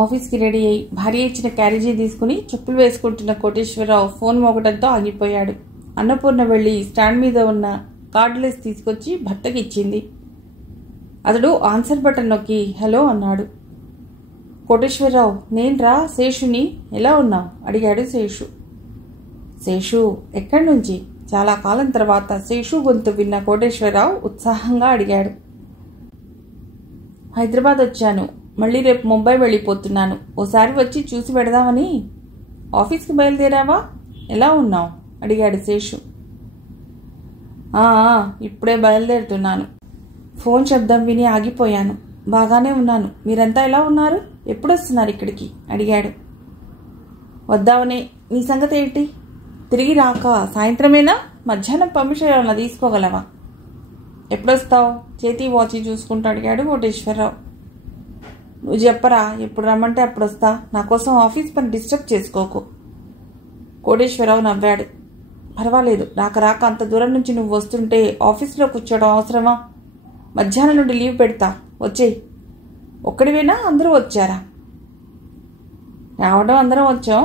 ఆఫీస్కి రెడీ అయి భార్య ఇచ్చిన క్యారేజీ తీసుకుని చెప్పులు వేసుకుంటున్న కోటేశ్వరరావు ఫోన్ మోగటంతో ఆగిపోయాడు. అన్నపూర్ణ వెళ్లి స్టాండ్ మీద ఉన్న కార్డ్లెస్ తీసుకొచ్చి భర్తకి ఇచ్చింది. అతడు ఆన్సర్ బటన్ నొక్కి హలో అన్నాడు. కోటేశ్వరరావు, నేన్రా శేషుని, ఎలా ఉన్నావు అడిగాడు శేషు. శేషు ఎక్కడి నుంచి? చాలా కాలం తర్వాత శేషు గొంతు విన్న కోటేశ్వరరావు ఉత్సాహంగా అడిగాడు. హైదరాబాద్ వచ్చాను, మళ్ళీ రేపు ముంబై వెళ్ళిపోతున్నాను. ఓసారి వచ్చి చూసి పెడదామని. ఆఫీస్కి బయలుదేరావా? ఎలా ఉన్నావు అడిగాడు శేషు. ఇప్పుడే బయలుదేరుతున్నాను. ఫోన్ శబ్దం విని ఆగిపోయాను. బాగానే ఉన్నాను. మీరంతా ఎలా ఉన్నారు? ఎప్పుడొస్తున్నారు ఇక్కడికి అడిగాడు. వద్దామనే. నీ సంగతి ఏంటి? తిరిగి రాక సాయంత్రమేనా? మధ్యాహ్నం పర్మిషన్ ఏమన్నా తీసుకోగలవా? ఎప్పుడొస్తావు? చేతి వాచి చూసుకుంటూ అడిగాడు కోటేశ్వరరావు. నువ్వు చెప్పరా, ఎప్పుడు రమ్మంటే అప్పుడు వస్తా. నా కోసం ఆఫీస్ పని డిస్టర్బ్ చేసుకోకు. కోటేశ్వరరావు నవ్వాడు. పర్వాలేదు, రాక అంత దూరం నుంచి నువ్వు వస్తుంటే ఆఫీస్లో కూర్చోవడం అవసరమా? మధ్యాహ్నం నుండి లీవ్ పెడతా, వచ్చేయి. ఒక్కడివేనా అందరూ వచ్చారా? రావడం అందరం వచ్చాం,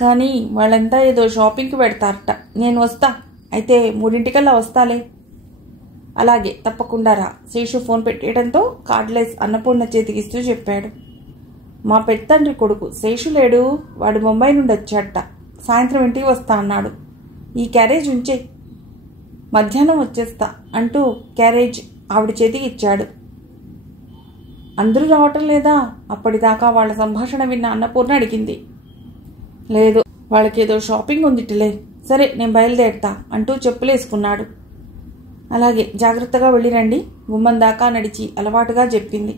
కానీ వాళ్ళంతా ఏదో షాపింగ్కి పెడతారట. నేను వస్తా. అయితే 3 వస్తాలే. అలాగే, తప్పకుండా రా. శేషు ఫోన్ పెట్టేయడంతో కార్డ్లెస్ అన్నపూర్ణ చేతికిస్తూ చెప్పాడు. మా పెద్దండ్రి కొడుకు శేషు లేడు, వాడు ముంబై నుండి వచ్చాట. సాయంత్రం ఇంటికి వస్తా అన్నాడు. ఈ క్యారేజ్ ఉంచే, మధ్యాహ్నం వచ్చేస్తా అంటూ క్యారేజ్ ఆవిడ చేతికి ఇచ్చాడు. అందరూ రావటం లేదా? అప్పటిదాకా వాళ్ళ సంభాషణ విన్న అన్నపూర్ణ అడిగింది. లేదు, వాళ్ళకేదో షాపింగ్ ఉందిటిలే. సరే, నేను బయలుదేరుతా అంటూ చెప్పులేసుకున్నాడు. అలాగే, జాగ్రత్తగా వెళ్ళిరండి. గుమ్మం దాకా నడిచి అలవాటుగా చెప్పింది.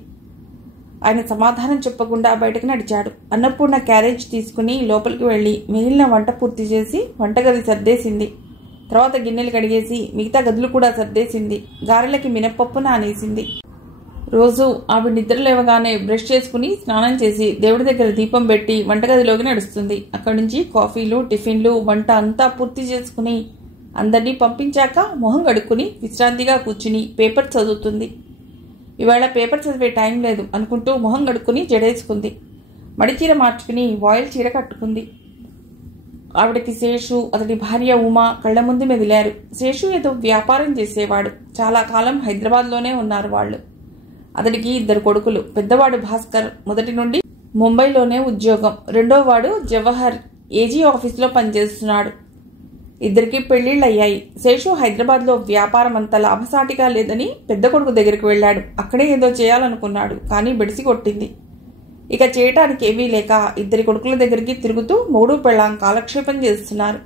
ఆయన సమాధానం చెప్పకుండా బయటకు నడిచాడు. అన్నపూర్ణ క్యారేజ్ తీసుకుని లోపలికి వెళ్ళి మిగిలిన వంట పూర్తి చేసి వంటగది సర్దేసింది. తర్వాత గిన్నెలు కడిగేసి మిగతా గదులు కూడా సర్దేసింది. గారెలకి మినప్పప్పు నానేసింది. రోజు ఆవిడ నిద్ర లేవగానే బ్రష్ చేసుకుని స్నానం చేసి దేవుడి దగ్గర దీపం పెట్టి వంటగదిలోకి నడుస్తుంది. అక్కడి నుంచి కాఫీలు, టిఫిన్లు, వంట అంతా పూర్తి చేసుకుని అందరినీ పంపించాక మొహం కడుక్కుని విశ్రాంతిగా కూర్చుని పేపర్ చదువుతుంది. ఇవాళ పేపర్ చదివే టైం లేదు అనుకుంటూ మొహం కడుక్కుని జడేసుకుంది. మడిచీర మార్చుకుని వాయిల్ చీర కట్టుకుంది. ఆవిడకి శేషు, అతడి భార్య ఉమా కళ్ల ముందు మెదిలారు. శేషు ఏదో వ్యాపారం చేసేవాడు. చాలా కాలం హైదరాబాద్లోనే ఉన్నారు వాళ్ళు. అతడికి 2 కొడుకులు. పెద్దవాడు భాస్కర్ మొదటి నుండి ముంబైలోనే ఉద్యోగం. రెండోవాడు జవహర్ ఏజీ ఆఫీస్లో పనిచేస్తున్నాడు. ఇద్దరికి పెళ్లిళ్ళయ్యాయి. శేషు హైదరాబాద్లో వ్యాపారం అంత లాభసాటిగా లేదని పెద్ద కొడుకు దగ్గరికి వెళ్ళాడు. అక్కడే ఏదో చేయాలనుకున్నాడు, కానీ బెడిసి కొట్టింది. ఇక చేయటానికి ఏమీ లేక 2 కొడుకుల దగ్గరికి తిరుగుతూ మూడు పెళ్ళాం కాలక్షేపం చేస్తున్నారు.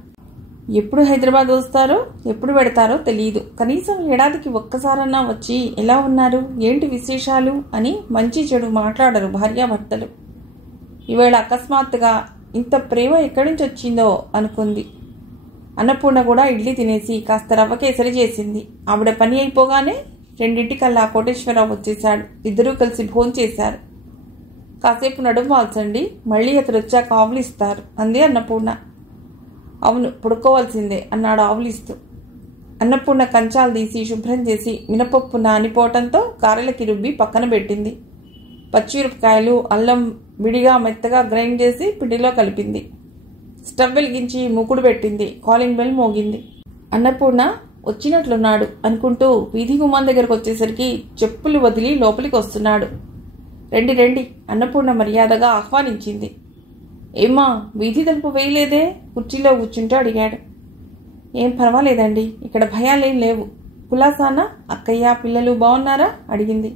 ఎప్పుడు హైదరాబాద్ వస్తారో, ఎప్పుడు పెడతారో తెలియదు. కనీసం ఏడాదికి ఒక్కసారన్నా వచ్చి ఎలా ఉన్నారు, ఏంటి విశేషాలు అని మంచి చెడు మాట్లాడరు భార్యాభర్తలు. ఈవేళ అకస్మాత్తుగా ఇంత ప్రేమ ఎక్కడి నుంచి వచ్చిందో అనుకుంది. అన్నపూర్ణ కూడా ఇడ్లీ తినేసి కాస్త రవ్వ కేసరి చేసింది. ఆవిడ పని అయిపోగానే 2 కోటేశ్వరరావు వచ్చేశాడు. ఇద్దరూ కలిసి భోంచేశారు. కాసేపు నడుము వాల్చండి, మళ్ళీ అతడు వచ్చాక ఆవులిస్తారు అంది అన్నపూర్ణ. అవును, పడుకోవాల్సిందే అన్నాడు ఆవులిస్తూ. అన్నపూర్ణ కంచాలు తీసి శుభ్రం చేసి మినపప్పు నానిపోవటంతో గారెలకి రుబ్బి పక్కన పెట్టింది. పచ్చిమిరపకాయలు, అల్లం విడిగా మెత్తగా గ్రైండ్ చేసి పిండిలో కలిపింది. స్టవ్ వెలిగించి మూకుడు పెట్టింది. కాలింగ్ బెల్ మోగింది. అన్నపూర్ణ వచ్చినట్లున్నాడు అనుకుంటూ వీధి గుమ్మం దగ్గరకు వచ్చేసరికి చెప్పులు వదిలి లోపలికి వస్తున్నాడు. రండి అన్నపూర్ణ మర్యాదగా ఆహ్వానించింది. ఏమ్మా, వీధి తలుపు వేయలేదే? కుర్చీలో కూర్చుంటూ అడిగాడు. ఏం పర్వాలేదండి, ఇక్కడ భయాలేం లేవు. కులాసానా? అక్కయ్య పిల్లలు బాగున్నారా అడిగింది.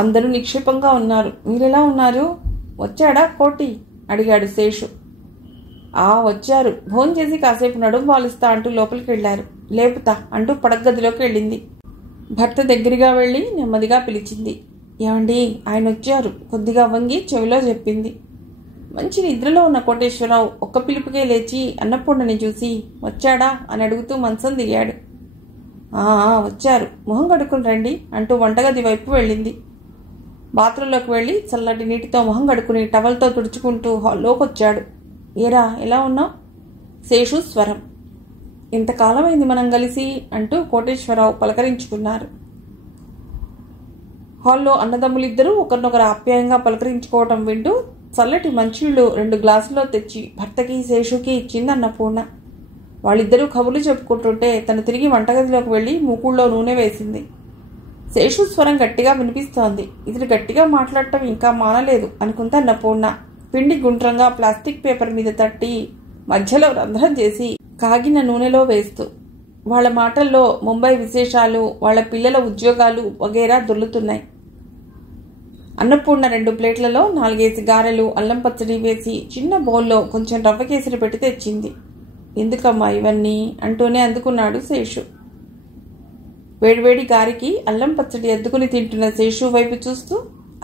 అందరూ నిక్షేపంగా ఉన్నారు. మీరెలా ఉన్నారు? వచ్చాడా కోటి అడిగాడు శేషు. వచ్చారు. భోంచేసి కాసేపు నడుము వాలుస్తా అంటూ లోపలికి వెళ్లారు. లేపుతా అంటూ పడగదిలోకి వెళ్ళింది. భర్త దగ్గరగా వెళ్లి నెమ్మదిగా పిలిచింది. ఏమండి, ఆయన వచ్చారు. కొద్దిగా వంగి చెవిలో చెప్పింది. మంచి నిద్రలో ఉన్న కోటేశ్వరరావు ఒక్క పిలుపుకే లేచి అన్నపూర్ణని చూసి వచ్చాడా అని అడుగుతూ మంచం దిగాడు. వచ్చారు, మొహం కడుక్కుని రండి అంటూ వంటగది వైపు వెళ్ళింది. బాత్రూంలోకి వెళ్ళి చల్లటి నీటితో మొహం కడుక్కుని టవల్తో తుడుచుకుంటూ హాల్లోకి వచ్చాడు. ఏరా, ఎలా ఉన్నావు? శేషు స్వరం. ఇంతకాలమైంది మనం కలిసి అంటూ కోటేశ్వరరావు పలకరించుకున్నారు. హాల్లో అన్నదమ్ములిద్దరూ ఒకరినొకరు ఆప్యాయంగా పలకరించుకోవటం వింటూ చల్లటి మంచినీళ్లు 2 గ్లాసుల్లో తెచ్చి భర్తకి శేషుకి ఇచ్చింది అన్నపూర్ణ. వాళ్ళిద్దరూ కబుర్లు చెప్పుకుంటుంటే తను తిరిగి వంటగదిలోకి వెళ్లి మూకుళ్ళో నూనె వేసింది. శేషు స్వరం గట్టిగా వినిపిస్తోంది. ఇతడు గట్టిగా మాట్లాడటం ఇంకా మానలేదు అనుకుంటే అన్నపూర్ణ పిండి గుండ్రంగా ప్లాస్టిక్ పేపర్ మీద తట్టి మధ్యలో రంధ్రం చేసి కాగిన నూనెలో వేస్తూ. వాళ్ల మాటల్లో ముంబై విశేషాలు, వాళ్ల పిల్లల ఉద్యోగాలు వగైరా దొర్లుతున్నాయి. అన్నపూర్ణ 2 ప్లేట్లలో 4 గారెలు, అల్లం పచ్చడి వేసి చిన్న బౌల్లో కొంచెం రవ్వ కేసరి పెట్టి తెచ్చింది. ఎందుకమ్మా ఇవన్నీ అంటూనే అందుకున్నాడు శేషు. వేడివేడి గారికి అల్లం పచ్చడి అద్దుకుని తింటున్న శేషు వైపు చూస్తూ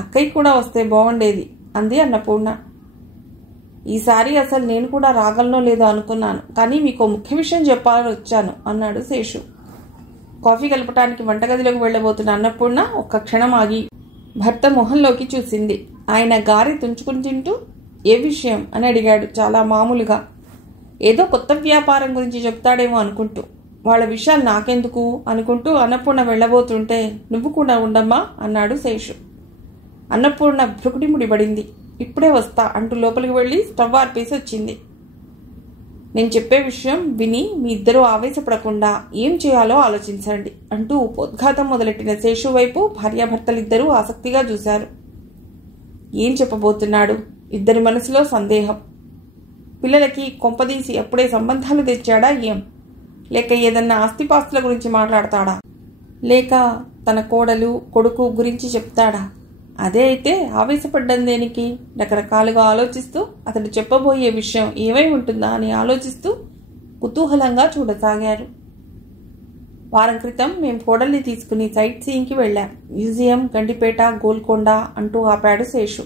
అక్కయ్య కూడా వస్తే బాగుండేది అంది అన్నపూర్ణ. ఈసారి అసలు నేను కూడా రాగలనో లేదో అనుకున్నాను, కానీ మీకు ముఖ్య విషయం చెప్పాలని వచ్చాను అన్నాడు శేషు. కాఫీ కలపటానికి వంటగదిలోకి వెళ్లబోతున్న అన్నపూర్ణ ఒక్క క్షణం ఆగి భర్త మొహంలోకి చూసింది. ఆయన గారి తుంచుకుని తింటూ ఏ విషయం అని అడిగాడు చాలా మామూలుగా. ఏదో కొత్త వ్యాపారం గురించి చెప్తాడేమో అనుకుంటూ. వాళ్ళ విషయాలు నాకెందుకు అనుకుంటూ అన్నపూర్ణ వెళ్లబోతుంటే నువ్వు కూడా ఉండమ్మా అన్నాడు శేషు. అన్నపూర్ణ భ్రుకుటి ముడిపడింది. ఇప్పుడే వస్తా అంటూ లోపలికి వెళ్లి స్టవ్ ఆర్పేసి వచ్చింది. నేను చెప్పే విషయం విని మీ ఇద్దరూ ఆవేశపడకుండా ఏం చేయాలో ఆలోచించండి అంటూ ఉపోద్ఘాతం మొదలెట్టిన శేషు వైపు భార్యాభర్తలిద్దరూ ఆసక్తిగా చూశారు. ఏం చెప్పబోతున్నాడు? ఇద్దరి మనసులో సందేహం. పిల్లలకి కొంపదీసి అప్పుడే సంబంధాలు తెచ్చాడా ఏం? లేక ఏదన్నా ఆస్తిపాస్తుల గురించి మాట్లాడతాడా? లేక తన కోడలు కొడుకు గురించి చెప్తాడా? అదే అయితే ఆవేశపడ్డం దేనికి? రకరకాలుగా ఆలోచిస్తూ అతడు చెప్పబోయే విషయం ఏమై ఉంటుందా అని ఆలోచిస్తూ కుతూహలంగా చూడసాగారు. వారం క్రితం మేం కోడల్ని తీసుకుని సైట్ సీయింగ్కి వెళ్ళాం. మ్యూజియం, గండిపేట, గోల్కొండ అంటూ ఆపాడు శేషు.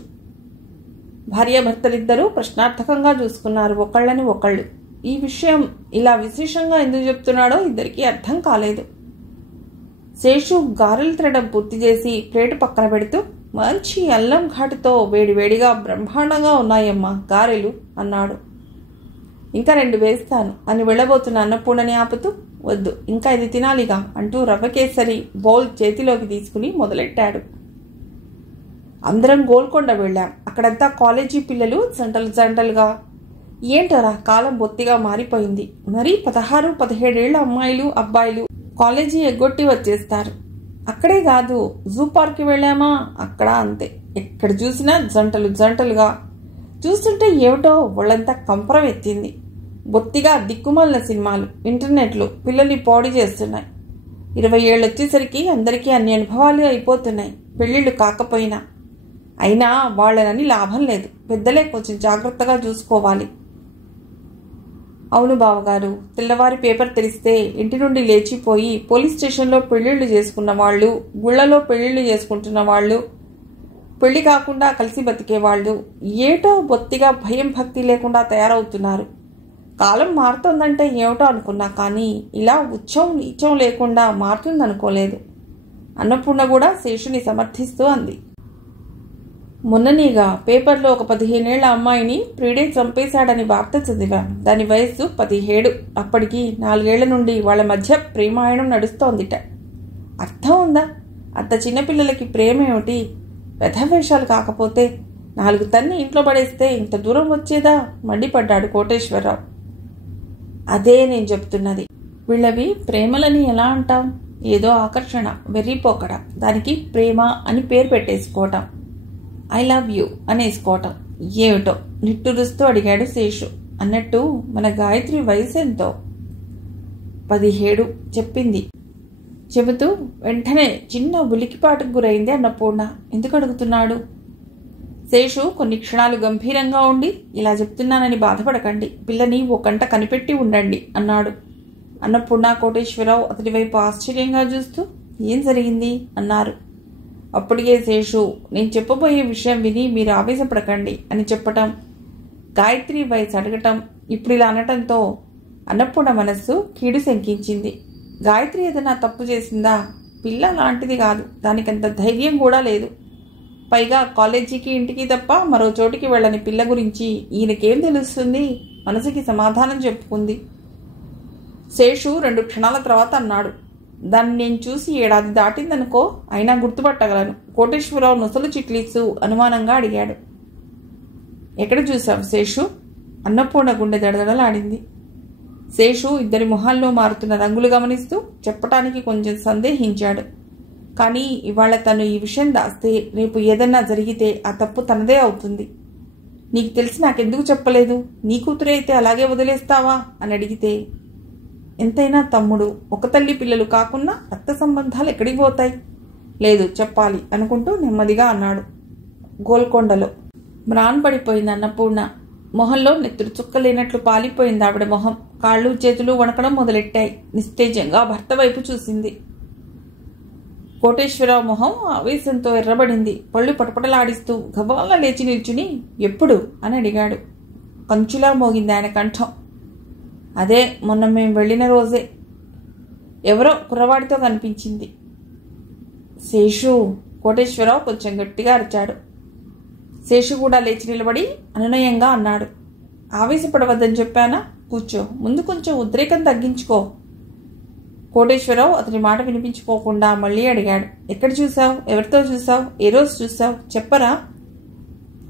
భార్యాభర్తలిద్దరూ ప్రశ్నార్థకంగా చూసుకున్నారు ఒకళ్ళని ఒకళ్ళు. ఈ విషయం ఇలా విశేషంగా ఎందుకు చెప్తున్నాడో ఇద్దరికీ అర్థం కాలేదు. శేషు గారెలు తినడం పూర్తి చేసి ప్లేటు పక్కన పెడుతూ మంచి అల్లం ఘాటుతో వేడివేడిగా బ్రహ్మాండంగా ఉన్నాయమ్మా గారెలు అన్నాడు. ఇంకా 2 వేస్తాను అని వెళ్ళబోతున్న అన్నపూర్ణని ఆపుతూ వద్దు ఇంకా ఇది తినాలిగా అంటూ రవ్వ కేసరి బౌల్ చేతిలోకి తీసుకుని మొదలెట్టాడు. అందరం గోల్కొండ వెళ్ళాం. అక్కడంతా కాలేజీ పిల్లలు జంటలుగా. ఏంటరా కాలం బొత్తిగా మారిపోయింది. మరీ 16, 17 ఏళ్ల అమ్మాయిలు అబ్బాయిలు కాలేజీ ఎగ్గొట్టి వచ్చేస్తారు. అక్కడే కాదు, జూ పార్క్కి వెళ్ళామా అక్కడ అంతే. ఎక్కడ చూసినా జంటలుగా. చూస్తుంటే ఏమిటో వాళ్ళంతా కంపరం ఎత్తింది. బొత్తిగా దిక్కుమాలిన సినిమాలు, ఇంటర్నెట్లు పిల్లల్ని పాడు చేస్తున్నాయి. 20 ఏళ్ళు వచ్చేసరికి అందరికీ అన్ని అనుభవాలు అయిపోతున్నాయి, పెళ్లిళ్ళు కాకపోయినా. అయినా వాళ్ళని లాభం లేదు. పెద్దలే కొంచెం జాగ్రత్తగా చూసుకోవాలి. అవును బావగారు, తెల్లవారి పేపర్ తెరిస్తే ఇంటి నుండి లేచిపోయి పోలీస్ స్టేషన్లో పెళ్లిళ్లు చేసుకున్న వాళ్ళు, గుళ్లలో పెళ్లిళ్లు చేసుకుంటున్న వాళ్ళు, పెళ్లి కాకుండా కలిసి బతికేవాళ్ళు ఏటో బొత్తిగా భయం భక్తి లేకుండా తయారవుతున్నారు. కాలం మారుతోందంటే ఏమిటో అనుకున్నా, కానీ ఇలా ఉచ్చం నీచం లేకుండా మారుతుందనుకోలేదు. అన్నపూర్ణ కూడా శేషుని సమర్థిస్తూ అంది. మొన్ననేగా పేపర్లో ఒక 15 ఏళ్ల అమ్మాయిని ప్రీడే చంపేశాడని వార్త చదివాను. దాని వయస్సు 17. అప్పటికి 4 ఏళ్ల నుండి వాళ్ళ మధ్య ప్రేమాయణం నడుస్తోందిట. అర్థం ఉందా? అంత చిన్నపిల్లలకి ప్రేమేమిటి? వెధవేషాలు కాకపోతే 4 తన్ని ఇంట్లో పడేస్తే ఇంత దూరం వచ్చేదా? మండిపడ్డాడు కోటేశ్వరరావు. అదే నేను చెప్తున్నది. వీళ్ళవి ప్రేమలని ఎలా అంటాం? ఏదో ఆకర్షణ, వెర్రిపోకడ, దానికి ప్రేమ అని పేరు పెట్టేసుకోవటం, ఐ లవ్ యూ అనేసుకోవటం. ఏమిటో నిట్టూరుస్తూ అడిగాడు శేషు. అన్నట్టు మన గాయత్రి వయసు ఎంతో? 17 చెప్పింది. చెబుతూ వెంటనే చిన్న ఉలికిపాటుకు గురైంది అన్నపూర్ణ. ఎందుకు అడుగుతున్నాడు? శేషు కొన్ని క్షణాలు గంభీరంగా ఉండి, ఇలా చెప్తున్నానని బాధపడకండి, పిల్లని ఓ కంట కనిపెట్టి ఉండండి అన్నాడు. అన్నపూర్ణ, కోటేశ్వరరావు అతడి వైపు ఆశ్చర్యంగా చూస్తూ ఏం జరిగింది అన్నారు. అప్పటికే శేషు నేను చెప్పబోయే విషయం విని మీరు ఆవేశపడకండి అని చెప్పటం, గాయత్రి వయసు అడగటం, ఇప్పుడు ఇలా అనటంతో అన్నపూర్ణ మనస్సు కీడు శంకించింది. గాయత్రి ఏదైనా తప్పు చేసిందా? పిల్ల లాంటిది కాదు, దానికంత ధైర్యం కూడా లేదు. పైగా కాలేజీకి ఇంటికి తప్ప మరో చోటికి వెళ్ళని పిల్ల గురించి ఈయనకేం తెలుస్తుంది? మనసుకి సమాధానం చెప్పుకుంది. శేషు 2 క్షణాల తర్వాత అన్నాడు. దాన్ని నేను చూసి ఏడాది దాటిందనుకో, అయినా గుర్తుపట్టగలను. కోటేశ్వరరావు నొసలు చిట్లిస్తూ అనుమానంగా అడిగాడు. ఎక్కడ చూసావు శేషు? అన్నపూర్ణ గుండె దడదడలాడింది. శేషు ఇద్దరి మొహాల్లో మారుతున్న రంగులు గమనిస్తూ చెప్పటానికి కొంచెం సందేహించాడు. కానీ ఇవాళ తను ఈ విషయం దాస్తే రేపు ఏదన్నా జరిగితే ఆ తప్పు తనదే అవుతుంది. నీకు తెలిసి నాకెందుకు చెప్పలేదు? నీ కూతురే అయితే అలాగే వదిలేస్తావా అని అడిగితే, ఎంతైనా తమ్ముడు, ఒక తల్లి పిల్లలు కాకుండా రక్త సంబంధాలు ఎక్కడికి పోతాయి? లేదు, చెప్పాలి అనుకుంటూ నెమ్మదిగా అన్నాడు. గోల్కొండలో. మ్రాన్పడిపోయింది అన్నపూర్ణ. మొహంలో నెత్తురు చుక్కలేనట్లు పాలిపోయింది ఆవిడ మొహం. కాళ్ళు చేతులు వణకడం మొదలెట్టాయి. నిస్తేజంగా భర్త వైపు చూసింది. కోటేశ్వరరావు మొహం ఆవేశంతో ఎర్రబడింది. పళ్ళు పటపటలాడిస్తూ గవ్వాల లేచి నిల్చుని, ఎప్పుడు అని అడిగాడు. కంచులా మోగింది ఆయన కంఠం. అదే, మొన్న మేం వెళ్ళిన రోజే. ఎవరో కుర్రవాడితో కనిపించింది. శేషు! కోటేశ్వరరావు కొంచెం గట్టిగా అరిచాడు. శేషు కూడా లేచి నిలబడి అనునయంగా అన్నాడు. ఆవేశపడవద్దని చెప్పానా? కూర్చో, ముందు కొంచెం ఉద్రేకం తగ్గించుకో. కోటేశ్వరరావు అతని మాట వినిపించుకోకుండా మళ్ళీ అడిగాడు. ఎక్కడ చూసావు? ఎవరితో చూసావు? ఏ రోజు చూసావు? చెప్పరా?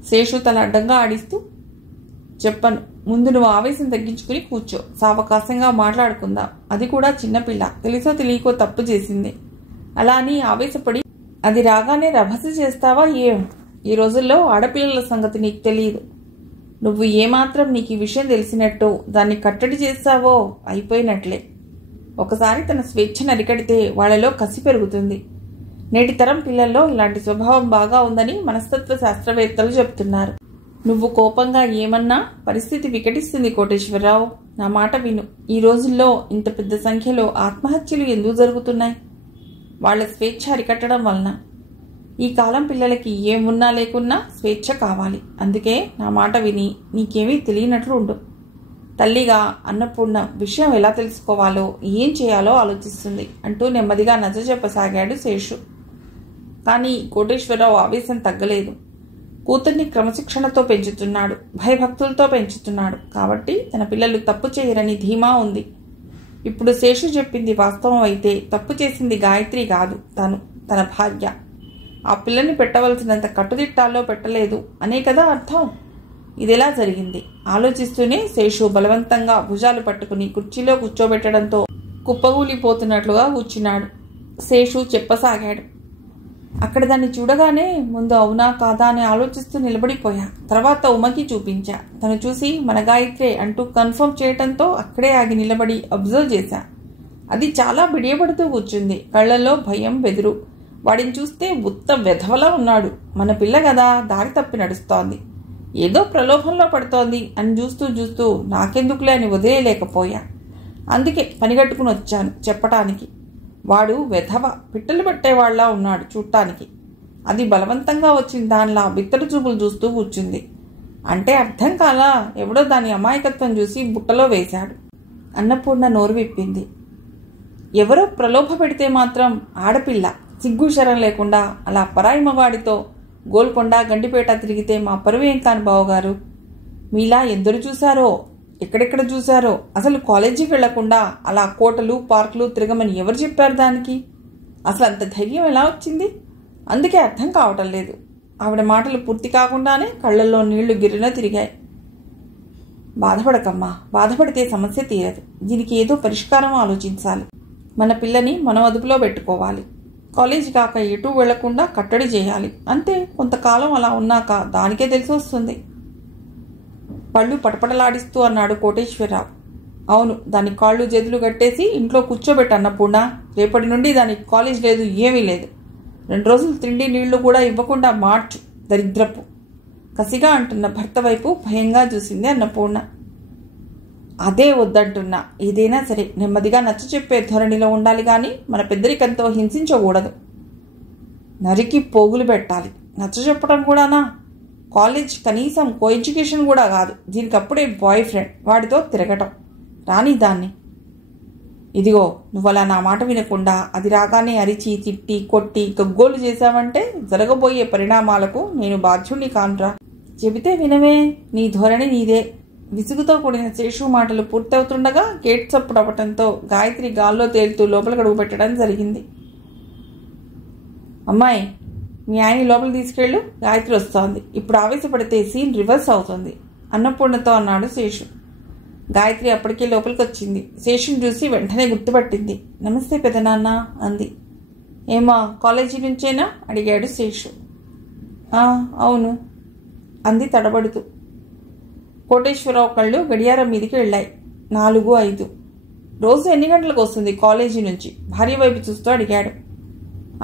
శేషు తల అడ్డంగా ఆడిస్తూ, చెప్పను. ముందు నువ్వు ఆవేశం తగ్గించుకుని కూర్చో, సావకాశంగా మాట్లాడుకుందాం. అది కూడా చిన్నపిల్ల, తెలుసో తెలియకో తప్పు చేసింది. అలా అని ఆవేశపడి అది రాగానే రభస చేస్తావా ఏం? ఈ రోజుల్లో ఆడపిల్లల సంగతి నీకు తెలియదు. నువ్వు ఏమాత్రం నీకు ఈ విషయం తెలిసినట్టు దాన్ని కట్టడి చేస్తావో అయిపోయినట్లే. ఒకసారి తన స్వేచ్ఛను అరికడితే వాళ్ళలో కసి పెరుగుతుంది. నేటి తరం పిల్లల్లో ఇలాంటి స్వభావం బాగా ఉందని మనస్తత్వ శాస్త్రవేత్తలు చెప్తున్నారు. నువ్వు కోపంగా ఏమన్నా పరిస్థితి వికటిస్తుంది కోటేశ్వరరావు. నా మాట విను. ఈ రోజుల్లో ఇంత పెద్ద సంఖ్యలో ఆత్మహత్యలు ఎందుకు జరుగుతున్నాయి? వాళ్ల స్వేచ్ఛ అరికట్టడం వలన. ఈ కాలం పిల్లలకి ఏమున్నా లేకున్నా స్వేచ్ఛ కావాలి. అందుకే నా మాట విని నీకేమీ తెలియనట్లు ఉండు. తల్లిగా అన్నపూర్ణ విషయం ఎలా తెలుసుకోవాలో, ఏం చేయాలో ఆలోచిస్తుంది అంటూ నెమ్మదిగా నచ్చజెప్పసాగాడు శేషు. కానీ కోటేశ్వరరావు ఆవేశం తగ్గలేదు. కూతుర్ని క్రమశిక్షణతో పెంచుతున్నాడు, భయభక్తులతో పెంచుతున్నాడు. కాబట్టి తన పిల్లలు తప్పు చేయరని ధీమా ఉంది. ఇప్పుడు శేషు చెప్పింది వాస్తవం అయితే తప్పు చేసింది గాయత్రి కాదు, తన భార్య. ఆ పిల్లని పెట్టవలసినంత కట్టుదిట్టాల్లో పెట్టలేదు అనే కదా అర్థం. ఇదెలా జరిగింది? ఆలోచిస్తూనే శేషు బలవంతంగా భుజాలు పట్టుకుని కుర్చీలో కూర్చోబెట్టడంతో కుప్పగూలిపోతున్నట్లుగా కూర్చున్నాడు. శేషు చెప్పసాగాడు. అక్కడ దాన్ని చూడగానే ముందు అవునా కాదా అని ఆలోచిస్తూ నిలబడిపోయా. తర్వాత ఉమకి చూపించా. తను చూసి మన గాయత్రే అంటూ కన్ఫర్మ్ చేయటంతో అక్కడే ఆగి నిలబడి అబ్జర్వ్ చేశా. అది చాలా బిడియపడుతూ కూర్చుంది. కళ్లలో భయం, బెదురు. వాడిని చూస్తే ఉత్త వెధవలా ఉన్నాడు. మన పిల్ల కదా, దారి తప్పి నడుస్తోంది, ఏదో ప్రలోభంలో పడుతోంది అని చూస్తూ నాకెందుకులే అని వదిలేయలేకపోయా. అందుకే పనిగట్టుకుని వచ్చాను చెప్పటానికి. వాడు వెధవ, పిట్టలు పట్టేవాళ్లా ఉన్నాడు చూడటానికి. అది బలవంతంగా వచ్చిన దానిలా బిత్తడు చూపులు చూస్తూ కూర్చుంది. అంటే అర్థం కాలా? ఎవడో దాని అమాయకత్వం చూసి బుట్టలో వేశాడు. అన్నపూర్ణ నోరు విప్పింది. ఎవరో ప్రలోభ పెడితే మాత్రం ఆడపిల్ల సిగ్గుశరం లేకుండా అలా పరాయి మగాడితో గోల్కొండ, గండిపేట తిరిగితే మా పరువేం కాని బావగారు. మీలా ఎందరు చూశారో, ఎక్కడెక్కడ చూశారో. అసలు కాలేజీకి వెళ్లకుండా అలా కోటలు, పార్కులు తిరగమని ఎవరు చెప్పారు దానికి? అసలు అంత ధైర్యం ఎలా వచ్చింది? అందుకే అర్థం కావటం లేదు. ఆవిడ మాటలు పూర్తి కాకుండానే కళ్లల్లో నీళ్లు గిర్రున తిరిగాయి. బాధపడకమ్మా, బాధపడితే సమస్య తీరదు. దీనికి ఏదో పరిష్కారం ఆలోచించాలి. మన పిల్లని మనం అదుపులో పెట్టుకోవాలి. కాలేజీ కాక ఎటూ వెళ్లకుండా కట్టడి చేయాలి. అంతే. కొంతకాలం అలా ఉన్నాక దానికే తెలిసి వస్తుంది. పళ్ళు పటపటలాడిస్తూ అన్నాడు కోటేశ్వరరావు. అవును, దాని కాళ్ళు చేతులు కట్టేసి ఇంట్లో కూర్చోబెట్టన్నపూర్ణ. రేపటి నుండి దానికి కాలేజ్ లేదు, ఏమీ లేదు. 2 రోజులు తిండి నీళ్లు కూడా ఇవ్వకుండా మార్చు, దరిద్రపు. కసిగా అంటున్న భర్త వైపు భయంగా చూసింది అన్నపూర్ణ. అదే వద్దంటున్నా. ఏదైనా సరే నెమ్మదిగా నచ్చ చెప్పే ధోరణిలో ఉండాలి గాని మన పెద్దరికంతో హింసించకూడదు. నరికి పోగులు పెట్టాలి. నచ్చ చెప్పడం కూడానా? కాలేజ్ కనీసం కో ఎడ్యుకేషన్ కూడా కాదు. దీనికప్పుడే బాయ్ ఫ్రెండ్, వాడితో తిరగటం. రాని దాన్ని. ఇదిగో, నువ్వలా నా మాట వినకుండా అది రాగానే అరిచి, తిట్టి, కొట్టి గగ్గోలు చేశావంటే జరగబోయే పరిణామాలకు నేను బాధ్యుణ్ణి కానురా. చెబితే వినవే, నీ ధోరణి నీదే. విసుగుతో కూడిన శేషు మాటలు పూర్తవుతుండగా గేట్ చప్పుడు అవ్వటంతో గాయత్రి గాల్లో తేలుతూ లోపలికి అడుగు పెట్టడం జరిగింది. అమ్మాయి, మీ ఆయన లోపలికి తీసుకెళ్ళు, గాయత్రి వస్తోంది. ఇప్పుడు ఆవేశపడితే సీన్ రివర్స్ అవుతుంది అన్నపూర్ణతో అన్నాడు శేషు. గాయత్రి అప్పటికే లోపలికి వచ్చింది. శేషుని చూసి వెంటనే గుర్తుపట్టింది. నమస్తే పెదనాన్న అంది. ఏమా, కాలేజీ నుంచేనా అడిగాడు శేషు. అవును అంది తడబడుతూ. కోటేశ్వరరావు కళ్ళు గడియారం మీదికి వెళ్ళాయి. 4:05. రోజు ఎన్ని గంటలకు వస్తుంది కాలేజీ నుంచి? భార్య వైపు చూస్తూ అడిగాడు.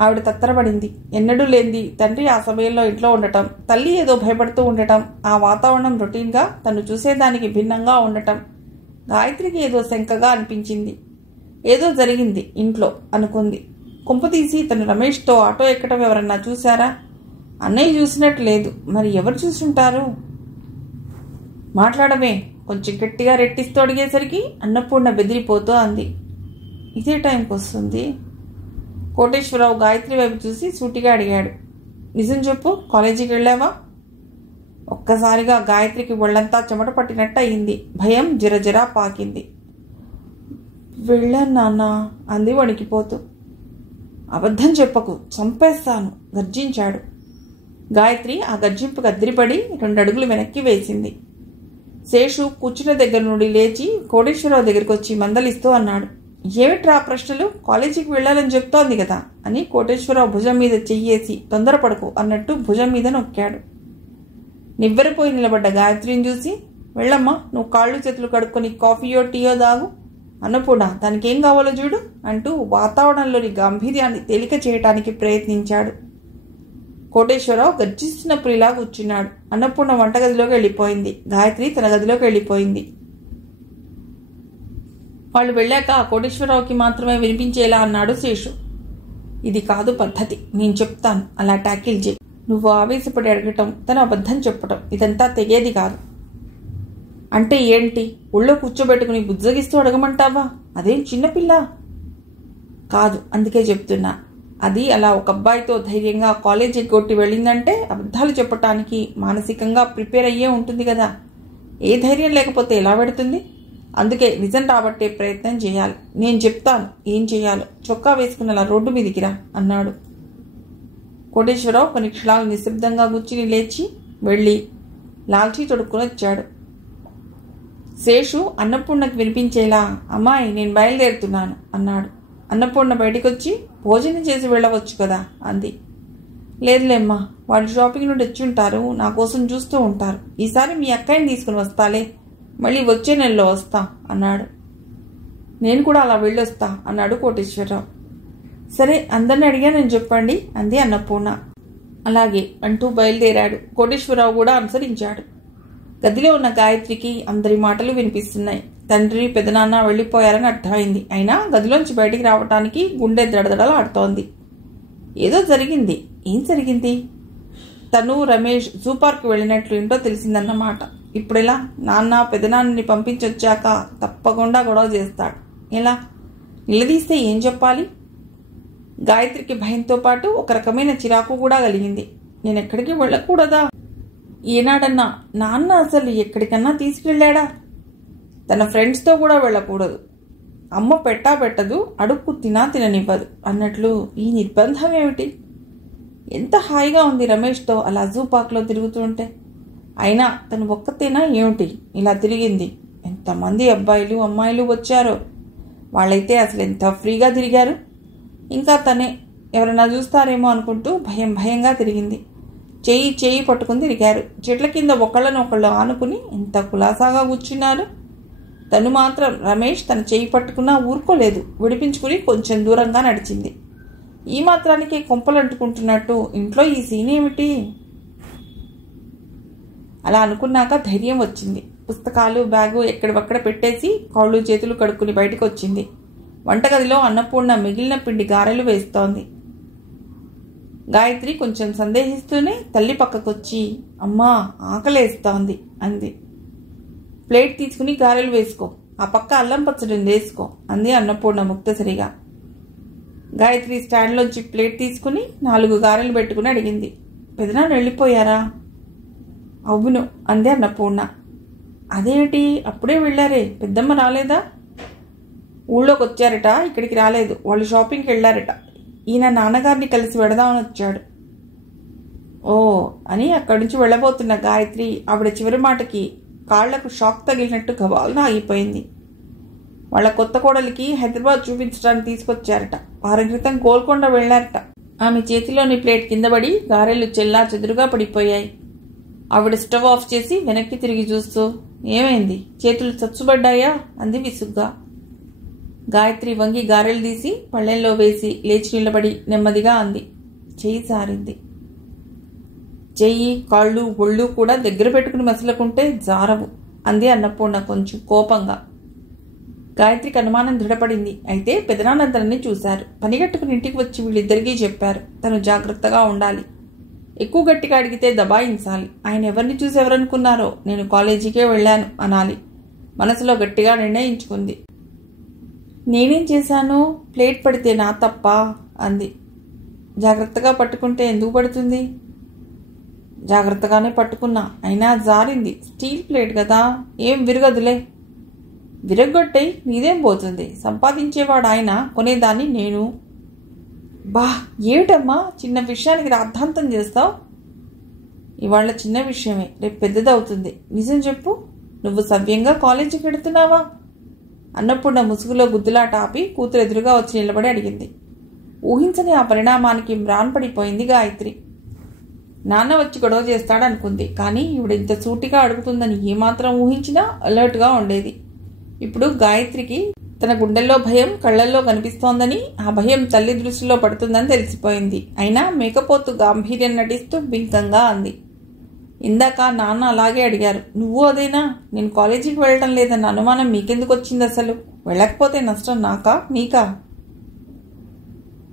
ఆవిడ తత్తరపడింది. ఎన్నడూ లేంది తండ్రి ఆ సమయంలో ఇంట్లో ఉండటం, తల్లి ఏదో భయపడుతూ ఉండటం, ఆ వాతావరణం రొటీన్గా తను చూసేదానికి భిన్నంగా ఉండటం గాయత్రికి ఏదో శంకగా అనిపించింది. ఏదో జరిగింది ఇంట్లో అనుకుంది. కుంపతీసి తను రమేష్తో ఆటో ఎక్కడం ఎవరన్నా చూశారా? అన్నయ్య చూసినట్టు లేదు. మరి ఎవరు చూసుంటారు? మాట్లాడమే, కొంచెం గట్టిగా రెట్టిస్తూ అడిగేసరికి అన్నపూర్ణ బెదిరిపోతూ అంది. ఇదే టైంకి వస్తుంది? కోటేశ్వరరావు గాయత్రి వైపు చూసి సూటిగా అడిగాడు. నిజం చెప్పు, కాలేజీకి వెళ్ళావా? ఒక్కసారిగా గాయత్రికి ఒళ్ళంతా చెమట పట్టినట్టు అయింది. భయం జరజరా పాకింది. వెళ్ళాను నాన్న అంది వణికిపోతూ. అబద్ధం చెప్పకు, చంపేస్తాను గర్జించాడు. గాయత్రి ఆ గర్జింపుకు అద్దిరిపడి 2 అడుగులు వెనక్కి వేసింది. శేషు కూర్చున్న దగ్గర నుండి లేచి కోటేశ్వరరావు దగ్గరికి వచ్చి మందలిస్తూ అన్నాడు. ఏమిట్రా ప్రశ్నలు? కాలేజీకి వెళ్ళాలని చెప్తోంది కదా అని కోటేశ్వరరావు భుజం మీద చెయ్యేసి తొందరపడకు అన్నట్టు భుజం మీద నొక్కాడు. నివ్వెరపోయి నిలబడ్డ గాయత్రిని చూసి, వెళ్ళమ్మా, నువ్వు కాళ్ళు చేతులు కడుక్కొని కాఫీయో టీయో దాగు, అన్నపూర్ణ దానికేం కావాలో చూడు అంటూ వాతావరణంలోని గాంభీర్యాన్ని తేలిక చేయటానికి ప్రయత్నించాడు. కోటేశ్వరరావు గర్జిస్తున్నప్పుడు ఇలా కూర్చున్నాడు. అన్నపూర్ణ వంటగదిలోకి వెళ్ళిపోయింది. గాయత్రి తన గదిలోకి వెళ్ళిపోయింది. వాళ్ళు వెళ్ళాక కోటేశ్వరరావుకి మాత్రమే వినిపించేలా అన్నాడు శేషు. ఇది కాదు పద్ధతి, నేను చెప్తాను, అలా ట్యాకిల్ చేయి. నువ్వు ఆవేశపడి అడగటం, తను అబద్ధం చెప్పటం, ఇదంతా తెగేది కాదు. అంటే ఏంటి? ఒళ్ళో కూర్చోబెట్టుకుని బుజ్జగిస్తూ అడగమంటావా? అదేం చిన్నపిల్ల కాదు, అందుకే చెప్తున్నా. అది అలా ఒక అబ్బాయితో ధైర్యంగా కాలేజీకి కొట్టి వెళ్ళిందంటే అబద్ధాలు చెప్పటానికి మానసికంగా ప్రిపేర్ అయ్యే ఉంటుంది కదా. ఏ ధైర్యం లేకపోతే ఎలా పెడుతుంది? అందుకే నిజం రాబట్టే ప్రయత్నం చేయాలి. నేను చెప్తాను ఏం చేయాలో. చొక్కా వేసుకునేలా రోడ్డు మీదికి రా అన్నాడు. కోటేశ్వరరావు కొన్ని క్షణాలు నిశ్శబ్దంగా కూర్చుని లేచి వెళ్ళి లాల్చీ తొడుక్కుని వచ్చాడు. శేషు అన్నపూర్ణకు వినిపించేలా, అమ్మాయి నేను బయలుదేరుతున్నాను అన్నాడు. అన్నపూర్ణ బయటికొచ్చి, భోజనం చేసి వెళ్ళవచ్చు కదా అంది. లేదులేమ్మా, వాళ్ళు షాపింగ్ నుండి వచ్చి ఉంటారు, నా కోసం చూస్తూ ఉంటారు. ఈసారి మీ అక్కయ్యని తీసుకుని వస్తాలే, మళ్ళీ వచ్చే నెలలో వస్తా అన్నాడు. నేను కూడా అలా వెళ్ళొస్తా అన్నాడు కోటేశ్వరరావు. సరే, అందరిని అడిగానని చెప్పండి అంది అన్నపూర్ణ. అలాగే అంటూ బయలుదేరాడు. కోటేశ్వరరావు కూడా అనుసరించాడు. గదిలో ఉన్న గాయత్రికి అందరి మాటలు వినిపిస్తున్నాయి. తండ్రి పెదనాన్న వెళ్ళిపోయారని అర్థమైంది. అయినా గదిలోంచి బయటికి రావటానికి గుండె దడదడలాడుతోంది. ఏదో జరిగింది. ఏం జరిగింది? తను రమేష్ జూ పార్క్ వెళ్ళినట్లు ఏంటో తెలిసిందన్నమాట. ఇప్పుడెలా? నాన్న పెదనాన్నని పంపించొచ్చాక తప్పకుండా గొడవ చేస్తాడు. ఎలా? నిలదీస్తే ఏం చెప్పాలి? గాయత్రికి భయంతో పాటు ఒక రకమైన చిరాకు కూడా కలిగింది. నేను ఎక్కడికి వెళ్ళకూడదా? ఏనాడన్నా నాన్న అసలు ఎక్కడికన్నా తీసుకెళ్ళాడా? తన ఫ్రెండ్స్తో కూడా వెళ్ళకూడదు. అమ్మ పెట్టదు, అడుక్కు తిననివ్వదు అన్నట్లు ఈ నిర్బంధం ఏమిటి? ఎంత హాయిగా ఉంది రమేష్తో అలా జూ పార్క్లో తిరుగుతుంటే. అయినా తను ఒక్కతేనా ఏమిటి ఇలా తిరిగింది? ఎంతమంది అబ్బాయిలు అమ్మాయిలు వచ్చారో. వాళ్ళైతే అసలు ఎంత ఫ్రీగా తిరిగారు. ఇంకా తనే ఎవరైనా చూస్తారేమో అనుకుంటూ భయంగా తిరిగింది. చేయి పట్టుకుని తిరిగారు. చెట్ల కింద ఒకళ్ళనొకళ్ళు ఆనుకుని ఎంత కులాసాగా కూర్చున్నారు. తను మాత్రం రమేష్ తన చేయి పట్టుకున్నా ఊరుకోలేదు. విడిపించుకుని కొంచెం దూరంగా నడిచింది. ఈ మాత్రానికి కొంపలంటుకుంటున్నట్టు ఇంట్లో ఈ సీన్ ఏమిటి? అలా అనుకున్నాక ధైర్యం వచ్చింది. పుస్తకాలు బ్యాగు ఎక్కడివక్కడ పెట్టేసి కాళ్ళు చేతులు కడుక్కుని బయటకు వచ్చింది. వంటగదిలో అన్నపూర్ణ మిగిలిన పిండి గారెలు వేస్తోంది. గాయత్రి కొంచెం సందేహిస్తూనే తల్లి పక్కకొచ్చి, అమ్మా ఆకలేస్తోంది అంది. ప్లేట్ తీసుకుని గారెలు వేసుకో, ఆ పక్క అల్లం పచ్చడి వేసుకో అంది అన్నపూర్ణ ముక్తసరిగా. గాయత్రి స్టాండ్లోంచి ప్లేట్ తీసుకుని 4 గారెలు పెట్టుకుని అడిగింది. పెదనాన్న వెళ్ళిపోయారా? అవును అంది అన్నపూర్ణ. అదేమిటి అప్పుడే వెళ్ళారే, పెద్దమ్మ రాలేదా? ఊళ్ళోకి వచ్చారట, ఇక్కడికి రాలేదు. వాళ్ళు షాపింగ్కి వెళ్ళారట. ఈయన నాన్నగారిని కలిసి వెడదామని వచ్చాడు. ఓ అని అక్కడి నుంచి వెళ్ళబోతున్న గాయత్రి ఆవిడ చివరి మాటకి కాళ్లకు షాక్ తగిలినట్టు గబాలను ఆగిపోయింది. వాళ్ళ కొత్త కోడలికి హైదరాబాద్ చూపించడానికి తీసుకొచ్చారట. వారం క్రితం గోల్కొండ వెళ్లారట. ఆమె చేతిలోని ప్లేట్ కిందపడి గారెలు చెల్లా చెదురుగా పడిపోయాయి. ఆవిడ స్టవ్ ఆఫ్ చేసి వెనక్కి తిరిగి చూస్తూ, ఏమైంది, చేతులు చచ్చుబడ్డాయా అంది విసుగ్గా. గాయత్రి వంగి గారెలు తీసి పళ్ళెంలో వేసి లేచి నిలబడి నెమ్మదిగా అంది. చెయ్యి సారింది. చెయ్యి, కాళ్ళు, ఒళ్ళు కూడా దగ్గర పెట్టుకుని మసలుకుంటే జారవు అంది అన్నపూర్ణ కొంచెం కోపంగా. గాయత్రికి అనుమానం దృఢపడింది. అయితే పెదనాన్నద్దరిని చూశారు. పనిగట్టుకుని ఇంటికి వచ్చి వీళ్ళిద్దరికీ చెప్పారు. తను జాగ్రత్తగా ఉండాలి. ఎక్కువ గట్టిగా అడిగితే దబాయించాలి. ఆయన ఎవరిని చూసి ఎవరనుకున్నారో నేను కాలేజీకే వెళ్ళాను అనాలి. మనసులో గట్టిగా నిర్ణయించుకుంది. నేనేం చేశాను? ప్లేట్ పడితే నా తప్ప అంది. జాగ్రత్తగా పట్టుకుంటే ఎందుకు పడుతుంది? జాగ్రత్తగానే పట్టుకున్నా, అయినా జారింది. స్టీల్ ప్లేట్ కదా, ఏం విరగదులే. విరగొట్టై నీదేం పోతుంది? సంపాదించేవాడు ఆయన, కొనేదాన్ని నేను. బా ఏమిటమ్మా చిన్న విషయానికి రాద్ధాంతం చేస్తావు? ఇవాళ చిన్న విషయమే, రేపు పెద్దదవుతుంది. నిజం చెప్పు, నువ్వు సవ్యంగా కాలేజీకి వెడుతున్నావా? అన్నపూర్ణ ముసుగులో గుద్దులాట ఆపి కూతురు ఎదురుగా వచ్చి నిలబడి అడిగింది. ఊహించని ఆ పరిణామానికి మ్రాన్పడిపోయింది గాయత్రి. నాన్న వచ్చి గొడవ చేస్తాడనుకుంది. కానీ ఈవిడ ఇంత సూటిగా అడుగుతుందని ఏమాత్రం ఊహించినా అలర్ట్గా ఉండేది. ఇప్పుడు గాయత్రికి తన గుండెల్లో భయం కళ్లల్లో కనిపిస్తోందని, ఆ భయం తల్లి దృష్టిలో పడుతుందని తెలిసిపోయింది. అయినా మేకపోతు గాంభీర్యం నటిస్తూ బింకంగా అంది. ఇందాక నాన్న అలాగే అడిగారు. నువ్వు అదేనా? నేను కాలేజీకి వెళ్ళటం లేదన్న అనుమానం మీకెందుకు వచ్చింది? అసలు వెళ్ళకపోతే నష్టం నాకా మీకా?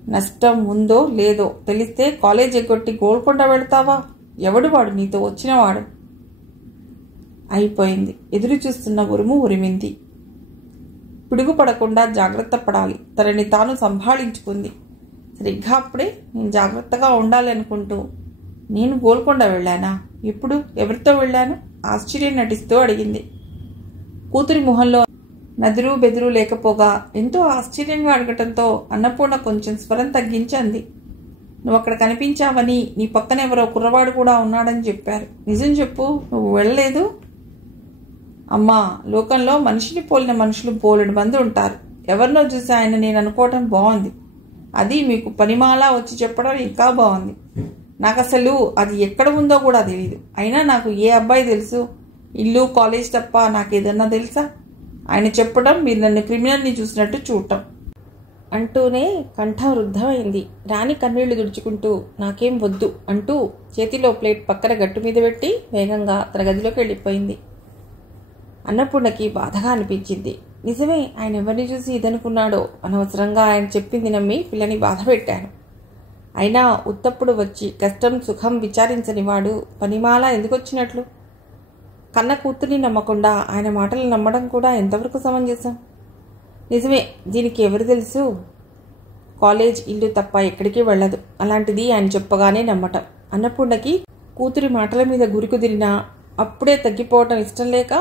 నష్టం ఉందో లేదో తెలిస్తే కాలేజ్ ఎగ్గొట్టి గోల్కొండ వెళతావా? ఎవడు వాడు నీతో వచ్చినవాడు? అయిపోయింది. ఎదురు చూస్తున్న ఉరుము ఉరిమింది. పిడుగుపడకుండా జాగ్రత్త పడాలి. తనని తాను సంభాళించుకుంది. సరిగ్గా అప్పుడే నేను జాగ్రత్తగా ఉండాలి అనుకుంటూ నేను గోల్కొండ వెళ్ళానా? ఇప్పుడు ఎవరితో వెళ్ళాను? ఆశ్చర్యం నటిస్తూ అడిగింది. కూతురి మొహంలో నదురు బెదురు లేకపోగా ఎంతో ఆశ్చర్యంగా అడగటంతో అన్నపూర్ణ కొంచెం స్వరం తగ్గించింది. నువ్వు అక్కడ కనిపించావని, నీ పక్కన ఎవరో కుర్రవాడు కూడా ఉన్నాడని చెప్పారు. నిజం చెప్పు, నువ్వు వెళ్ళలేదు? అమ్మా, లోకంలో మనిషిని పోలిన మనుషులు బోలెడు మంది ఉంటారు. ఎవరినో చూసి ఆయన నేను అనుకోవటం బాగుంది. అది మీకు పనిమాలా వచ్చి చెప్పడం ఇంకా బాగుంది. నాకు అసలు అది ఎక్కడ ఉందో కూడా తెలియదు. అయినా నాకు ఏ అబ్బాయి తెలుసు? ఇల్లు కాలేజ్ తప్ప నాకేదన్నా తెలుసా? ఆయన చెప్పడం, మీరు నన్ను క్రిమినల్ని చూసినట్టు చూడటం అంటూనే కంఠం రుద్ధమైంది. రాణి కన్నీళ్లు తుడుచుకుంటూ నాకేం వద్దు అంటూ చేతిలో ప్లేట్ పక్కన గట్టు మీద పెట్టి వేగంగా తన గదిలోకి వెళ్ళిపోయింది. అన్నపూర్ణకి బాధగా అనిపించింది. నిజమే, ఆయన ఎవరిని చూసి ఇదనుకున్నాడో. అనవసరంగా ఆయన చెప్పింది నమ్మి పిల్లని బాధ పెట్టాను. అయినా ఉత్తప్పుడు వచ్చి కష్టం సుఖం విచారించని వాడు పనిమాల ఎందుకు వచ్చినట్లు? కన్న కూతుర్ని నమ్మకుండా ఆయన మాటలు నమ్మడం కూడా ఎంతవరకు సమంజసం? నిజమే, దీనికి ఎవరు తెలుసు? కాలేజ్ ఇల్లు తప్ప ఎక్కడికి వెళ్ళదు. అలాంటిది ఆయన చెప్పగానే నమ్మటం. అన్నపూర్ణకి కూతురి మాటల మీద గురికుదిరినా అప్పుడే తగ్గిపోవటం ఇష్టం లేక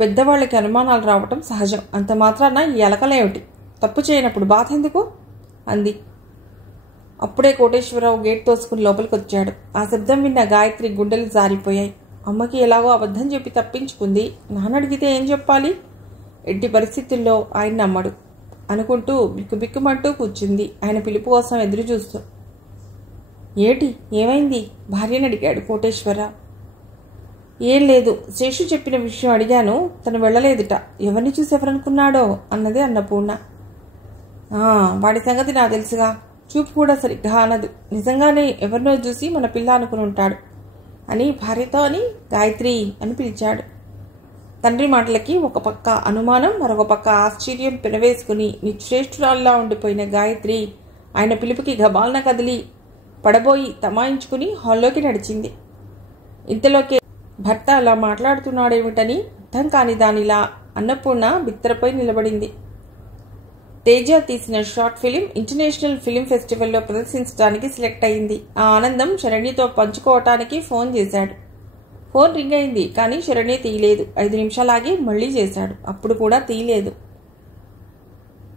పెద్దవాళ్ళకి అనుమానాలు రావటం సహజం. అంత మాత్రాన ఈ అలకలేమిటి? తప్పు చేయనప్పుడు బాధ ఎందుకు అంది. అప్పుడే కోటేశ్వరరావు గేట్ తోసుకుని లోపలికి వచ్చాడు. ఆ శబ్దం విన్న గాయత్రి గుండెలు జారిపోయాయి. అమ్మకి ఎలాగో అబద్ధం చెప్పి తప్పించుకుంది. నాన్న అడిగితే ఏం చెప్పాలి? ఎట్టి పరిస్థితుల్లో ఆయన నమ్మడు అనుకుంటూ బిక్కుబిక్కుమంటూ కూర్చుంది ఆయన పిలుపు కోసం ఎదురు చూస్తూ. ఏటి ఏమైంది? భార్యని అడిగాడు కోటేశ్వరరావు. ఏం లేదు, శేషు చెప్పిన విషయం అడిగాను. తను వెళ్ళలేదుట. ఎవరిని చూసి ఎవరనుకున్నాడో అన్నది అన్నపూర్ణ. వాడి సంగతి నాకు తెలుసుగా. చూపు కూడా సరిగ్గా అనదు. నిజంగానే ఎవరినో చూసి మన పిల్ల అనుకుని ఉంటాడు అని భార్యతో అని గాయత్రి అని పిలిచాడు. తండ్రి మాటలకి ఒక పక్క అనుమానం, మరొక పక్క ఆశ్చర్యం పెనవేసుకుని నిశ్రేష్ఠురాల్లా ఉండిపోయిన గాయత్రి ఆయన పిలుపుకి గబాలన కదిలి పడబోయి తమాయించుకుని హాల్లోకి నడిచింది. ఇంతలోకే భర్త అలా మాట్లాడుతున్నాడేమిటని అర్థం కాని దానిలా అన్నపూర్ణ బిత్తరపై నిలబడింది. తేజ తీసిన షార్ట్ ఫిలిం ఇంటర్నేషనల్ ఫిలిం ఫెస్టివల్లో ప్రదర్శించడానికి సెలెక్ట్ అయింది. ఆ ఆనందం శరణ్యతో పంచుకోవటానికి ఫోన్ చేశాడు. ఫోన్ రింగ్ అయింది, కానీ శరణ్య తీయలేదు. 5 నిమిషాలాగి మళ్ళీ చేశాడు. అప్పుడు కూడా తీయలేదు.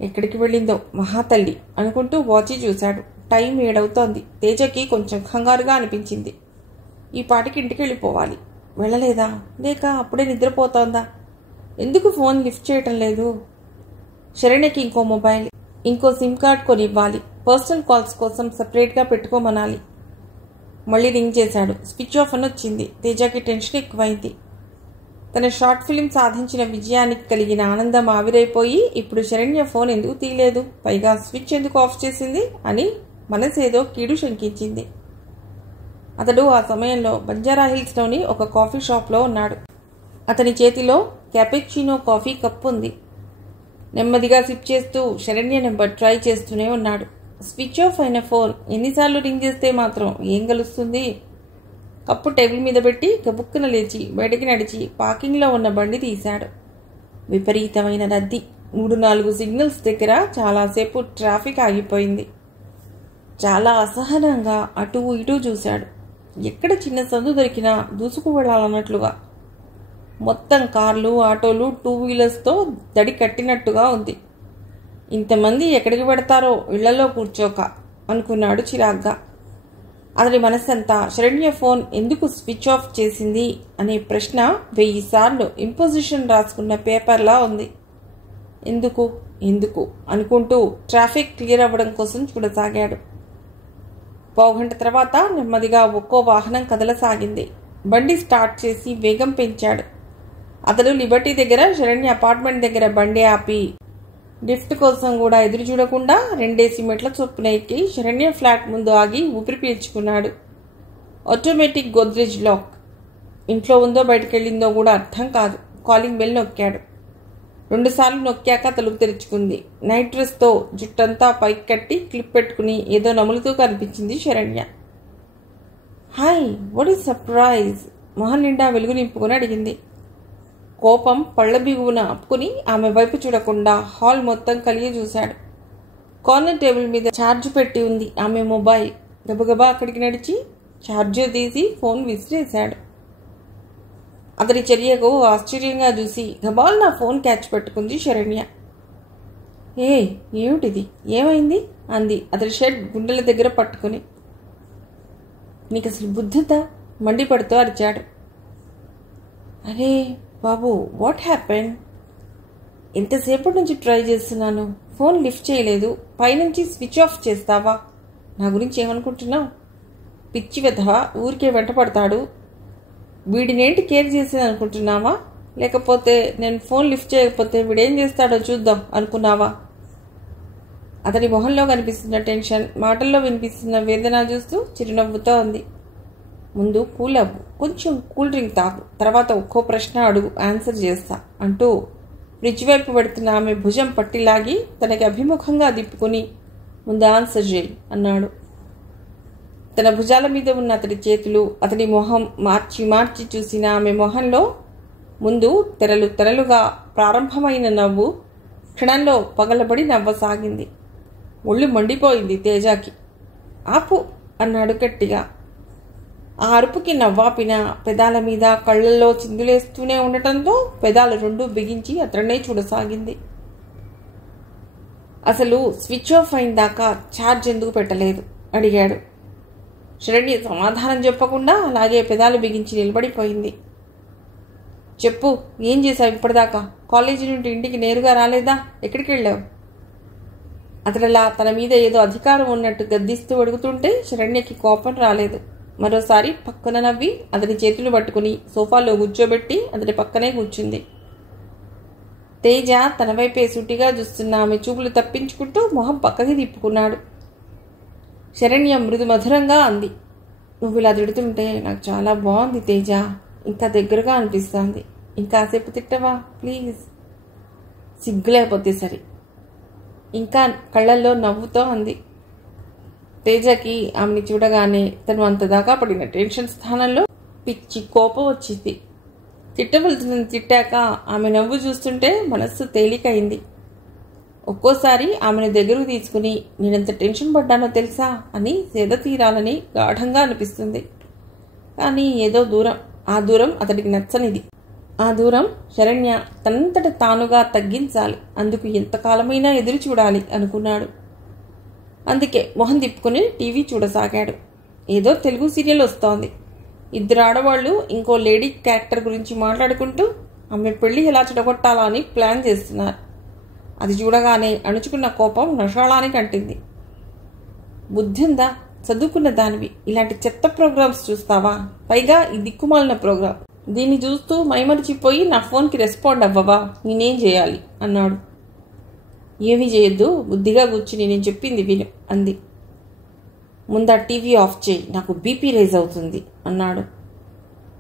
ఎక్కడికి వెళ్ళిందో మహాతల్లి అనుకుంటూ వాచి చూశాడు. టైం 7 అవుతోంది. తేజకి కొంచెం కంగారుగా అనిపించింది. ఈ పాటికి ఇంటికి వెళ్ళిపోవాలి. వెళ్ళలేదా, లేక అప్పుడే నిద్రపోతోందా? ఎందుకు ఫోన్ లిఫ్ట్ చేయటం లేదు? శరణ్యకి ఇంకో మొబైల్, ఇంకో సిమ్ కార్డ్ కొని ఇవ్వాలి. పర్సనల్ కాల్స్ కోసం సపరేట్గా పెట్టుకోమనాలి. మళ్ళీ రింగ్ చేశాడు. స్విచ్ ఆఫ్ అని వచ్చింది. తేజకి టెన్షన్ ఎక్కువైంది. తన షార్ట్ ఫిల్మ్ సాధించిన విజయానికి కలిగిన ఆనందం ఆవిరైపోయి ఇప్పుడు శరణ్య ఫోన్ ఎందుకు తీయలేదు, పైగా స్విచ్ ఎందుకు ఆఫ్ చేసింది అని మనసేదో కీడు శంకించింది. అతడు ఆ సమయంలో బంజారాహిల్స్లోని ఒక కాఫీ షాప్లో ఉన్నాడు. అతని చేతిలో క్యాపెచినో కాఫీ కప్ ఉంది. నెమ్మదిగా సిప్ చేస్తూ శరణ్య నెంబర్ ట్రై చేస్తూనే ఉన్నాడు. స్విచ్ ఆఫ్ అయిన ఫోన్ ఎన్నిసార్లు రింగ్ చేస్తే మాత్రం ఏం గలుస్తుంది? కప్పు టేబుల్ మీద పెట్టి గబుక్కున లేచి బయటికి నడిచి పార్కింగ్లో ఉన్న బండి తీశాడు. విపరీతమైన రద్దీ. 3-4 సిగ్నల్స్ దగ్గర చాలాసేపు ట్రాఫిక్ ఆగిపోయింది. చాలా అసహనంగా అటూ ఇటూ చూశాడు. ఎక్కడ చిన్న సందు దొరికినా దూసుకు వెళ్ళాలన్నట్లుగా. మొత్తం కార్లు, ఆటోలు, 2 వీలర్స్తో దడి కట్టినట్టుగా ఉంది. ఇంతమంది ఎక్కడికి పెడతారో ఇళ్లలో కూర్చోక అనుకున్నాడు చిరాగ్గా. అతడి మనస్సంతా శరణ్య ఫోన్ ఎందుకు స్విచ్ ఆఫ్ చేసింది అనే ప్రశ్న 1000 సార్లు ఇంపోజిషన్ రాసుకున్న పేపర్లా ఉంది. ఎందుకు ఎందుకు అనుకుంటూ ట్రాఫిక్ క్లియర్ అవ్వడం కోసం చూడసాగాడు. పావుగంట తర్వాత నెమ్మదిగా ఒక్కో వాహనం కదలసాగింది. బండి స్టార్ట్ చేసి వేగం పెంచాడు. అతడు లిబర్టీ దగ్గర శరణ్య అపార్ట్మెంట్ దగ్గర బండి ఆపి లిఫ్ట్ కోసం కూడా ఎదురు చూడకుండా 2 మెట్ల చొప్పున ఎక్కి శరణ్య ఫ్లాట్ ముందు ఆగి ఊపిరి పీల్చుకున్నాడు. Automatic Godrej lock. ఇంట్లో ఉందో బయటకెళ్ళిందో కూడా అర్థం కాదు. Calling bell నొక్కాడు. 2 సార్లు నొక్కాక తలుపు తెరుచుకుంది. నైట్ డ్రెస్తో జుట్టంతా పైకి కట్టి క్లిప్ పెట్టుకుని ఏదో నములుతూ కనిపించింది Saranya. Hi, what is surprise? మొహం నిండా వెలుగు నింపుకుని అడిగింది. కోపం పళ్ల బిగువున అప్పుకుని ఆమె వైపు చూడకుండా హాల్ మొత్తం కలిగి చూశాడు. కార్నర్ టేబుల్ మీద ఛార్జ్ పెట్టి ఉంది ఆమె మొబైల్. గబగబా అక్కడికి నడిచి ఛార్జర్ తీసి ఫోన్ విసిరేశాడు. అతడి చర్యకు ఆశ్చర్యంగా చూసి గబాల్ నా ఫోన్ క్యాచ్ పెట్టుకుంది శరణ్య. ఏమిటిది, ఏమైంది అంది అతడి షర్ట్ గుండెల దగ్గర పట్టుకుని. నీకు అసలు బుద్ధిద్దా? మండిపడుతూ అరిచాడు. అరే బాబు, వాట్ హ్యాపెన్? ఎంతసేపటి నుంచి ట్రై చేస్తున్నాను, ఫోన్ లిఫ్ట్ చేయలేదు. పైనుంచి స్విచ్ ఆఫ్ చేస్తావా? నా గురించి ఏమనుకుంటున్నావు? పిచ్చి వెధవా, ఊరికే వెంట పడతాడు. వీడినేంటి కేర్ చేసేది అనుకుంటున్నావా? లేకపోతే నేను ఫోన్ లిఫ్ట్ చేయకపోతే వీడేం చేస్తాడో చూద్దాం అనుకున్నావా? అతడి మొహంలో కనిపిస్తున్న టెన్షన్, మాటల్లో వినిపిస్తున్న వేదన చూస్తూ చిరునవ్వుతో ఉంది. ముందు కూల్ అవ్వు, కొంచెం కూల్ డ్రింక్ తాగు, తర్వాత ఒక్కో ప్రశ్న అడుగు, ఆన్సర్ చేస్తా అంటూ ఫ్రిడ్జ్ వైపు పెడుతున్న ఆమె భుజం పట్టిలాగి తనకి అభిముఖంగా దిప్పుకుని ముందు ఆన్సర్ చేయి అన్నాడు. తన భుజాల మీద ఉన్న అతడి చేతులు, అతడి మొహం మార్చి మార్చి చూసిన ఆమె మొహంలో ముందు తెరలు తెరలుగా ప్రారంభమైన నవ్వు క్షణంలో పగలబడి నవ్వసాగింది. ఒళ్ళు మండిపోయింది తేజాకి. ఆపు అన్నాడు గట్టిగా. ఆ అరుపుకి నవ్వాపిన పెదాల మీద కళ్ళల్లో చిందులేస్తూనే ఉండటంతో పెదాలు 2 బిగించి అతడనే చూడసాగింది. అసలు స్విచ్ ఆఫ్ అయిన దాకా ఛార్జ్ ఎందుకు పెట్టలేదు అడిగాడు. శరణ్య సమాధానం చెప్పకుండా అలాగే పెదాలు బిగించి నిలబడిపోయింది. చెప్పు, ఏం చేశావు ఇప్పటిదాకా? కాలేజీ నుండి ఇంటికి నేరుగా రాలేదా? ఎక్కడికి వెళ్ళావు? అతడలా తన మీద ఏదో అధికారం ఉన్నట్టు గద్దిస్తూ అడుగుతుంటే శరణ్యకి కోపం రాలేదు. మరోసారి పక్కన నవ్వి అతని చేతులు పట్టుకుని సోఫాలో కూర్చోబెట్టి అతడి పక్కనే కూర్చుంది. తేజ తన వైపే సూటిగా చూస్తున్న ఆమె చూపులు తప్పించుకుంటూ మొహం పక్కకి తిప్పుకున్నాడు. శరణ్య మృదు మధురంగా అంది. నువ్వు ఇలా తిడుతుంటే నాకు చాలా బాగుంది తేజ, ఇంకా దగ్గరగా అనిపిస్తోంది. ఇంకాసేపు తిట్టవా ప్లీజ్? సిగ్గులేకపోతే సరి. ఇంకా కళ్ళల్లో నవ్వుతో అంది. తేజకి ఆమెని చూడగానే తను అంతదాకా పడిన టెన్షన్ స్థానంలో పిచ్చి కోపం వచ్చింది. తిట్టవలసింది తిట్టాక ఆమె నవ్వు చూస్తుంటే మనస్సు తేలికైంది. ఒక్కోసారి ఆమెను దగ్గరకు తీసుకుని నేనెంత టెన్షన్ పడ్డానో తెలుసా అని సేద తీరాలని గాఢంగా అనిపిస్తుంది. కానీ ఏదో దూరం ఆ దూరం అతడికి నచ్చనిది. ఆ దూరం శరణ్య తనంతట తానుగా తగ్గించాలి. అందుకు ఎంతకాలమైనా ఎదురు చూడాలి అనుకున్నాడు. అందుకే మొహం తిప్పుకుని టీవీ చూడసాగాడు. ఏదో తెలుగు సీరియల్ వస్తోంది. ఇద్దరు ఆడవాళ్లు ఇంకో లేడీ క్యారెక్టర్ గురించి మాట్లాడుకుంటూ ఆమె పెళ్లి ఎలా చెడగొట్టాలా అని ప్లాన్ చేస్తున్నారు. అది చూడగానే అణుచుకున్న కోపం నషాళానికి అంటింది. బుద్ధిందా? చదువుకున్న దానివి ఇలాంటి చెత్త ప్రోగ్రామ్స్ చూస్తావా? పైగా ఈ దిక్కుమాలిన ప్రోగ్రాం. దీన్ని చూస్తూ మైమరిచిపోయి నా ఫోన్కి రెస్పాండ్ అవ్వవా? నేనేం చేయాలి అన్నాడు. ఏమీ చేయొద్దు, బుద్ధిగా కూర్చుని నేను చెప్పింది విను అంది. ముందా టీవీ ఆఫ్ చేయి, నాకు బీపీ రైజ్ అవుతుంది అన్నాడు.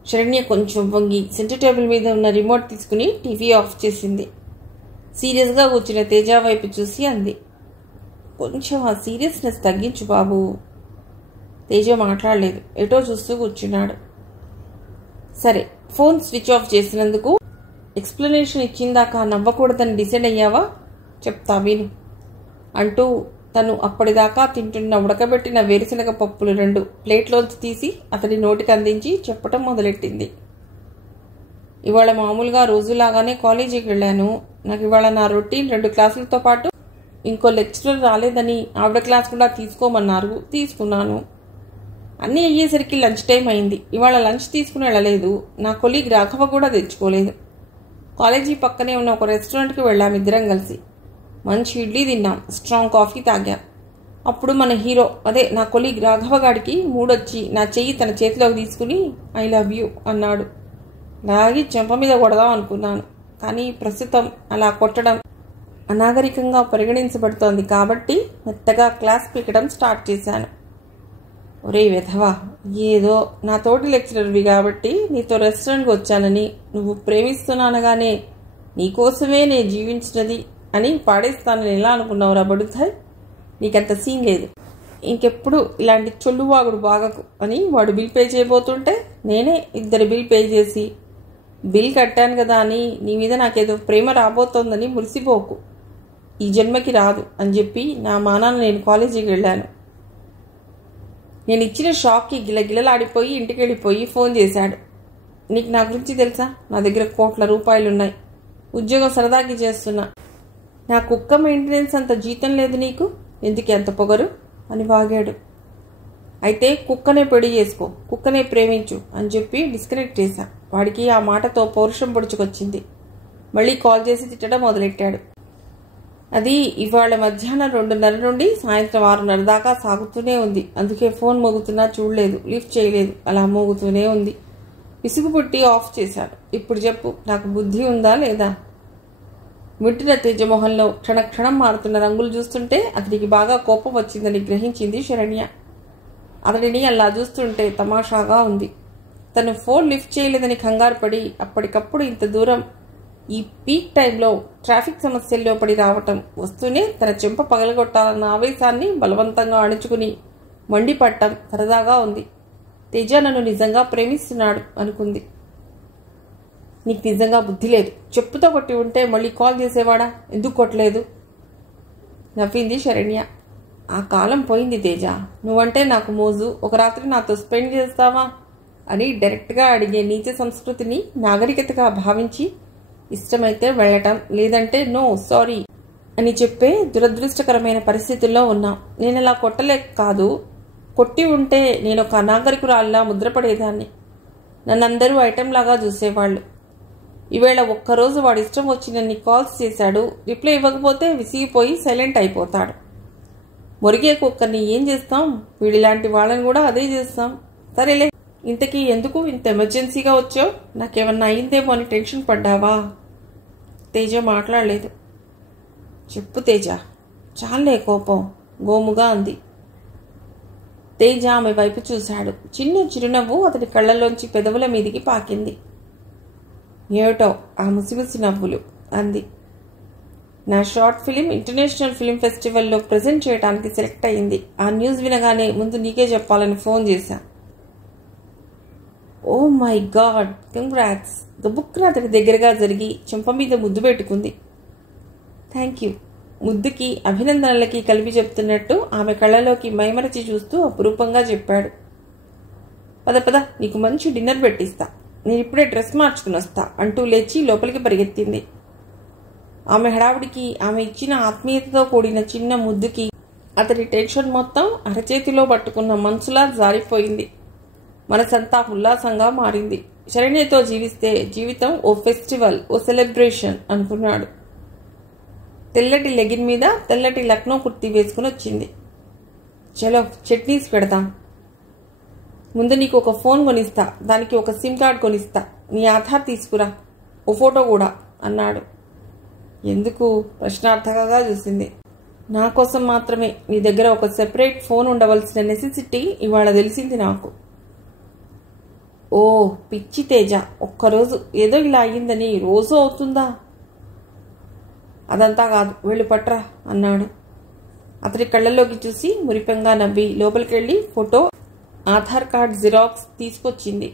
శరణ్య కొంచెం వంగి సెంటర్ టేబుల్ మీద ఉన్న రిమోట్ తీసుకుని టీవీ ఆఫ్ చేసింది. సీరియస్గా కూర్చున్న తేజ వైపు చూసి అంది, కొంచెం ఆ సీరియస్నెస్ తగ్గించు బాబు. తేజ మాట్లాడలేదు, ఎటో చూస్తూ కూర్చున్నాడు. సరే, ఫోన్ స్విచ్ ఆఫ్ చేసినందుకు ఎక్స్ప్లెనేషన్ ఇచ్చిందాకా నవ్వకూడదని డిసైడ్ అయ్యావా? చెప్తా విను అంటూ తను అప్పటిదాకా తింటున్న ఉడకబెట్టిన వేరుశనగ పప్పులు 2 ప్లేట్లోంచి తీసి అతడి నోటికి అందించి చెప్పటం మొదలెట్టింది. ఇవాళ మామూలుగా రోజులాగానే కాలేజీకి వెళ్ళాను. నాకు ఇవాళ నా రొటీన్ 2 క్లాసులతో పాటు ఇంకో లెక్చరర్ రాలేదని ఆవిడ క్లాస్ కూడా తీసుకోమన్నారు, తీసుకున్నాను. అన్నీ అయ్యేసరికి లంచ్ టైం అయింది. ఇవాళ లంచ్ తీసుకుని వెళ్ళలేదు. నా కొలీగ్ రాఘవ కూడా తెచ్చుకోలేదు. కాలేజీ పక్కనే ఉన్న ఒక రెస్టారెంట్కి వెళ్ళాం ఇద్దరం కలిసి. మంచి ఇడ్లీ తిన్నాం, స్ట్రాంగ్ కాఫీ తాగాం. అప్పుడు మన హీరో, అదే నా కొలీగ్ రాఘవ గాడికి మూడొచ్చి నా చెయ్యి తన చేతిలోకి తీసుకుని ఐ లవ్ యూ అన్నాడు. లాగి చెంప మీద కొడదాం అనుకున్నాను. కానీ ప్రస్తుతం అలా కొట్టడం అనాగరికంగా పరిగణించబడుతోంది కాబట్టి మెత్తగా క్లాస్ పీకడం స్టార్ట్ చేశాను. ఒరే వెధవా, ఏదో నా తోటి లెక్చరర్వి కాబట్టి నీతో రెస్టారెంట్కి వచ్చానని, నువ్వు ప్రేమిస్తున్నానగానే నీకోసమే నేను జీవించినది అని పాడేస్తానని ఎలా అనుకున్నావురా బడుతాయ్? నీకంత సీన్ లేదు. ఇంకెప్పుడు ఇలాంటి చొల్లువాగుడు బాగకు అని వాడు బిల్ పే చేయబోతుంటే నేనే 2 బిల్ పే చేసి, బిల్ కట్టాను కదా అని నీ మీద నాకేదో ప్రేమ రాబోతోందని మురిసిపోకు. ఈ జన్మకి రాదు అని చెప్పి నా మానాన్ని నేను కాలేజీకి వెళ్ళాను. నేను ఇచ్చిన షాక్కి గిలగిలలాడిపోయి ఇంటికి వెళ్ళిపోయి ఫోన్ చేశాడు. నీకు నా గురించి తెలుసా? నా దగ్గర కోట్ల రూపాయలున్నాయి. ఉద్యోగం సరదాకి చేస్తున్నా. నా కుక్క మెయింటెనెన్స్ అంత జీతం లేదు నీకు, ఎందుకు ఎంత పొగరు అని వాగాడు. అయితే కుక్కనే పెళ్లి చేసుకో, కుక్కనే ప్రేమించు అని చెప్పి డిస్కనెక్ట్ చేశా. వాడికి ఆ మాటతో పౌరుషం పొడుచుకొచ్చింది. మళ్ళీ కాల్ చేసి తిట్టడం మొదలెట్టాడు. అది ఇవాళ మధ్యాహ్నం 2:30 నుండి సాయంత్రం 6:30 దాకా సాగుతూనే ఉంది. అందుకే ఫోన్ మోగుతున్నా చూడలేదు, లిఫ్ట్ చేయలేదు, అలా మోగుతూనే ఉంది. విసుగు పుట్టి ఆఫ్ చేశాడు. ఇప్పుడు చెప్పు, నాకు బుద్ధి ఉందా లేదా? మిట్టిన తేజమోహంలో క్షణక్షణం మారుతున్న రంగులు చూస్తుంటే అతడికి బాగా కోపం వచ్చిందని గ్రహించింది శరణ్య. అతడిని అలా చూస్తుంటే తమాషాగా ఉంది. తను ఫోన్ లిఫ్ట్ చేయలేదని కంగారు పడి అప్పటికప్పుడు ఇంత దూరం ఈ పీక్ టైంలో ట్రాఫిక్ సమస్యల్లో పడి రావటం, వస్తూనే తన చెంప పగలగొట్టాలన్న ఆవేశాన్ని బలవంతంగా అణుచుకుని మండిపట్టం సరదాగా ఉంది. తేజ నన్ను నిజంగా ప్రేమిస్తున్నాడు అనుకుంది. నీకు నిజంగా బుద్ధి లేదు. చెప్పుతో కొట్టి ఉంటే మళ్ళీ కాల్ చేసేవాడా? ఎందుకు కొట్టలేదు? నవ్వింది శరణ్య. ఆ కాలం పోయింది తేజ. నువ్వంటే నాకు మోజు, ఒక రాత్రి నాతో స్పెండ్ చేస్తావా అని డైరెక్ట్గా అడిగే నీచ సంస్కృతిని నాగరికతగా భావించి ఇష్టమైతే వెళ్ళటం, లేదంటే నో సారీ అని చెప్పే దురదృష్టకరమైన పరిస్థితుల్లో ఉన్నాం. నేను అలా కొట్టలేక కాదు, కొట్టి ఉంటే నేను ఒక అనాగరికురాల్లా ముద్రపడేదాన్ని. నన్నందరూ ఐటెంలాగా చూసేవాళ్ళు. ఈవేళ ఒక్కరోజు వాడి ఇష్టం వచ్చినన్ని కాల్స్ చేశాడు. రిప్లై ఇవ్వకపోతే విసిగిపోయి సైలెంట్ అయిపోతాడు. మొరిగే కుక్కర్ని ఏం చేస్తాం? వీడిలాంటి వాళ్ళని కూడా అదే చేస్తాం. సరేలే, ఇంతకీ ఎందుకు ఇంత ఎమర్జెన్సీగా వచ్చావు? నాకేమన్నా అయిందేమో అని టెన్షన్ పడ్డావా? తేజ మాట్లాడలేదు. చెప్పు తేజ, చాలే కోపం గోముగా అంది. తేజ ఆమె వైపు చూశాడు. చిన్న చిరునవ్వు అతడి కళ్ళల్లోంచి పెదవుల మీదికి పాకింది. ఏమిటో ఆ ముసిముసి నవ్వులు అంది. నా షార్ట్ ఫిలిం ఇంటర్నేషనల్ ఫిలిం ఫెస్టివల్లో ప్రజెంట్ చేయడానికి సెలెక్ట్ అయింది. ఆ న్యూస్ వినగానే ముందు నీకే చెప్పాలని ఫోన్ చేశా. Oh my God, congrats. గబుక్కున అతడి దగ్గరగా జరిగి చెంప మీద ముద్దు పెట్టుకుంది. Thank you. ముద్దుకి అభినందనలకి కలిపి చెప్తున్నట్టు ఆమె కళ్ళలోకి మైమరచి చూస్తూ అపురూపంగా చెప్పాడు. పద పద, నీకు మంచి డిన్నర్ పెట్టిస్తా. నేను ఇప్పుడే డ్రెస్ మార్చుకుని వస్తా అంటూ లేచి లోపలికి పరిగెత్తింది. ఆమె హడావుడికి, ఆమె ఇచ్చిన ఆత్మీయతతో కూడిన చిన్న ముద్దుకి అతడి టెన్షన్ మొత్తం అరచేతిలో పట్టుకున్న మనసులా జారిపోయింది. మనసంతా ఉల్లాసంగా మారింది. శరణ్యతో జీవిస్తే జీవితం ఓ ఫెస్టివల్, ఓ సెలబ్రేషన్ అనుకున్నాడు. తెల్లటి లెగిన్ మీద తెల్లటి లక్నో కుర్తీ వేసుకుని వచ్చింది. చలో చట్నీస్ పెడతాం. ముందు నీకు ఒక ఫోన్ కొనిస్తా, దానికి ఒక సిమ్ కార్డ్ కొనిస్తా, నీ ఆధార్ తీసుకురా, ఓ ఫోటో కూడా అన్నాడు. ఎందుకు? ప్రశ్నార్థకంగా చూసింది. నా కోసం మాత్రమే నీ దగ్గర ఒక సెపరేట్ ఫోన్ ఉండవలసిన నెసెసిటీ ఇవాళ తెలిసింది నాకు. ఓ పిచ్చి తేజ, ఒక్కరోజు ఏదో ఇలా అయ్యిందని రోజు అవుతుందా? అదంతా కాదు, వెళ్ళి పట్రా అన్నాడు. అతడి కళ్ళల్లోకి చూసి మురిపెంగా నవ్వి లోపలికెళ్ళి ఫోటో, ఆధార్ కార్డ్ జిరాక్స్ తీసుకొచ్చింది.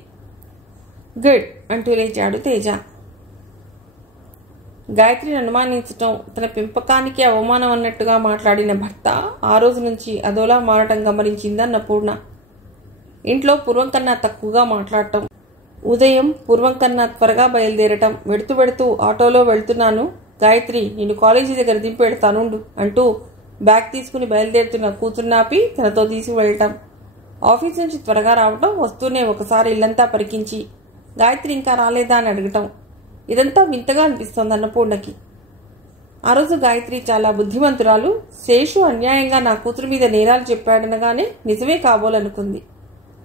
గుడ్ అంటూ లేచాడు తేజ. గాయత్రిని అనుమానించటం తన పెంపకానికి అవమానం అన్నట్టుగా మాట్లాడిన భర్త ఆ రోజు నుంచి అదోలా మారటం గమనించిందన్న పూర్ణ. ఇంట్లో పూర్వం కన్నా తక్కువగా మాట్లాడటం, ఉదయం పూర్వం కన్నా త్వరగా బయలుదేరటం, వెడుతూ ఆటోలో వెళ్తున్నాను గాయత్రి, నేను కాలేజీ దగ్గర దింపి పెడతానుండు అంటూ బ్యాగ్ తీసుకుని బయలుదేరుతున్న కూతుర్నాపి తనతో తీసుకువెళ్ళటం, ఆఫీస్ నుంచి త్వరగా రావటం, వస్తూనే ఒకసారి ఇల్లంతా పరికించి గాయత్రి ఇంకా రాలేదా అని అడగటం, ఇదంతా వింతగా అనిపిస్తోంది అన్నపూర్ణకి. ఆ రోజు గాయత్రి చాలా బుద్ధిమంతురాలు. శేషు అన్యాయంగా నా కూతురు మీద నేరాలు చెప్పాడనగానే నిజమే కాబోలనుకుంది.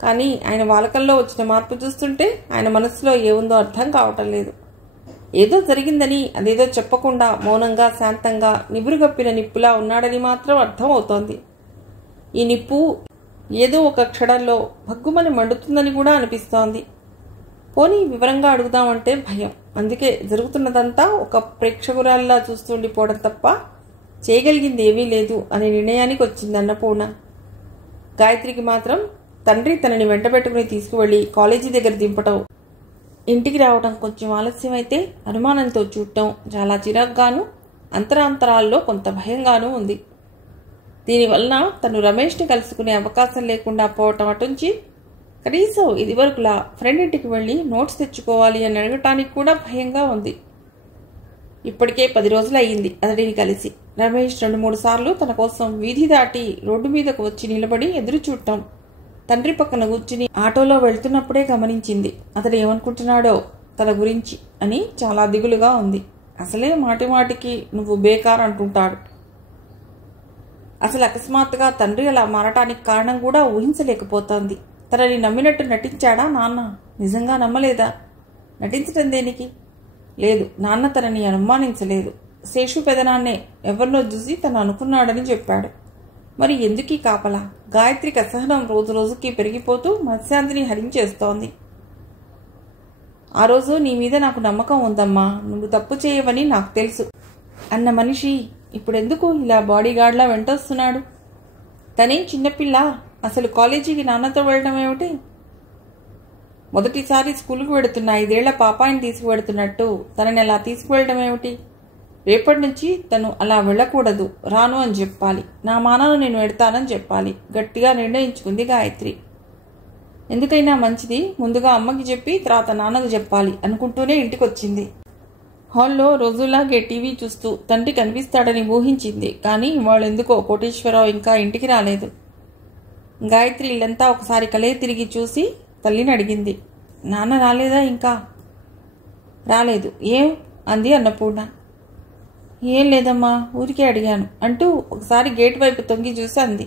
కానీ ఆయన వాలకంలో వచ్చిన మార్పు చూస్తుంటే ఆయన మనసులో ఏముందో అర్థం కావటం లేదు. ఏదో జరిగిందని అదేదో చెప్పకుండా మౌనంగా శాంతంగా నిబురుగప్పిన నిప్పులా ఉన్నాడని మాత్రం అర్థం అవుతోంది. ఈ నిప్పు ఏదో ఒక క్షణంలో భగ్గుమని మండుతుందని కూడా అనిపిస్తోంది. పోనీ వివరంగా అడుగుదామంటే భయం. అందుకే జరుగుతున్నదంతా ఒక ప్రేక్షకురాల్లా చూస్తుండిపోవడం తప్ప చేయగలిగింది ఏమీ లేదు అనే నిర్ణయానికి వచ్చింది అన్నపూర్ణ. గాయత్రికి మాత్రం తండ్రి తనని వెంటబెట్టుకుని తీసుకువెళ్లి కాలేజీ దగ్గర దింపటం, ఇంటికి రావడం కొంచెం ఆలస్యమైతే అనుమానంతో చూడటం చాలా చిరాగ్గాను, అంతరాంతరాల్లో కొంత భయంగానూ ఉంది. దీనివలన తను రమేష్ని కలుసుకునే అవకాశం లేకుండా పోవటం అటుంచి కనీసం ఇదివరకులా ఫ్రెండ్ ఇంటికి వెళ్ళి నోట్స్ తెచ్చుకోవాలి అని అడగటానికి కూడా భయంగా ఉంది. ఇప్పటికే 10 రోజులు అయ్యింది అతడిని కలిసి. రమేష్ 2-3 సార్లు తన కోసం వీధి దాటి రోడ్డు మీదకు వచ్చి నిలబడి ఎదురు చూడటం, తండ్రి పక్కన కూర్చుని ఆటోలో వెళ్తున్నప్పుడే గమనించింది. అతడు ఏమనుకుంటున్నాడో తన గురించి అని చాలా దిగులుగా ఉంది. అసలే మాటిమాటికి నువ్వు బేకార్ అంటుంటాడు. అసలు అకస్మాత్తుగా తండ్రి అలా మారటానికి కారణం కూడా ఊహించలేకపోతోంది. తనని నమ్మినట్టు నటించాడా నాన్న? నిజంగా నమ్మలేదా? నటించటం దేనికి? లేదు, నాన్న తనని అనుమానించలేదు. శేషు పెదనాన్నే ఎవరినో చూసి తను అనుకున్నాడని చెప్పాడు. మరి ఎందుకీ కాపలా? గాయత్రికి అసహనం రోజు రోజుకి పెరిగిపోతూ మనశ్శాంతిని హరించేస్తోంది. ఆ రోజు నీ మీద నాకు నమ్మకం ఉందమ్మా, నువ్వు తప్పు చేయవని నాకు తెలుసు అన్న మనిషి ఇప్పుడెందుకు ఇలా బాడీగార్డ్లా వెంటొస్తున్నాడు? తనేం చిన్నపిల్ల, అసలు కాలేజీకి నాన్నతో వెళ్ళడం ఏమిటి? మొదటిసారి స్కూల్కి వెడుతున్న 5 ఏళ్ల పాపాయిని తీసుకువెడుతున్నట్టు తనని అలా తీసుకువెళ్ళడం ఏమిటి? రేపటి నుంచి తను అలా వెళ్ళకూడదు, రాను అని చెప్పాలి. నా మానాను నేను వెడతానని చెప్పాలి గట్టిగా నిర్ణయించుకుంది గాయత్రి. ఎందుకైనా మంచిది ముందుగా అమ్మకి చెప్పి తర్వాత నాన్నకు చెప్పాలి అనుకుంటూనే ఇంటికొచ్చింది. హాల్లో రోజులాగే టీవీ చూస్తూ తండ్రి కనిపిస్తాడని ఊహించింది. కానీ వాళ్ళెందుకో కోటేశ్వరరావు ఇంకా ఇంటికి రాలేదు. గాయత్రి ఇల్లంతా ఒకసారి కలే తిరిగి చూసి తల్లిని అడిగింది, నాన్న రాలేదా ఇంకా? రాలేదు. ఏం అంది అన్నపూర్ణ. ఏం లేదమ్మా, ఊరికే అడిగాను అంటూ ఒకసారి గేట్ వైపు తొంగి చూసి అంది.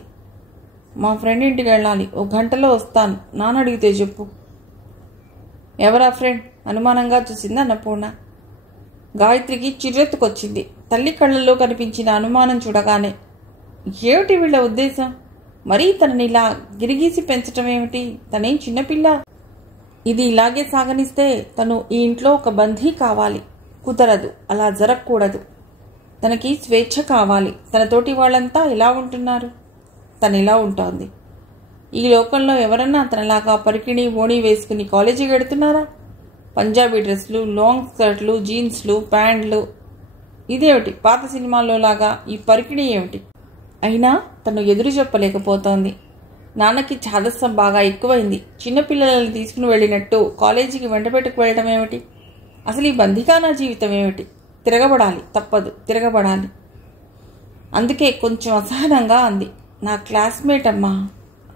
మా ఫ్రెండ్ ఇంటికి వెళ్ళాలి, 1 గంటలో వస్తాను, నాన్న అడిగితే చెప్పు. ఎవరా ఫ్రెండ్? అనుమానంగా చూసింది అన్నపూర్ణ. గాయత్రికి చిర్రెత్తుకొచ్చింది. తల్లి కళ్ళల్లో కనిపించిన అనుమానం చూడగానే. ఏమిటి వీళ్ళ ఉద్దేశం? మరీ తనని ఇలా గిరిగీసి పెంచటం ఏమిటి? తనేం చిన్నపిల్ల. ఇది ఇలాగే సాగనిస్తే తను ఈ ఇంట్లో ఒక బంధీ కావాలి. కుదరదు, అలా జరగకూడదు. తనకి స్వేచ్ఛ కావాలి. తనతోటి వాళ్ళంతా ఎలా ఉంటున్నారు, తను ఎలా ఉంటుంది? ఈ లోకంలో ఎవరన్నా తనలాగా పరికిణి ఓణి వేసుకుని కాలేజీకి వెడుతున్నారా? పంజాబీ డ్రెస్లు, లాంగ్ స్కర్ట్లు, జీన్స్లు, ప్యాంట్లు. ఇదేమిటి పాత సినిమాల్లో లాగా ఈ పరికిణి ఏమిటి? అయినా తను ఎదురు చెప్పలేకపోతోంది. నాన్నకి ఛాదస్సం బాగా ఎక్కువైంది. చిన్నపిల్లలని తీసుకుని వెళ్ళినట్టు కాలేజీకి వెంటబెట్టుకు వెళ్ళడం ఏమిటి? అసలు ఈ బందికానా జీవితం ఏమిటి? తిరగబడాలి, తప్పదు, తిరగబడాలి. అందుకే కొంచెం అసహనంగా అంది. నా క్లాస్మేట్ అమ్మా.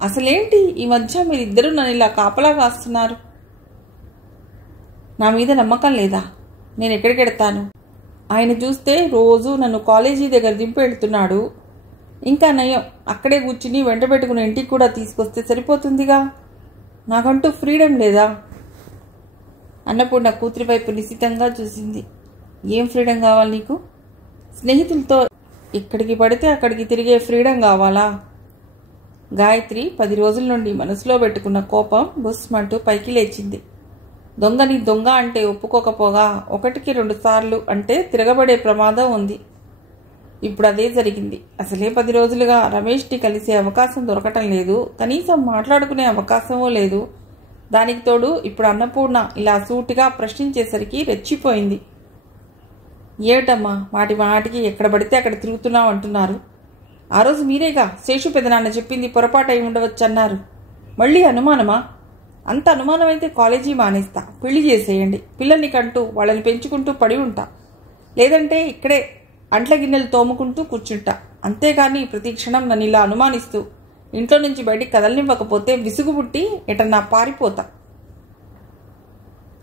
అసలేంటి ఈ మధ్య మీరిద్దరూ నన్ను ఇలా కాపలా కాస్తున్నారు? నా మీద నమ్మకం లేదా? నేను ఎక్కడికెడతాను? ఆయన చూస్తే రోజు నన్ను కాలేజీ దగ్గర దింపి వెళ్తున్నాడు. ఇంకా నయం, అక్కడే కూర్చుని వెంట పెట్టుకుని ఇంటికి కూడా తీసుకొస్తే సరిపోతుందిగా. నాకంటూ ఫ్రీడమ్ లేదా? అన్నపూర్ణ కూతురి వైపు నిశితంగా చూసింది. ఏం ఫ్రీడమ్ కావాలి నీకు? స్నేహితులతో ఎక్కడికి పడితే అక్కడికి తిరిగే ఫ్రీడమ్ కావాలా? గాయత్రి 10 రోజుల నుండి మనసులో పెట్టుకున్న కోపం బుస్మంటూ పైకి లేచింది. దొంగని దొంగ అంటే ఒప్పుకోకపోగా 1కి 2 సార్లు అంటే తిరగబడే ప్రమాదం ఉంది. ఇప్పుడు అదే జరిగింది. అసలే 10 రోజులుగా రమేష్ని కలిసే అవకాశం దొరకటం లేదు. కనీసం మాట్లాడుకునే అవకాశమూ లేదు. దానికి తోడు ఇప్పుడు అన్నపూర్ణ ఇలా సూటిగా ప్రశ్నించేసరికి రెచ్చిపోయింది. ఏమిటమ్మా మాటి మాటికి ఎక్కడ పడితే అక్కడ తిరుగుతున్నావు అంటున్నారు? ఆ రోజు మీరేగా శేషు పెదనాన్న చెప్పింది పొరపాటు అయి ఉండవచ్చు అన్నారు. మళ్ళీ అనుమానమా? అంత అనుమానమైతే కాలేజీ మానేస్తా, పెళ్లి చేసేయండి. పిల్లల్ని కంటూ వాళ్ళని పెంచుకుంటూ పడి ఉంటా. లేదంటే ఇక్కడే అంట్ల గిన్నెలు తోముకుంటూ కూర్చుంటా. అంతేగాని ప్రతి క్షణం నన్ను ఇలా అనుమానిస్తూ ఇంట్లో నుంచి బయటికి కదలనివ్వకపోతే విసుగు పుట్టి ఎటన్నా పారిపోతా.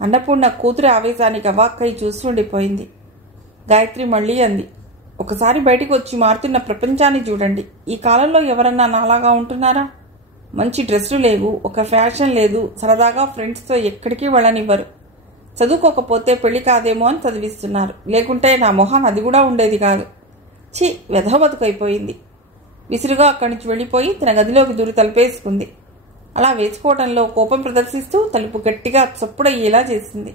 అన్నపూర్ణ కూతురి ఆవేశానికి అవాక్కై చూస్తుండిపోయింది. గాయత్రి మళ్ళీ అంది. ఒకసారి బయటికి వచ్చి మారుతున్న ప్రపంచాన్ని చూడండి. ఈ కాలంలో ఎవరన్నా నాలాగా ఉంటున్నారా? మంచి డ్రెస్సులు లేవు, ఒక ఫ్యాషన్ లేదు, సరదాగా ఫ్రెండ్స్తో ఎక్కడికి వెళ్ళనివ్వరు. చదువుకోకపోతే పెళ్లి కాదేమో అని చదివిస్తున్నారు. లేకుంటే నా మొహాన్ అది కూడా ఉండేది కాదు. ఛీ, వెధవ బతుకైపోయింది. విసురుగా అక్కడి నుంచి వెళ్ళిపోయి తన గదిలోకి దూరి తలుపేసుకుంది. అలా వేసుకోవడంలో కోపం ప్రదర్శిస్తూ తలుపు గట్టిగా చప్పుడయ్యేలా చేసింది.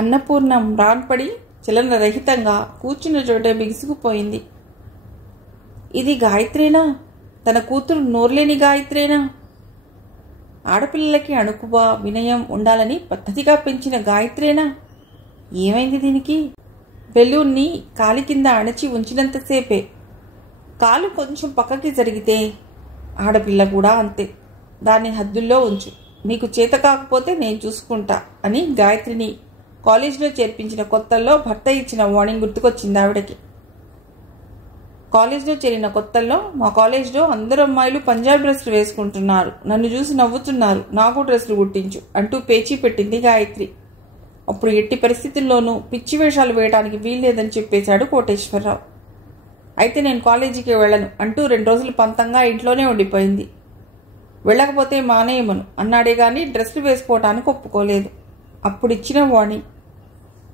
అన్నపూర్ణ రాన్పడి చలనరహితంగా కూర్చున్న చోటే బిగుసుకుపోయింది. ఇది గాయత్రేనా? తన కూతురు నోర్లేని గాయత్రేనా? ఆడపిల్లలకి అణుకువ, వినయం ఉండాలని పద్ధతిగా పెంచిన గాయత్రేనా? ఏమైంది దీనికి? బెలూన్ని కాలి కింద అణచి ఉంచినంతసేపే. కాలు కొంచెం పక్కకి జరిగితే ఆడపిల్ల కూడా అంతే. దాన్ని హద్దుల్లో ఉంచు. నీకు చేత కాకపోతే నేను చూసుకుంటా అని గాయత్రిని కాలేజీలో చేర్పించిన కొత్తల్లో భర్త ఇచ్చిన వార్నింగ్ గుర్తుకొచ్చింది ఆవిడకి. కాలేజ్లో చేరిన కొత్తల్లో మా కాలేజ్లో అందరు అమ్మాయిలు పంజాబీ డ్రెస్సులు వేసుకుంటున్నారు. నన్ను చూసి నవ్వుతున్నారు. నాకు డ్రెస్సులు కుట్టించు అంటూ పేచీ పెట్టింది గాయత్రి. అప్పుడు ఎట్టి పరిస్థితుల్లోనూ పిచ్చి వేషాలు వేయడానికి వీల్లేదని చెప్పేశాడు కోటేశ్వరరావు. అయితే నేను కాలేజీకి వెళ్ళను అంటూ 2 రోజులు పంతంగా ఇంట్లోనే ఉండిపోయింది. వెళ్ళకపోతే మానేయమను అన్నాడే గాని డ్రెస్సులు వేసుకోవటానికి ఒప్పుకోలేదు. అప్పుడు ఇచ్చిన వాణి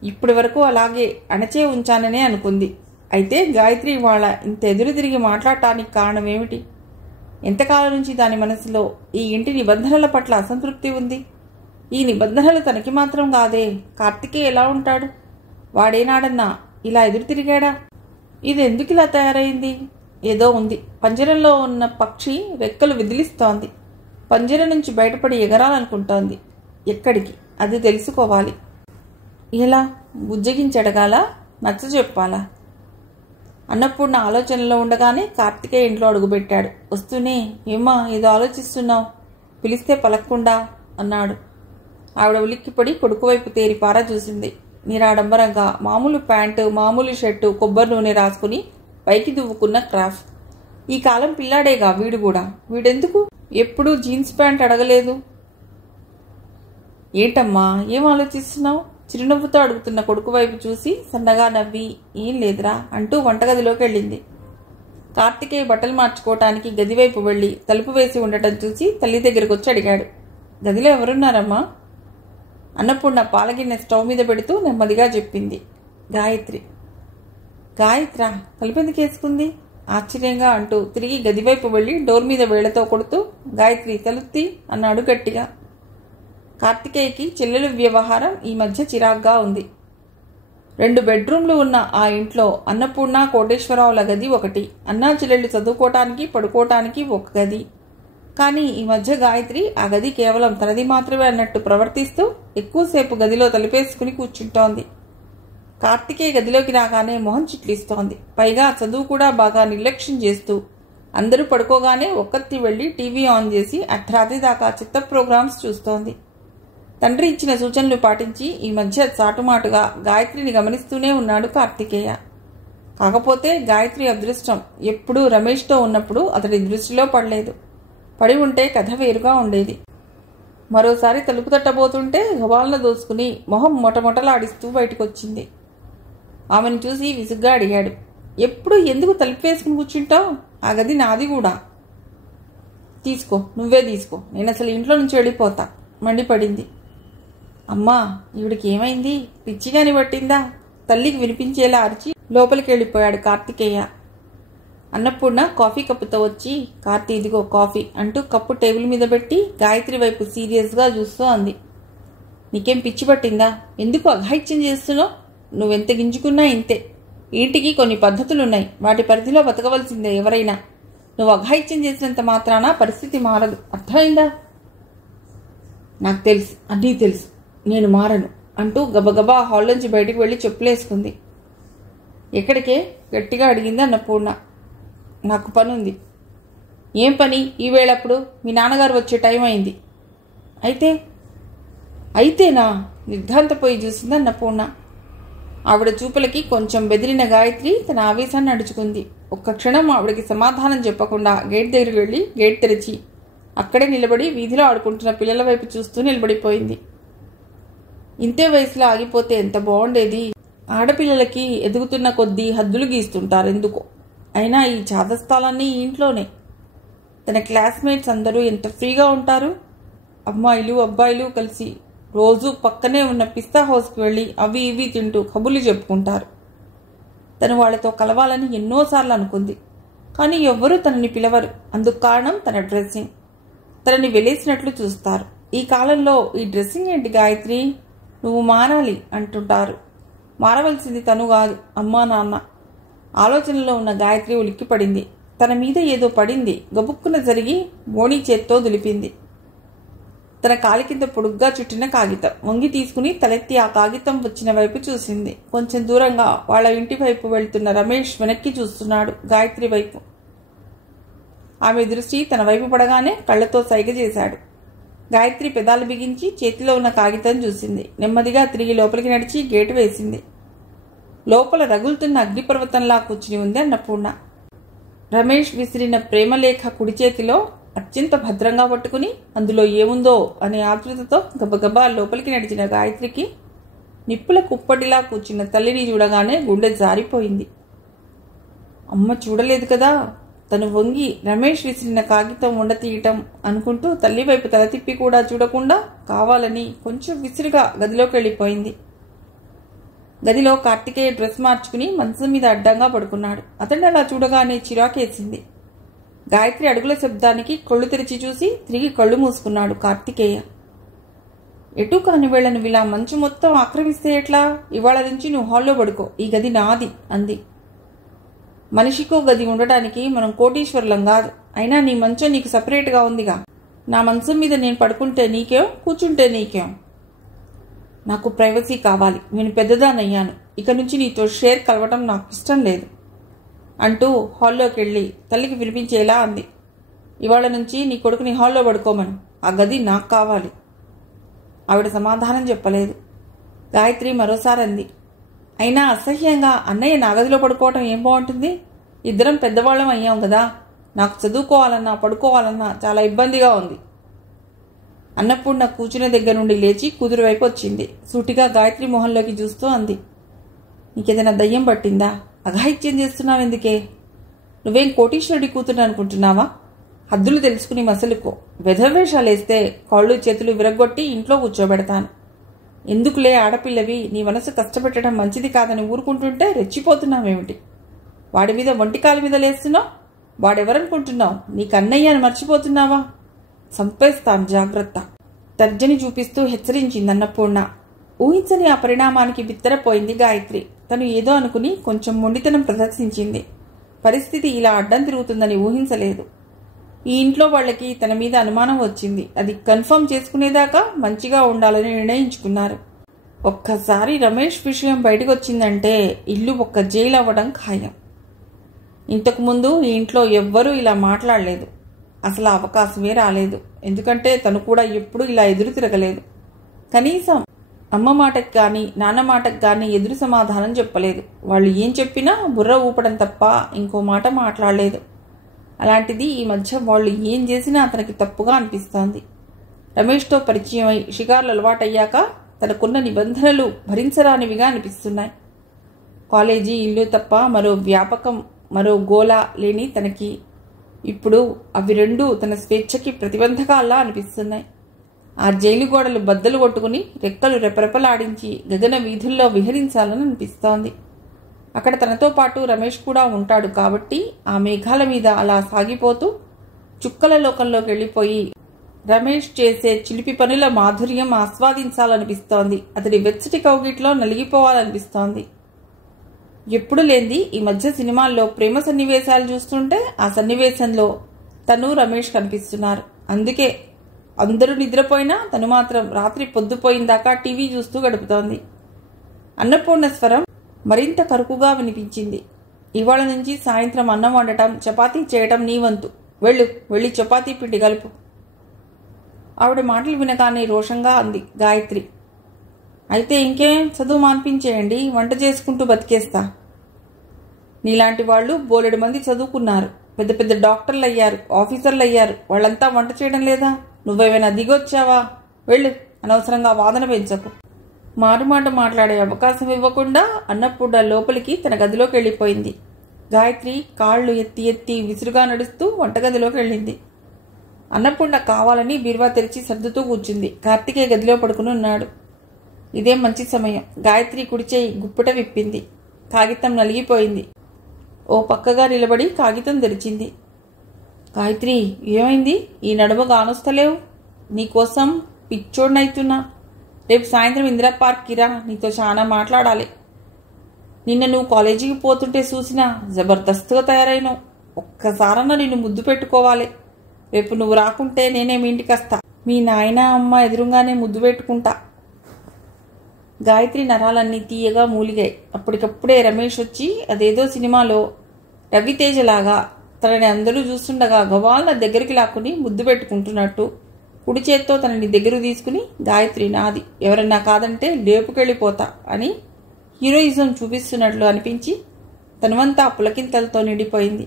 ఇప్పటి వరకు అలాగే అణచే ఉంచాననే అనుకుంది. అయితే గాయత్రి వాళ్ళ ఇంత ఎదురు తిరిగి మాట్లాడటానికి కారణం ఏమిటి? ఎంతకాలం నుంచి దాని మనసులో ఈ ఇంటి నిబంధనల పట్ల అసంతృప్తి ఉంది. ఈ నిబంధనలు తనకి మాత్రం కాదే. కార్తికేయ ఎలా ఉంటాడు? వాడేనాడన్నా ఇలా ఎదురు తిరిగాడా? ఇది ఎందుకు ఇలా తయారైంది? ఏదో ఉంది. పంజరంలో ఉన్న పక్షి రెక్కలు విదిలిస్తోంది. పంజరం నుంచి బయటపడి ఎగరాలనుకుంటోంది. ఎక్కడికి? అది తెలుసుకోవాలి. ఎలా? బుజ్జగించడగాల? నచ్చ చెప్పాలా? అన్నపూర్ణ ఆలోచనలో ఉండగానే కార్తికేయ ఇంట్లో అడుగుపెట్టాడు. వస్తూనే ఏమ్మా ఏదో ఆలోచిస్తున్నావు, పిలిస్తే పలక్కుండా అన్నాడు. ఆవిడ ఉలిక్కిపడి కొడుకు వైపు తేరిపారా చూసింది. నిరాడంబరంగా మామూలు ప్యాంటు, మామూలు షర్టు, కొబ్బరి నూనె రాసుకుని పైకి దువ్వుకున్న క్రాఫ్. ఈ కాలం పిల్లాడేగా వీడు కూడా. వీడెందుకు ఎప్పుడూ జీన్స్ ప్యాంట్ అడగలేదు? ఏంటమ్మా ఏం ఆలోచిస్తున్నావు? చిరునవ్వుతో అడుగుతున్న కొడుకు వైపు చూసి సన్నగా నవ్వి ఏం లేదురా అంటూ వంటగదిలోకి వెళ్ళింది. కార్తికేయ బట్టలు మార్చుకోవటానికి గదివైపు వెళ్లి తలుపు వేసి ఉండటం చూసి తల్లి దగ్గరకు వచ్చి అడిగాడు. గదిలో ఎవరున్నారమ్మా? అన్నపూర్ణ పాలగిన్నె స్టవ్ మీద పెడుతూ నెమ్మదిగా చెప్పింది. గాయత్రి. గాయత్రా? తలుపెందుకు వేసుకుంది? ఆశ్చర్యంగా అంటూ తిరిగి గదివైపు వెళ్లి డోర్ మీద వేళ్లతో కొడుతూ గాయత్రి తలుత్తి అన్నాడు గట్టిగా. కార్తికేయకి చెల్లెలు వ్యవహారం ఈ మధ్య చిరాగ్గా ఉంది. 2 బెడ్రూమ్లు ఉన్న ఆ ఇంట్లో అన్నపూర్ణ, కోటేశ్వరరావుల గది ఒకటి, అన్నా చెల్లెళ్ళు చదువుకోవటానికి పడుకోవటానికి ఒక గది. కానీ ఈ మధ్య గాయత్రి ఆ గది కేవలం తనది మాత్రమే అన్నట్టు ప్రవర్తిస్తూ ఎక్కువసేపు గదిలో తలుపేసుకుని కూర్చుంటోంది. కార్తికేయ గదిలోకి రాగానే మొహం చిట్లిస్తోంది. పైగా చదువు కూడా బాగా నిర్లక్ష్యం చేస్తూ అందరూ పడుకోగానే ఒక్కత్తి వెళ్లి టీవీ ఆన్ చేసి అర్ధరాత్రి దాకా చిత్త ప్రోగ్రామ్స్ చూస్తోంది. తండ్రి ఇచ్చిన సూచనలు పాటించి ఈ మధ్య చాటుమాటుగా గాయత్రిని గమనిస్తూనే ఉన్నాడు కార్తికేయ. కాకపోతే గాయత్రి అదృష్టం ఎప్పుడూ రమేష్తో ఉన్నప్పుడు అతడి దృష్టిలో పడలేదు. పడి ఉంటే కథ వేరుగా ఉండేది. మరోసారి తలుపు తట్టబోతుంటే గబాలను దోసుకుని మొహం మొటమొటలాడిస్తూ బయటకొచ్చింది. ఆమెను చూసి విసుగ్గా అడిగాడు, ఎప్పుడు ఎందుకు తలుపు వేసుకుని కూర్చుంటావు? ఆ గది నాది కూడా. తీసుకో, నువ్వే తీసుకో, నేను అసలు ఇంట్లో నుంచి వెళ్ళిపోతా మండిపడింది. అమ్మా, ఈవిడికి ఏమైంది? పిచ్చిగాని పట్టిందా? తల్లికి వినిపించేలా అరిచి లోపలికి వెళ్ళిపోయాడు కార్తికేయ. అన్నపూర్ణ కాఫీ కప్పుతో వచ్చి, కార్తీ ఇదిగో కాఫీ అంటూ కప్పు టేబుల్ మీద పెట్టి గాయత్రి వైపు సీరియస్గా చూస్తూ అంది. నీకేం పిచ్చి పట్టిందా? ఎందుకు అఘాయిత్యం చేస్తున్నావు? నువ్వెంత గింజుకున్నా ఇంతే. ఇంటికి కొన్ని పద్ధతులున్నాయి, వాటి పరిధిలో బతకవలసిందే ఎవరైనా. నువ్వు అఘాయిత్యం చేసినంత మాత్రాన పరిస్థితి మారదు, అర్థమైందా? నాకు తెలుసు, అన్నీ తెలుసు, నేను మారను అంటూ గబగబా హాల్లోంచి బయటకు వెళ్ళి చెప్పులేసుకుంది. ఎక్కడికే? గట్టిగా అడిగింది అన్నపూర్ణ. నాకు పనుంది. ఏం పని ఈ వేళప్పుడు? మీ నాన్నగారు వచ్చే టైం అయింది. అయితేనా? నిర్ఘాంతపోయి చూసింది అన్నపూర్ణ. ఆవిడ చూపులకి కొంచెం బెదిరిన గాయత్రి తన ఆవేశాన్ని అడుచుకుంది. ఒక్క క్షణం ఆవిడకి సమాధానం చెప్పకుండా గేట్ దగ్గరికి వెళ్ళి గేట్ తెరిచి అక్కడే నిలబడి వీధిలో ఆడుకుంటున్న పిల్లల వైపు చూస్తూ నిలబడిపోయింది. ఇంతే వయసులో ఆగిపోతే ఎంత బాగుండేది. ఆడపిల్లలకి ఎదుగుతున్న కొద్దీ హద్దులు గీస్తుంటారు ఎందుకో. అయినా ఈ చాదస్తాలన్నీ ఇంట్లోనే. తన క్లాస్మేట్స్ అందరూ ఎంత ఫ్రీగా ఉంటారు. అమ్మాయిలు అబ్బాయిలు కలిసి రోజు పక్కనే ఉన్న పిస్తా హౌస్కి వెళ్ళి అవి ఇవి తింటూ కబుర్లు చెప్పుకుంటారు. తను వాళ్లతో కలవాలని ఎన్నోసార్లు అనుకుంది. కానీ ఎవ్వరూ తనని పిలవరు. అందుకు కారణం తన డ్రెస్సింగ్. తనని వెలేసినట్లు చూస్తారు. ఈ కాలంలో ఈ డ్రెస్సింగ్ ఏంటి గాయత్రి? నువ్వు మారాలి అంటుంటారు. మారవలసింది తను కాదు, అమ్మా నాన్న. ఆలోచనలో ఉన్న గాయత్రి ఉలిక్కిపడింది. తన మీద ఏదో పడింది. గబుక్కున జరిగి మోణి చేత్తో దులిపింది. తన కాలి కింద పొడుగ్గా చుట్టిన కాగితం వంగి తీసుకుని తలెత్తి ఆ కాగితం వచ్చిన వైపు చూసింది. కొంచెం దూరంగా వాళ్ళ ఇంటి వైపు వెళ్తున్న రమేష్ వెనక్కి చూస్తున్నాడు గాయత్రి వైపు. ఆమె దృష్టి తన వైపు పడగానే కళ్లతో సైగ చేశాడు. గాయత్రి పెదాలు బిగించి చేతిలో ఉన్న కాగితం చూసింది. నెమ్మదిగా తిరిగి లోపలికి నడిచి గేటు వేసింది. లోపల రగులుతున్న అగ్నిపర్వతంలా కూర్చుని ఉంది అన్నపూర్ణ. రమేష్ విసిరిన ప్రేమలేఖ కుడి చేతిలో అత్యంత భద్రంగా పట్టుకుని అందులో ఏముందో అనే ఆతృతతో గబగబా లోపలికి నడిచిన గాయత్రికి నిప్పుల కుప్పటిలా కూర్చున్న తల్లిని చూడగానే గుండె జారిపోయింది. అమ్మ చూడలేదు కదా. తను వంగి రమేష్ విసిరిన కాగితం ఉండతీయటం అనుకుంటూ తల్లి వైపు తల తిప్పి కూడా చూడకుండా కావాలని కొంచెం విసిరిగా గదిలోకి వెళ్ళిపోయింది. గదిలో కార్తికేయ డ్రెస్ మార్చుకుని మంచం మీద అడ్డంగా పడుకున్నాడు. అతన్ని అలా చూడగానే చిరాకేసింది. గాయత్రి అడుగుల శబ్దానికి కళ్ళు తెరిచి చూసి తిరిగి కళ్ళు మూసుకున్నాడు కార్తికేయ. ఎటు కాని వేళ నువ్వు ఇలా మంచు మొత్తం ఆక్రమిస్తే ఎట్లా? ఇవాళ నుంచి నువ్వు హాల్లో పడుకో, ఈ గది నాది అంది. మనిషికో గది ఉండటానికి మనం కోటీశ్వరులం కాదు. అయినా నీ మంచం నీకు సపరేట్గా ఉందిగా. నా మంచం మీద నేను పడుకుంటే నీకేం, కూర్చుంటే నీకేం? నాకు ప్రైవసీ కావాలి. నేను పెద్దదానయ్యాను. ఇక నుంచి నీతో షేర్ కలవటం నాకు ఇష్టం లేదు అంటూ హాల్లోకి వెళ్ళి తల్లికి వినిపించేలా అంది. ఇవాళ నుంచి నీ కొడుకుని హాల్లో పడుకోమను. ఆ గది నాకు కావాలి. ఆవిడ సమాధానం చెప్పలేదు. గాయత్రి మరోసారి అంది. అయినా అసహ్యంగా అన్నయ్య నా గదిలో పడుకోవటం ఏం బాగుంటుంది? ఇద్దరం పెద్దవాళ్ళం అయ్యాం కదా. నాకు చదువుకోవాలన్నా పడుకోవాలన్నా చాలా ఇబ్బందిగా ఉంది. అన్నపూర్ణ కూర్చునే దగ్గర నుండి లేచి కూతురు వైపు వచ్చింది. సూటిగా గాయత్రి మొహంలోకి చూస్తూ అంది. నీకేదైనా దయ్యం పట్టిందా? అఘాయిత్యం చేస్తున్నావు ఎందుకే? నువ్వేం కోటీశ్వరుడి కూతురు అనుకుంటున్నావా? హద్దులు తెలుసుకుని మసలుకో. వెధవేషాలేస్తే కాళ్ళు చేతులు విరగ్గొట్టి ఇంట్లో కూర్చోబెడతాను. ఎందుకులే ఆడపిల్లవి, నీ మనసు కష్టపెట్టడం మంచిది కాదని ఊరుకుంటుంటే రెచ్చిపోతున్నావేమిటి? వాడి మీద ఒంటికాల మీద లేస్తున్నావు. వాడెవరనుకుంటున్నావు? నీకు అన్నయ్య అని మర్చిపోతున్నావా? సంపేస్తాం, జాగ్రత్త. తర్జని చూపిస్తూ హెచ్చరించింది అన్నపూర్ణ. ఊహించని ఆ పరిణామానికి బిత్తరపోయింది గాయత్రి. తను ఏదో అనుకుని కొంచెం మొండితనం ప్రదర్శించింది. పరిస్థితి ఇలా అడ్డం తిరుగుతుందని ఊహించలేదు. ఈ ఇంట్లో వాళ్ళకి తన మీద అనుమానం వచ్చింది. అది కన్ఫర్మ్ చేసుకునేదాకా మంచిగా ఉండాలని నిర్ణయించుకున్నారు. ఒక్కసారి రమేష్ విషయం బయటకు వచ్చిందంటే ఇల్లు ఒక్క జైలు అవ్వడం ఖాయం. ఇంతకుముందు ఈ ఇంట్లో ఎవ్వరూ ఇలా మాట్లాడలేదు. అసలు అవకాశమే రాలేదు. ఎందుకంటే తను కూడా ఎప్పుడూ ఇలా ఎదురు తిరగలేదు. కనీసం అమ్మ మాటకు కానీ నాన్న మాటకు కానీ ఎదురు సమాధానం చెప్పలేదు. వాళ్ళు ఏం చెప్పినా బుర్ర ఊపడం తప్ప ఇంకో మాట మాట్లాడలేదు. అలాంటిది ఈ మధ్య వాళ్ళు ఏం చేసినా అతనికి తప్పుగా అనిపిస్తోంది. రమేష్తో పరిచయం అయి షికార్లు అలవాటయ్యాక తనకున్న నిబంధనలు భరించరానివిగా అనిపిస్తున్నాయి. కాలేజీ, ఇల్లు తప్ప మరో వ్యాపకం, మరో గోల లేని తనకి ఇప్పుడు అవి రెండూ తన స్వేచ్ఛకి ప్రతిబంధకాల్లా అనిపిస్తున్నాయి. ఆ జైలు గోడలు బద్దలు కొట్టుకుని రెక్కలు రెపరెపలాడించి గగన వీధుల్లో విహరించాలని అనిపిస్తోంది. అక్కడ తనతో పాటు రమేష్ కూడా ఉంటాడు కాబట్టి ఆ మేఘాల మీద అలా సాగిపోతూ చుక్కల లోకంలోకి వెళ్ళిపోయి రమేష్ చేసే చిలిపి పనుల మాధుర్యం ఆస్వాదించాలనిపిస్తోంది. అతడి వెచ్చటి కౌగిట్లో నలిగిపోవాలనిపిస్తోంది. ఎప్పుడు లేంది ఈ మధ్య సినిమాల్లో ప్రేమ సన్నివేశాలు చూస్తుంటే ఆ సన్నివేశంలో తను రమేష్ కనిపిస్తున్నారు. అందుకే అందరూ నిద్రపోయినా తను మాత్రం రాత్రి పొద్దుపోయిందాకా టీవీ చూస్తూ గడుపుతోంది. అన్నపూర్ణ స్వరం మరింత కరుకుగా వినిపించింది. ఇవాళ నుంచి సాయంత్రం అన్నం వండటం, చపాతీ చేయటం నీ వంతు. వెళ్ళి చపాతీ పిండి కలుపు. ఆవిడ మాటలు వినగానే రోషంగా అంది గాయత్రి. అయితే ఇంకేం, చదువు మాన్పించేయండి, వంట చేసుకుంటూ బతికేస్తా. నీలాంటి వాళ్ళు బోలెడు మంది చదువుకున్నారు, పెద్ద పెద్ద డాక్టర్లు అయ్యారు, ఆఫీసర్లు అయ్యారు. వాళ్ళంతా వంట చేయడం లేదా? నువ్వేమైనా దిగొచ్చావా? వెళ్ళు, అనవసరంగా వాదన పెంచకు. మారుమాట మాట్లాడే అవకాశం ఇవ్వకుండా అన్నపూర్ణ లోపలికి తన గదిలోకి వెళ్ళిపోయింది. గాయత్రి కాళ్ళు ఎత్తి ఎత్తి విసురుగా నడుస్తూ వంటగదిలోకి వెళ్ళింది. అన్నపూర్ణ కావాలని బీరువా తెరిచి సర్దుతూ కూర్చుంది. కార్తికేయ గదిలో పడుకుని ఉన్నాడు. ఇదేం మంచి సమయం. గాయత్రి కుడిచేయి గుప్పిట విప్పింది. కాగితం నలిగిపోయింది. ఓ పక్కగా నిలబడి కాగితం తెరిచింది. గాయత్రి, ఏమైంది? ఈ నడుమ గానొస్తలేవు. నీకోసం పిచ్చోడ్నైతున్నా. రేపు సాయంత్రం ఇందిరా పార్క్కి రా, నీతో చాలా మాట్లాడాలి. నిన్న నువ్వు కాలేజీకి పోతుంటే చూసినా జబర్దస్తుగా తయారైనావు. ఒక్కసారన్నా నిన్ను ముద్దు పెట్టుకోవాలి. రేపు నువ్వు రాకుంటే నేనే మీ ఇంటికి వస్తా. మీ నాయన అమ్మ ఎదురుగానే ముద్దు పెట్టుకుంటా. గాయత్రి నరాలన్నీ తీయగా మూలిగాయి. అప్పటికప్పుడే రమేష్ వచ్చి అదేదో సినిమాలో రవితేజలాగా తనని అందరూ చూస్తుండగా గవాళ్ళ దగ్గరికి లాక్కుని ముద్దు పెట్టుకుంటున్నట్టు కుడి చేత్తో తనని దగ్గరకు తీసుకుని గాయత్రి నాది, ఎవరన్నా కాదంటే లేపుకెళ్ళిపోతా అని హీరోయిజం చూపిస్తున్నట్లు అనిపించి తనువంతా పులకింతలతో నిండిపోయింది.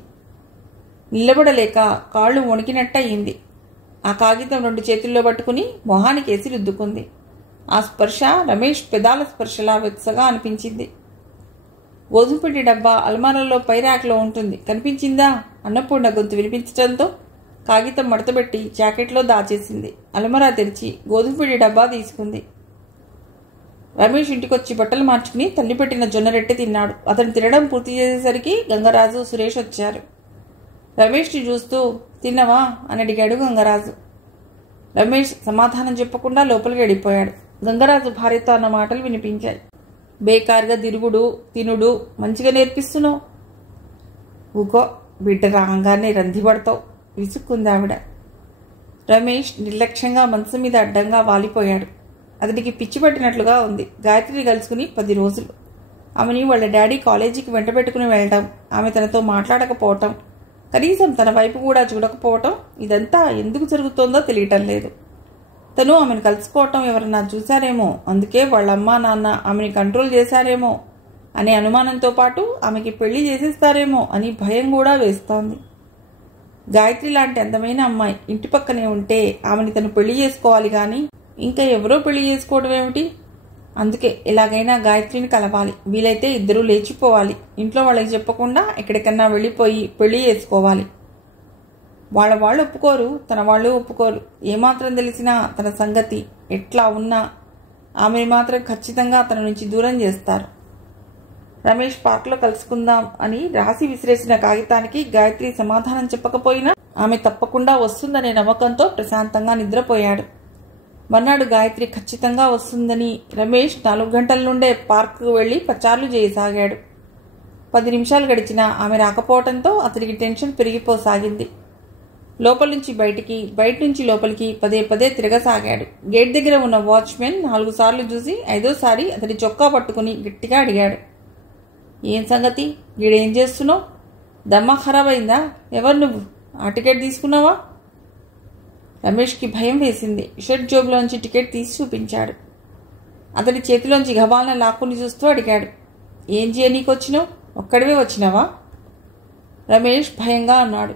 నిలబడలేక కాళ్ళు వణికినట్టయింది. ఆ కాగితం 2 చేతుల్లో పట్టుకుని మొహానికేసి రుద్దుకుంది. ఆ స్పర్శ రమేష్ పెదాల స్పర్శలా వెచ్చగా అనిపించింది. గోధుమపిండి డబ్బా అల్మారాలో పైరాక్లో ఉంటుంది, కనిపించిందా? అన్నపూర్ణ గొంతు వినిపించడంతో కాగితం మడతబెట్టి జాకెట్లో దాచేసింది. అల్మరా తెరిచి గోధుమపిండి డబ్బా తీసుకుంది. రమేష్ ఇంటికొచ్చి బట్టలు మార్చుకుని తల్లి పెట్టిన జొన్న రొట్టె తిన్నాడు. అతను తినడం పూర్తి చేసేసరికి గంగరాజు, సురేష్ వచ్చారు. రమేష్ని చూస్తూ తిన్నవా అని అడిగాడు గంగరాజు. రమేష్ సమాధానం చెప్పకుండా లోపలికి వెళ్ళిపోయాడు. గంగరాజు భార్యతో అన్న మాటలు వినిపించాయి. బేకారుగా తిరుగుడు, తినుడు మంచిగా నేర్పిస్తున్నావు. ఊకో, బిడ్డ రాగానే రంధిపడతావు, విసుక్కుంది ఆవిడ. రమేష్ నిర్లక్ష్యంగా మనసు మీద అడ్డంగా వాలిపోయాడు. అతడికి పిచ్చి పట్టినట్లుగా ఉంది. గాయత్రిని కలుసుకుని 10 రోజులు. ఆమెని వాళ్ళ డాడీ కాలేజీకి వెంట పెట్టుకుని వెళ్ళడం, ఆమె తనతో మాట్లాడకపోవటం, కనీసం తన వైపు కూడా చూడకపోవటం, ఇదంతా ఎందుకు జరుగుతోందో తెలియటం లేదు. తను ఆమెను కలుసుకోవటం ఎవరన్నా చూశారేమో, అందుకే వాళ్ళమ్మా నాన్న ఆమెని కంట్రోల్ చేశారేమో అనే అనుమానంతో పాటు ఆమెకి పెళ్లి చేసేస్తారేమో అని భయం కూడా వేస్తోంది. గాయత్రి లాంటి అందమైన అమ్మాయి ఇంటి పక్కనే ఉంటే ఆమెని తను పెళ్లి చేసుకోవాలి కానీ ఇంకా ఎవరో పెళ్లి చేసుకోవడం ఏమిటి? అందుకే ఎలాగైనా గాయత్రిని కలవాలి. వీలైతే ఇద్దరూ లేచిపోవాలి. ఇంట్లో వాళ్ళకి చెప్పకుండా ఎక్కడికన్నా వెళ్ళిపోయి పెళ్లి చేసుకోవాలి. వాళ్ళు ఒప్పుకోరు, తన వాళ్ళు ఒప్పుకోరు. ఏమాత్రం తెలిసినా తన సంగతి ఎట్లా ఉన్నా ఆమెని మాత్రం ఖచ్చితంగా తన నుంచి దూరం చేస్తారు. రమేష్ పార్క్లో కలుసుకుందాం అని రాసి విసిరేసిన కాగితానికి గాయత్రి సమాధానం చెప్పకపోయినా ఆమె తప్పకుండా వస్తుందనే నమ్మకంతో ప్రశాంతంగా నిద్రపోయాడు. మర్నాడు గాయత్రి ఖచ్చితంగా వస్తుందని రమేష్ 4 గంటల నుండే పార్కుకు వెళ్లి పచార్లు చేయసాగాడు. 10 నిమిషాలు గడిచినా ఆమె రాకపోవడంతో అతడికి టెన్షన్ పెరిగిపోసాగింది. లోపల నుంచి బయటికి, బయట నుంచి లోపలికి పదే తిరగసాగాడు. గేట్ దగ్గర ఉన్న వాచ్మెన్ 4 సార్లు చూసి 5వ సారి అతడి చొక్కా పట్టుకుని గట్టిగా అడిగాడు, ఏం సంగతి? వీడేం చేస్తున్నావు? దమ్మా ఖరాబ్ అయిందా? ఎవరు నువ్వు? ఆ టికెట్ తీసుకున్నావా? రమేష్కి భయం వేసింది. షర్ట్ జోబులోంచి టికెట్ తీసి చూపించాడు. అతడి చేతిలోంచి గబాలన లాక్కుని చూస్తూ అడిగాడు, ఏం చేయనీకొచ్చినావు? ఒక్కడివే వచ్చినావా? రమేష్ భయంగా అన్నాడు,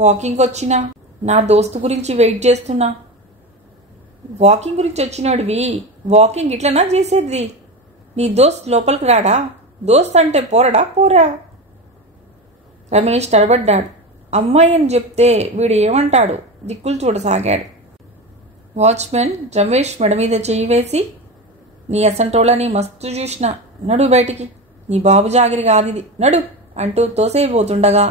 వాకింగ్ వచ్చినా, నా దోస్తు గురించి వెయిట్ చేస్తున్నా. వాకింగ్ గురించి వచ్చినాడివి? వాకింగ్ ఇట్లనా చేసేది? నీ దోస్త్ లోపలికి రాడా? దోస్త్ అంటే పోరడా పోరా? రమేష్ తడబడ్డాడు. అమ్మాయి అని చెప్తే వీడు ఏమంటాడు? దిక్కులు చూడసాగాడు. వాచ్మెన్ రమేష్ మెడ మీద చేయి వేసి, నీ అసంటోళ్ళని మస్తు చూసినా, నడు బయటికి, నీ బాబు జాగిరి కాదిది, నడు అంటూ తోసేయబోతుండగా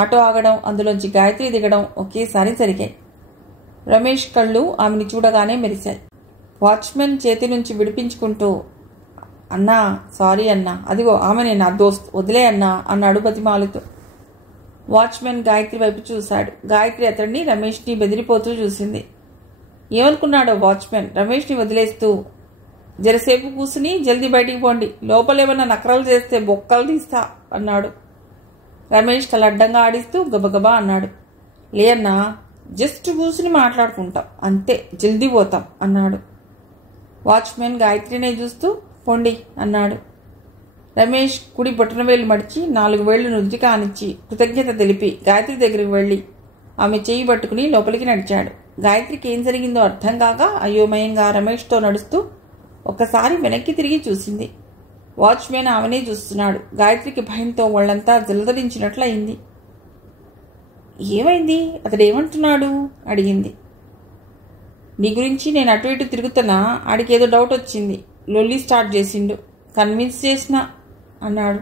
ఆటో ఆగడం, అందులోంచి గాయత్రి దిగడం ఒకేసారి జరిగాయి. రమేష్ కళ్ళు ఆమెని చూడగానే మెరిశాయి. వాచ్మెన్ చేతి నుంచి విడిపించుకుంటూ, అన్నా సారీ అన్నా, అదిగో ఆమెనే నా దోస్త్, వదిలే అన్నా అన్నాడు బతిమాలుతూ. వాచ్మెన్ గాయత్రి వైపు చూశాడు. గాయత్రి అతడిని రమేష్ని బెదిరిపోతూ చూసింది. ఏమనుకున్నాడో వాచ్మెన్ రమేష్ని వదిలేస్తూ, జరసేపు కూసుని జల్దీ బయటికి పోండి, లోపలేమన్నా నకరాలు చేస్తే బొక్కలు తీస్తా అన్నాడు. రమేష్ తల అడ్డంగా ఆడిస్తూ గబగబా అన్నాడు, లే అన్నా, జస్ట్ కూసుని మాట్లాడుకుంటాం అంతే, జల్దీ పోతాం అన్నాడు. వాచ్మెన్ గాయత్రినే చూస్తూ పొండి అన్నాడు. రమేష్ కుడి బొటనవేలు మడిచి 4 వేళ్లు నుదుటి కానిచ్చి కృతజ్ఞత తెలిపి గాయత్రి దగ్గరికి వెళ్ళి ఆమె చేయి పట్టుకుని లోపలికి నడిచాడు. గాయత్రికి ఏం జరిగిందో అర్థం కాక అయోమయంగా రమేష్తో నడుస్తూ ఒక్కసారి వెనక్కి తిరిగి చూసింది. వాచ్మెన్ ఆమెనే చూస్తున్నాడు. గాయత్రికి భయంతో వాళ్ళంతా జలదరించినట్లయింది. ఏమైంది? అతడేమంటున్నాడు అడిగింది. నీ గురించి నేను అటు ఇటు తిరుగుతున్నా, ఆడికేదో డౌట్ వచ్చింది, లొల్లి స్టార్ట్ చేసిండు, కన్విన్స్ చేసినా అన్నాడు.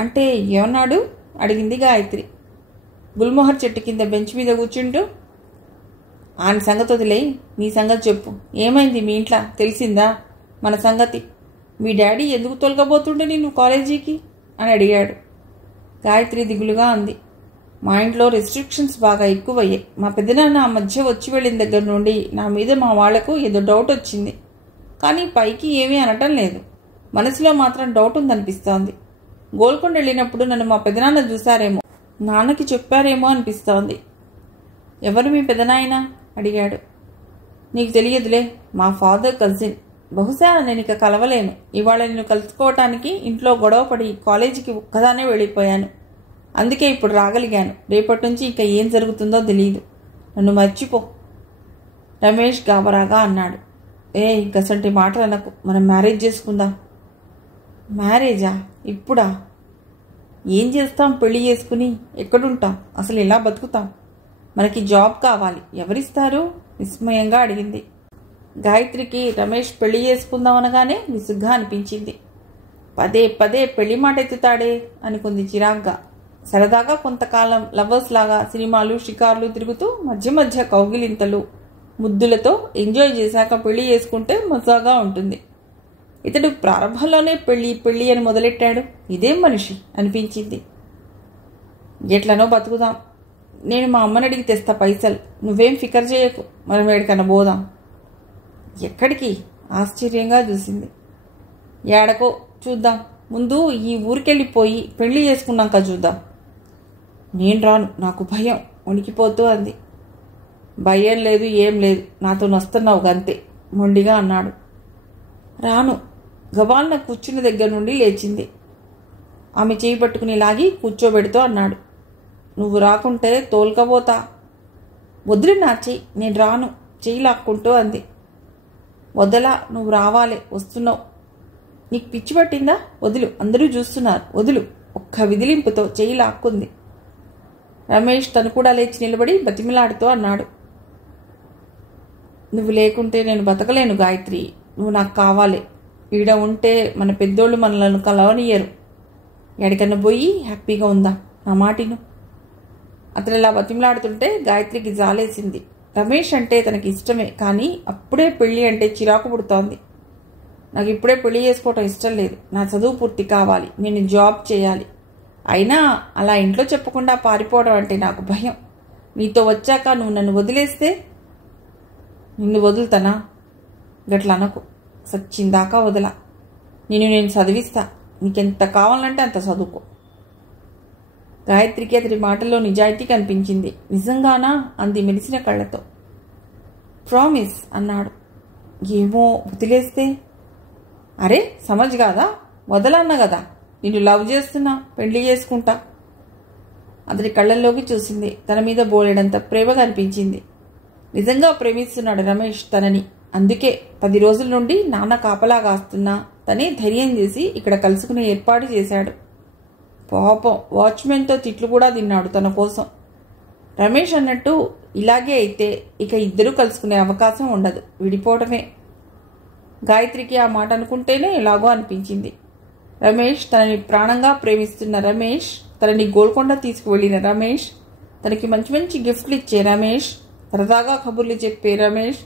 అంటే ఏమన్నాడు అడిగింది గాయత్రి. గుల్మోహర్ చెట్టు కింద బెంచ్ మీద కూర్చుంటూ, ఆయన సంగతి వదిలే, నీ సంగతి చెప్పు, ఏమైంది మీ ఇంట్లో తెలిసిందా మన సంగతి? మీ డాడీ ఎందుకు తొలగబోతుండే నిన్ను కాలేజీకి అని అడిగాడు. గాయత్రి దిగులుగా అంది, మా ఇంట్లో రెస్ట్రిక్షన్స్ బాగా ఎక్కువయ్యాయి. మా పెద్దనాన్న ఆ మధ్య వచ్చి వెళ్ళిన దగ్గర నుండి నా మీద మా వాళ్లకు ఏదో డౌట్ వచ్చింది, కానీ పైకి ఏమీ అనటం లేదు, మనసులో మాత్రం డౌట్ ఉందనిపిస్తోంది. గోల్కొండ వెళ్ళినప్పుడు నన్ను మా పెదనాన్న చూశారేమో, నాన్నకి చెప్పారేమో అనిపిస్తోంది. ఎవరు మీ పెదనాయన అడిగాడు. నీకు తెలియదులే, మా ఫాదర్ కజిన్. బహుశా నేను ఇక కలవలేను. ఇవాళ నేను కలుసుకోవటానికి ఇంట్లో గొడవపడి కాలేజీకి ఒక్కదానే వెళ్ళిపోయాను. అందుకే ఇప్పుడు రాగలిగాను. రేపటి నుంచి ఇంకా ఏం జరుగుతుందో తెలియదు. నన్ను మర్చిపో రమేష్ గాబరాగా అన్నాడు. గసంటి మాటలు అనకు, మనం మ్యారేజ్ చేసుకుందాం. మ్యారేజా? ఇప్పుడా? ఏం చేస్తాం పెళ్లి చేసుకుని? ఎక్కడుంటాం? అసలు ఎలా బతుకుతాం? మనకి జాబ్ కావాలి, ఎవరిస్తారు? విస్మయంగా అడిగింది. గాయత్రికి రమేష్ పెళ్లి చేసుకుందాం అనగానే విసుగ్గా అనిపించింది. పదే పదే పెళ్లి మాట ఎత్తుతాడే అనుకుంది చిరాగ్గా. సరదాగా కొంతకాలం లవర్స్ లాగా సినిమాలు షికార్లు తిరుగుతూ మధ్య మధ్య కౌగిలింతలు ముద్దులతో ఎంజాయ్ చేశాక పెళ్లి చేసుకుంటే మజాగా ఉంటుంది. ఇతడు ప్రారంభంలోనే పెళ్లి పెళ్లి అని మొదలెట్టాడు. ఇదేం మనిషి అనిపించింది. ఎట్లనో బతుకుదాం. నేను మా అమ్మని అడిగి తెస్తా పైసలు, నువ్వేం ఫికర్ చేయకు, మనం ఏడికన్నా పోదాం. ఎక్కడికి? ఆశ్చర్యంగా చూసింది. ఏడకో చూద్దాం, ముందు ఈ ఊరికెళ్ళిపోయి పెళ్లి చేసుకున్నాక చూద్దాం. నేను రాను, నాకు భయం, వణికిపోతూ అంది. భయం లేదు, ఏం లేదు, నాతో నస్తున్నావు గంతే మొండిగా అన్నాడు. రాను. గబాల్న కూర్చున్న దగ్గర నుండి లేచింది. ఆమె చేయి పట్టుకుని లాగి కూర్చోబెడుతూ అన్నాడు. నువ్వు రాకుంటే తోలుకపోతా. వదిలి నా చెయ్యి, నేను రాను, చెయ్యి లాక్కుంటూ అంది. వదలా, నువ్వు రావాలే, వస్తున్నావు. నీకు పిచ్చి పట్టిందా? వదులు, అందరూ చూస్తున్నారు, వదులు. ఒక్క విదిలింపుతో చెయ్యి లాక్కుంది. రమేష్ తను కూడా లేచి నిలబడి బతిమిలాడుతూ అన్నాడు. నువ్వు లేకుంటే నేను బతకలేను గాయత్రి, నువ్వు నాకు కావాలి. ఈడ ఉంటే మన పెద్దోళ్ళు మనలను కలవనియ్యరు. ఎక్కడికన్నా పోయి హ్యాపీగా ఉందా, నా మాటిను. అతను ఇలా బతిమలాడుతుంటే గాయత్రికి జాలేసింది. రమేష్ అంటే తనకి ఇష్టమే, కానీ అప్పుడే పెళ్లి అంటే చిరాకు పుడుతోంది. నాకు ఇప్పుడే పెళ్లి చేసుకోవటం ఇష్టం లేదు, నా చదువు పూర్తి కావాలి, నేను జాబ్ చేయాలి. అయినా అలా ఇంట్లో చెప్పకుండా పారిపోవడం అంటే నాకు భయం. నీతో వచ్చాక నువ్వు నన్ను వదిలేస్తే? నిన్ను వదులుతానా? గట్ల అనకు, సచ్చిందాకా వదలా. నేను చదివిస్తా, నీకెంత కావాలంటే అంత చదువుకో. గాయత్రికి అతడి మాటల్లో నిజాయితీ కనిపించింది. నిజంగానా అంది మెరిసిన కళ్ళతో. ప్రామిస్ అన్నాడు. ఏమో వదిలేస్తే? అరే సమజ్ కాదా, వదలన్నా కదా, నిన్ను లవ్ చేస్తున్నా, పెళ్లి చేసుకుంటా. అతడి కళ్ళల్లోకి చూసింది. తన మీద బోలెడంత ప్రేమ కనిపించింది. నిజంగా ప్రేమిస్తున్నాడు రమేష్ తనని. అందుకే 10 రోజుల నుండి నాన్న కాపలా కాస్తున్నా తనే ధైర్యం చేసి ఇక్కడ కలుసుకునే ఏర్పాటు చేశాడు. పాపం వాచ్మెన్తో తిట్లు కూడా తిన్నాడు తన కోసం. రమేష్ అన్నట్టు ఇలాగే అయితే ఇక ఇద్దరూ కలుసుకునే అవకాశం ఉండదు, విడిపోవడమే. గాయత్రికి ఆ మాట అనుకుంటేనే ఎలాగో అనిపించింది. రమేష్ తనని ప్రాణంగా ప్రేమిస్తున్న రమేష్, తనని గోల్కొండ తీసుకువెళ్ళిన రమేష్, తనకి మంచి మంచి గిఫ్ట్లు ఇచ్చే రమేష్, సరదాగా కబుర్లు చెప్పే రమేష్,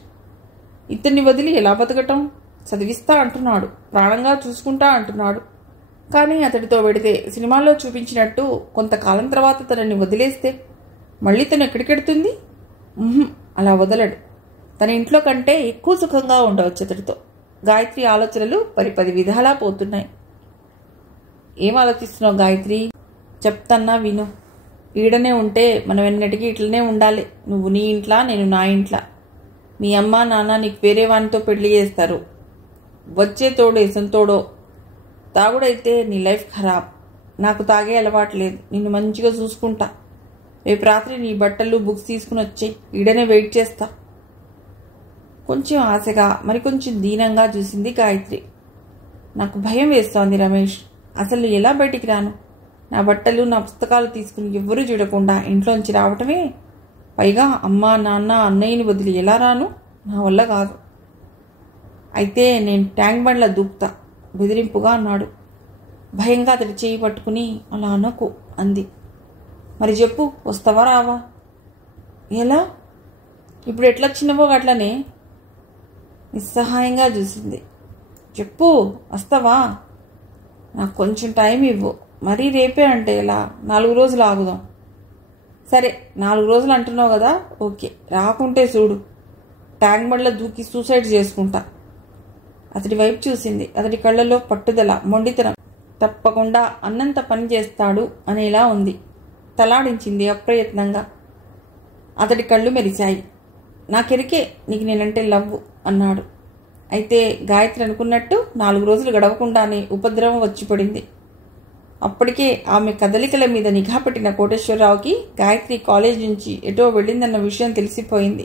ఇతన్ని వదిలి ఎలా బతకటం? చదివిస్తా అంటున్నాడు, ప్రాణంగా చూసుకుంటా అంటున్నాడు. కానీ అతడితో వెడితే సినిమాల్లో చూపించినట్టు కొంతకాలం తర్వాత తనని వదిలేస్తే మళ్ళీ తను ఎక్కడికెడుతుంది? అలా వదలడు. తన ఇంట్లో కంటే ఎక్కువ సుఖంగా ఉండవచ్చు అతడితో. గాయత్రి ఆలోచనలు 10 విధాలా పోతున్నాయి. ఏం ఆలోచిస్తున్నావు గాయత్రి? చెప్తన్నా విను. ఈడనే ఉంటే మనం ఎన్నటికీ ఇట్లనే ఉండాలి. నువ్వు నీ ఇంట్లా, నేను నా ఇంట్లా. మీ అమ్మ నాన్న నీకు వేరే వానితో పెళ్లి చేస్తారు. వచ్చే తోడు ఎసంతోడో. తాగుడైతే నీ లైఫ్ ఖరాబ్. నాకు తాగే అలవాటు లేదు. నిన్ను మంచిగా చూసుకుంటా. రేపు రాత్రి నీ బట్టలు బుక్స్ తీసుకుని వచ్చి ఈడనే వెయిట్ చేస్తా. కొంచెం ఆశగా మరికొంచెం దీనంగా చూసింది గాయత్రి. నాకు భయం వేస్తోంది రమేష్. అసలు ఎలా బయటికి రాను? నా బట్టలు నా పుస్తకాలు తీసుకుని ఎవ్వరూ చూడకుండా ఇంట్లోంచి రావటమే. పైగా అమ్మ నాన్న అన్నయ్యని వదిలి ఎలా రాను? నా వల్ల కాదు. అయితే నేను ట్యాంక్ బండ్లా దూకుతా బెదిరింపుగా అన్నాడు. భయంగా అతడి చేయి పట్టుకుని అలా అనకు అంది. మరి చెప్పు, వస్తావా రావా? ఎలా? ఇప్పుడు ఎట్లొచ్చినవో అట్లనే. నిస్సహాయంగా చూసింది. చెప్పు, వస్తావా? నాకు కొంచెం టైం ఇవ్వు. మరీ రేపే అంటే ఎలా? 4 రోజులు ఆగుదాం. సరే 4 రోజులు అంటున్నావు కదా, ఓకే. రాకుంటే చూడు, ట్యాంక్ బండ్లో దూకి సూసైడ్ చేసుకుంటా. అతడి వైపు చూసింది. అతడి కళ్ళల్లో పట్టుదల, మొండితనం. తప్పకుండా అన్నంత పని చేస్తాడు అనేలా ఉంది. తలాడించింది అప్రయత్నంగా. అతడి కళ్ళు మెరిశాయి. నాకెరికే నీకు నేనంటే లవ్ అన్నాడు. అయితే గాయత్రి అనుకున్నట్టు 4 రోజులు గడవకుండానే ఉపద్రవం వచ్చిపడింది. అప్పటికే ఆమె కదలికల మీద నిఘా పెట్టిన కోటేశ్వరరావుకి గాయత్రి కాలేజ్ నుంచి ఎటో వెళ్ళిందన్న విషయం తెలిసిపోయింది.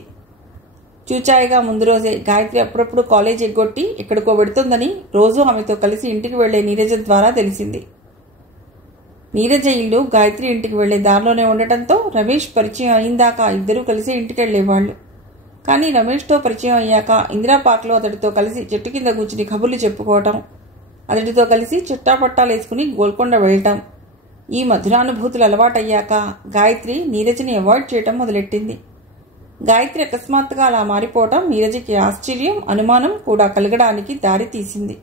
చూచాయిగా ముందు రోజే గాయత్రి అప్పుడప్పుడు కాలేజ్ ఎగ్గొట్టి ఎక్కడికో వెడుతుందని రోజూ ఆమెతో కలిసి ఇంటికి వెళ్లే నీరజ ద్వారా తెలిసింది. నీరజ ఇల్లు గాయత్రి ఇంటికి వెళ్లే దారిలోనే ఉండటంతో రమేష్ పరిచయం అయిందాకా ఇద్దరూ కలిసి ఇంటికి వెళ్లేవాళ్లు. కానీ రమేష్తో పరిచయం అయ్యాక ఇందిరా పార్క్లో అతడితో కలిసి చెట్టు కింద కూర్చుని కబుర్లు చెప్పుకోవటం, అతడితో కలిసి చుట్టాపట్టాలు వేసుకుని గోల్కొండ వెళ్ళటం, ఈ మధురానుభూతులు అలవాటయ్యాక గాయత్రి నీరజని అవాయిడ్ చేయటం మొదలెట్టింది. గాయత్రి అకస్మాత్తుగా అలా మారిపోవటం నీరజకి ఆశ్చర్యం, అనుమానం కూడా కలగడానికి దారి తీసింది.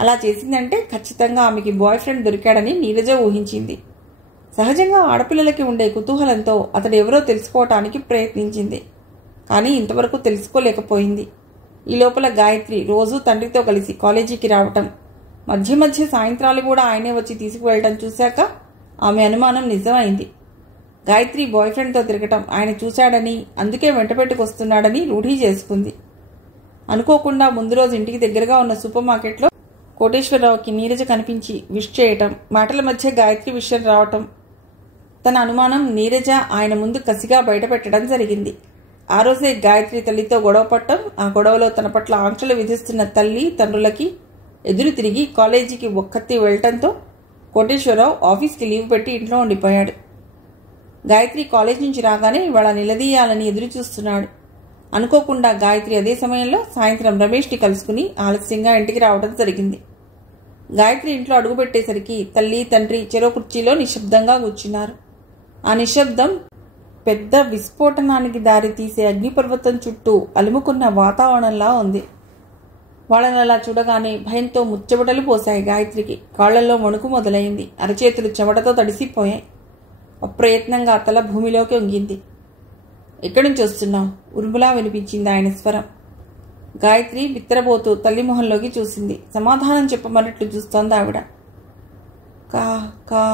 అలా చేసిందంటే ఖచ్చితంగా ఆమెకి బాయ్ ఫ్రెండ్ దొరికాడని నీరజ ఊహించింది. సహజంగా ఆడపిల్లలకి ఉండే కుతూహలంతో అతడు ఎవరో తెలుసుకోవటానికి ప్రయత్నించింది. కానీ ఇంతవరకు తెలుసుకోలేకపోయింది. ఈ లోపల గాయత్రి రోజూ తండ్రితో కలిసి కాలేజీకి రావటం, మధ్య మధ్య సాయంత్రాలు కూడా ఆయనే వచ్చి తీసుకువెళ్ళటం చూశాక ఆమె అనుమానం నిజమైంది. గాయత్రి బాయ్ ఫ్రెండ్తో తిరగటం ఆయన చూశాడని, అందుకే వెంటబెట్టుకొస్తున్నాడని రూఢీ చేసుకుంది. అనుకోకుండా ముందు రోజు ఇంటికి దగ్గరగా ఉన్న సూపర్ మార్కెట్లో కోటేశ్వరరావుకి నీరజ కనిపించి విష్ చేయటం, మాటల మధ్య గాయత్రి విషయం రావటం, తన అనుమానం నీరజ ఆయన ముందు కసిగా బయటపెట్టడం జరిగింది. ఆ రోజే గాయత్రి తల్లితో గొడవ పట్టడం, ఆ గొడవలో తన పట్ల ఆంక్షలు విధిస్తున్న తల్లి తండ్రులకి ఎదురు తిరిగి కాలేజీకి ఒక్కత్తి వెళ్లటంతో కోటేశ్వరరావు ఆఫీస్కి లీవ్ పెట్టి ఇంట్లో ఉండిపోయాడు. గాయత్రి కాలేజ్ నుంచి రాగానే ఇవాళ నిలదీయాలని ఎదురు చూస్తున్నాడు. అనుకోకుండా గాయత్రి అదే సమయంలో సాయంత్రం రమేష్ని కలుసుకుని ఆలస్యంగా ఇంటికి రావడం జరిగింది. గాయత్రి ఇంట్లో అడుగుపెట్టేసరికి తల్లి తండ్రి చెరో కుర్చీలో నిశ్శబ్దంగా కూర్చున్నారు. ఆ నిశ్శబ్దం పెద్ద విస్ఫోటనానికి దారి తీసే అగ్నిపర్వతం చుట్టూ అలుముకున్న వాతావరణంలా ఉంది. వాళ్ళని అలా చూడగానే భయంతో ముచ్చబుటలు పోశాయి గాయత్రికి. కాళ్లలో వణుకు మొదలైంది. అరచేతులు చెమటతో తడిసిపోయాయి. అప్రయత్నంగా తల భూమిలోకి వంగింది. ఎక్కడి నుంచి వస్తున్నావు? ఉరుములా వినిపించింది ఆయన స్వరం. గాయత్రి బిత్తరబోతూ తల్లి మొహంలోకి చూసింది. సమాధానం చెప్పమన్నట్లు చూస్తోంది ఆవిడ. కా కా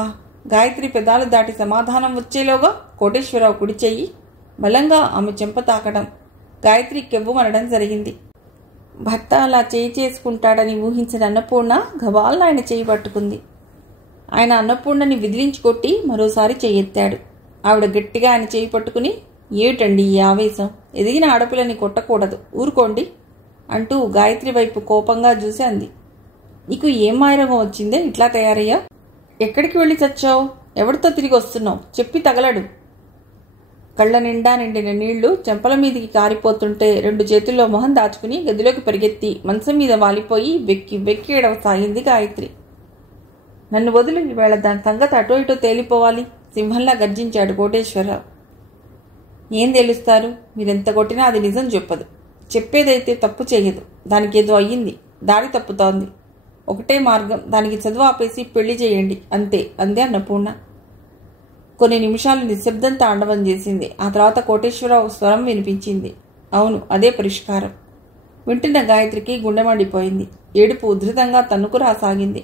గాయత్రి పెదాలు దాటి సమాధానం వచ్చేలోగా కోటేశ్వరరావు కుడి చెయ్యి బలంగా ఆమె చెంప తాకడం గాయత్రి కెవ్వుమనడం జరిగింది. భర్త అలా చేయి చేసుకుంటాడని ఊహించిన అన్నపూర్ణ గబాల్న ఆయన చేయి పట్టుకుంది. ఆయన అన్నపూర్ణని విదిలించి కొట్టి మరోసారి చెయ్యెత్తాడు. ఆవిడ గట్టిగా ఆయన చేయి పట్టుకుని, ఏమిటండి ఈ ఆవేశం? ఎదిగిన ఆడపిల్లని కొట్టకూడదు, ఊరుకోండి అంటూ గాయత్రి వైపు కోపంగా చూసి అంది. నీకు ఏం మాయరోగం వచ్చిందే ఇట్లా తయారయ్యా? ఎక్కడికి వెళ్ళి చచ్చావు? ఎవరితో తిరిగి వస్తున్నావు? చెప్పి తగలడు. కళ్ళ నిండా నిండిన నీళ్లు చెంపల మీదికి కారిపోతుంటే 2 చేతుల్లో మొహం దాచుకుని గదిలోకి పరిగెత్తి మంచం మీద వాలిపోయి వెక్కి వెక్కి ఏడవసాగింది గాయత్రి. నన్ను వదిలి ఈవేళ దాని సంగతి అటో ఇటో తేలిపోవాలి సింహంలా గర్జించాడు కోటేశ్వరరావు. ఏం తెలుస్తారు? మీరెంత కొట్టినా అది నిజం చెప్పదు. చెప్పేదైతే తప్పు చేయదు. దానికేదో అయ్యింది, దారి తప్పుతోంది. ఒకటే మార్గం, దానికి చదువు ఆపేసి పెళ్లి చేయండి అంతే అందే అన్నపూర్ణ. కొన్ని నిమిషాలు నిశ్శబ్దం తాండవం చేసింది. ఆ తర్వాత కోటేశ్వరరావు స్వరం వినిపించింది. అవును, అదే పరిష్కారం. వింటున్న గాయత్రికి గుండె మండిపోయింది. ఏడుపు ఉధృతంగా తన్నుకు రాసాగింది.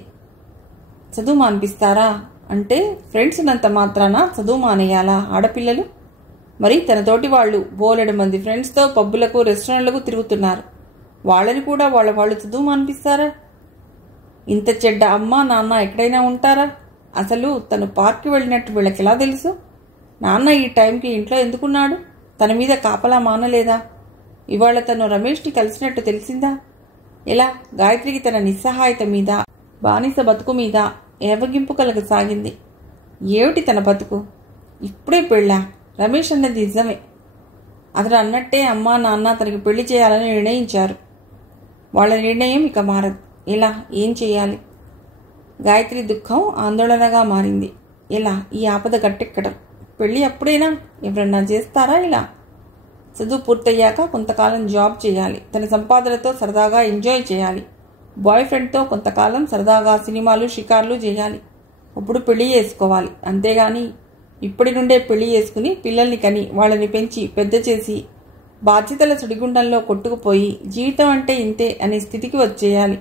చదువు మానిపిస్తారా అంటే ఫ్రెండ్స్ ఉన్నంత మాత్రాన చదువు మానేయాలా ఆడపిల్లలు? మరి తనతోటి వాళ్ళు బోలెడు మంది ఫ్రెండ్స్తో పబ్బులకు రెస్టారెంట్లకు తిరుగుతున్నారు. వాళ్ళని కూడా వాళ్ళు చదువు మానిపిస్తారా? ఇంత చెడ్డ అమ్మ నాన్న ఎక్కడైనా ఉంటారా? అసలు తను పార్క్కి వెళ్ళినట్టు వీళ్ళకి ఎలా తెలుసు? నాన్న ఈ టైంకి ఇంట్లో ఎందుకున్నాడు? తన మీద కాపలా మానలేదా? ఇవాళ తను రమేష్ని కలిసినట్టు తెలిసిందా? ఎలా? గాయత్రికి తన నిస్సహాయత మీద, బానిస బతుకు మీద ఏవగింపు కలగసాగింది. ఏమిటి తన బతుకు? ఇప్పుడే పెళ్ళా? రమేష్ అన్నది నిజమే. అతడు అన్నట్టే అమ్మా నాన్న తనకి పెళ్లి చేయాలని నిర్ణయించారు. వాళ్ళ నిర్ణయం ఇక మారదు. ఎలా? ఏం చేయాలి? గాయత్రి దుఃఖం ఆందోళనగా మారింది. ఎలా? ఈ ఆపద గట్టెక్కడం. పెళ్ళి అప్పుడేనా? ఎవరన్నా చేస్తారా ఇలా? చదువు పూర్తయ్యాక కొంతకాలం జాబ్ చేయాలి. తన సంపాదనతో సరదాగా ఎంజాయ్ చేయాలి. బాయ్ ఫ్రెండ్తో కొంతకాలం సరదాగా సినిమాలు షికార్లు చేయాలి. అప్పుడు పెళ్లి చేసుకోవాలి. అంతేగాని ఇప్పటి నుండే పెళ్లి చేసుకుని పిల్లల్ని కని వాళ్ళని పెంచి పెద్ద చేసి బాధ్యతల సుడిగుండంలో కొట్టుకుపోయి జీవితం అంటే ఇంతే అనే స్థితికి వచ్చేయాలి.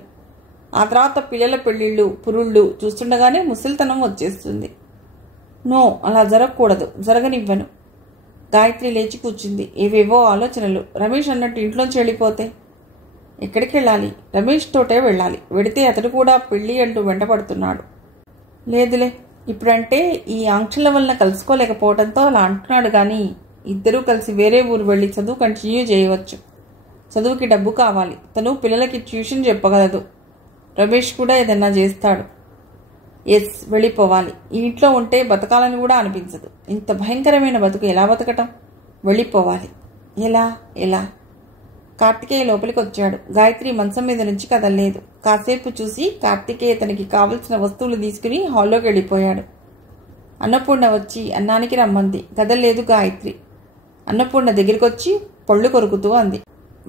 ఆ తర్వాత పిల్లల పెళ్లిళ్ళు పురుళ్ళు చూస్తుండగానే ముసలితనం వచ్చేస్తుంది. నో, అలా జరగకూడదు. జరగనివ్వను. గాయత్రి లేచి కూర్చుంది. ఏవేవో ఆలోచనలు. రమేష్ అన్నట్టు ఇంట్లోంచి వెళ్ళిపోతే ఎక్కడికి వెళ్ళాలి? రమేష్ తోటే వెళ్ళాలి. వెడితే అతడు కూడా పెళ్ళి అంటూ వెంటపడుతున్నాడు. లేదులే, ఇప్పుడంటే ఈ ఆంక్షల వలన కలుసుకోలేకపోవడంతో అలా అంటున్నాడు. కానీ ఇద్దరూ కలిసి వేరే ఊరు వెళ్ళి చదువు కంటిన్యూ చేయవచ్చు. చదువుకి డబ్బు కావాలి. తను పిల్లలకి ట్యూషన్ చెప్పగలదు. రమేష్ కూడా ఏదన్నా చేస్తాడు. ఎస్, వెళ్ళిపోవాలి. ఈ ఇంట్లో ఉంటే బతకాలని కూడా అనిపించదు. ఇంత భయంకరమైన బతుకు ఎలా బతకటం? వెళ్ళిపోవాలి. ఎలా? ఎలా? కార్తికేయ లోపలికి వచ్చాడు. గాయత్రి మంచం మీద నుంచి కదలలేదు. కాసేపు చూసి కార్తికేయ తనకి కావలసిన వస్తువులు తీసుకుని హాల్లోకి వెళ్ళిపోయాడు. అన్నపూర్ణ వచ్చి అన్నానికి రమ్మంది. కదలలేదు గాయత్రి. అన్నపూర్ణ దగ్గరికొచ్చి పళ్ళు కొరుకుతూ అంది.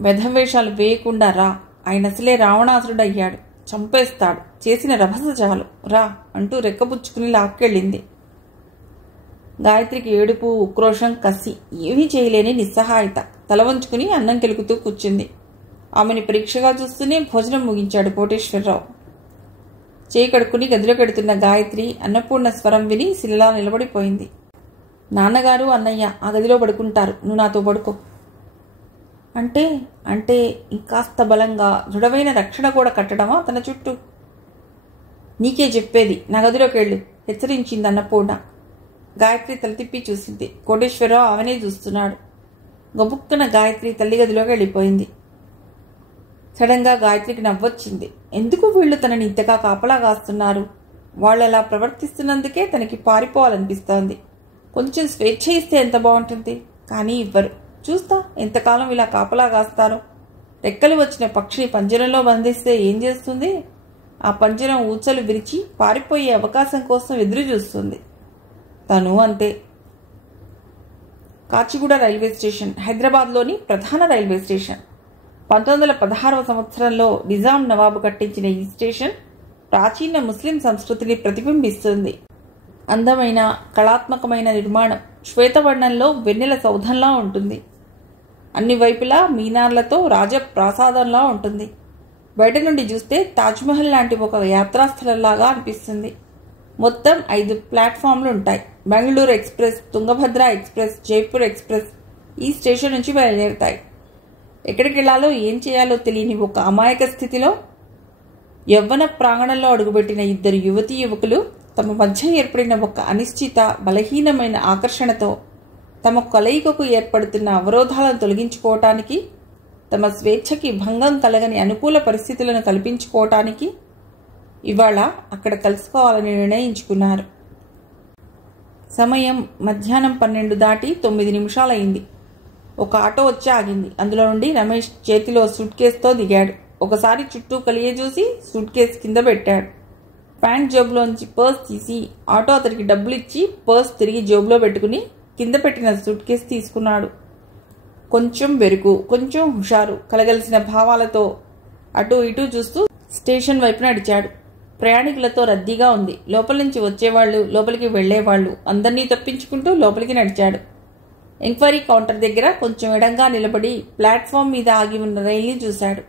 వెధవేషాలు వేయకుండా రా. ఆయన అసలే రావణాసురుడయ్యాడు. చంపేస్తాడు. చేసిన రభస చాలు, రా అంటూ రెక్కబుచ్చుకుని లాక్కెళ్ళింది. గాయత్రికి ఏడుపు, ఉక్రోషం, కసి, ఏమీ చేయలేని నిస్సహాయత. తల వంచుకుని అన్నం కెలుకుతూ కూర్చుంది. ఆమెని పరీక్షగా చూస్తూనే భోజనం ముగించాడు కోటేశ్వరరావు. చేయి కడుక్కుని గదిలో పెడుతున్న గాయత్రి అన్నపూర్ణ స్వరం విని శిలలా నిలబడిపోయింది. నాన్నగారు అన్నయ్య ఆ గదిలో పడుకుంటారు, నువ్వు నాతో పడుకో. అంటే ఇంకాస్త బలంగా దృఢమైన రక్షణ కూడా కట్టడమా తన చుట్టూ? నీకే చెప్పేది, నా గదిలోకి వెళ్ళు హెచ్చరించింది అన్నపూర్ణ. గాయత్రి తల తిప్పి చూసింది. కోటేశ్వరరావు ఆమెనే చూస్తున్నాడు. గబుక్కున గాయత్రి తల్లి గదిలోకి వెళ్ళిపోయింది. సడన్గా గాయత్రికి నవ్వొచ్చింది. ఎందుకు వీళ్ళు తనని ఇంతగా కాపలా కాస్తున్నారు? వాళ్ళు అలా ప్రవర్తిస్తున్నందుకే తనకి పారిపోవాలనిపిస్తోంది. కొంచెం స్వేచ్ఛ ఇస్తే ఎంత బాగుంటుంది. కానీ ఇవ్వరు. చూస్తా ఎంతకాలం ఇలా కాపలా కాస్తారో. రెక్కలు వచ్చిన పక్షిని పంజరంలో బంధిస్తే ఏం చేస్తుంది? ఆ పంజరం ఊచలు విరిచి పారిపోయే అవకాశం కోసం ఎదురు చూస్తుంది. తను అంతే. కాచిగూడ రైల్వే స్టేషన్ హైదరాబాద్లోని ప్రధాన రైల్వే స్టేషన్. 1916వ సంవత్సరంలో నిజాం నవాబు కట్టించిన ఈ స్టేషన్ ప్రాచీన ముస్లిం సంస్కృతిని ప్రతిబింబిస్తుంది. అందమైన కళాత్మకమైన నిర్మాణం శ్వేతవర్ణంలో వెన్నెల సౌధంలా ఉంటుంది. అన్ని వైపులా మీనార్లతో రాజప్రాసాదంలా ఉంటుంది. బయట నుండి చూస్తే తాజ్మహల్ లాంటి ఒక యాత్రాస్థలంలాగా అనిపిస్తుంది. మొత్తం 5 ప్లాట్ఫామ్లు ఉంటాయి. Bengaluru express, Tungabhadra express, Jaipur express ఈ స్టేషన్ నుంచి బయలుదేరుతాయి. ఎక్కడికి వెళ్లాలో ఏం చేయాలో తెలియని ఒక అమాయక స్థితిలో యవ్వన ప్రాంగణంలో అడుగుపెట్టిన 2 యువతీ యువకులు తమ మధ్య ఏర్పడిన ఒక అనిశ్చిత బలహీనమైన ఆకర్షణతో తమ కలయికకు ఏర్పడుతున్న అవరోధాలను తొలగించుకోవటానికి, తమ స్వేచ్ఛకి భంగం కలగని అనుకూల పరిస్థితులను కల్పించుకోవటానికి ఇవాళ అక్కడ కలుసుకోవాలని నిర్ణయించుకున్నారు. సమయం మధ్యాహ్నం 12 దాటి 9 నిమిషాలైంది. ఒక ఆటో వచ్చి ఆగింది. అందులో నుండి రమేష్ చేతిలో సూట్ కేసుతో దిగాడు. ఒకసారి చుట్టూ కలియ చూసి సూట్ కేసు కింద పెట్టాడు. ప్యాంట్ జేబులోంచి పర్స్ తీసి ఆటో అతనికి డబ్బులు ఇచ్చి పర్స్ తిరిగి జేబులో పెట్టుకుని కింద పెట్టిన సూట్ కేసు తీసుకున్నాడు. కొంచెం బెరుకు, కొంచెం హుషారు కలగలిసిన భావాలతో అటు ఇటు చూస్తూ స్టేషన్ వైపు నడిచాడు. ప్రయాణికులతో రద్దీగా ఉంది. లోపల నుంచి వచ్చేవాళ్లు, లోపలికి వెళ్లేవాళ్లు అందరినీ తప్పించుకుంటూ లోపలికి నడిచాడు. ఎంక్వైరీ కౌంటర్ దగ్గర కొంచెం ఎడంగా నిలబడి ప్లాట్ఫామ్ మీద ఆగి ఉన్న రైల్ని చూశాడు.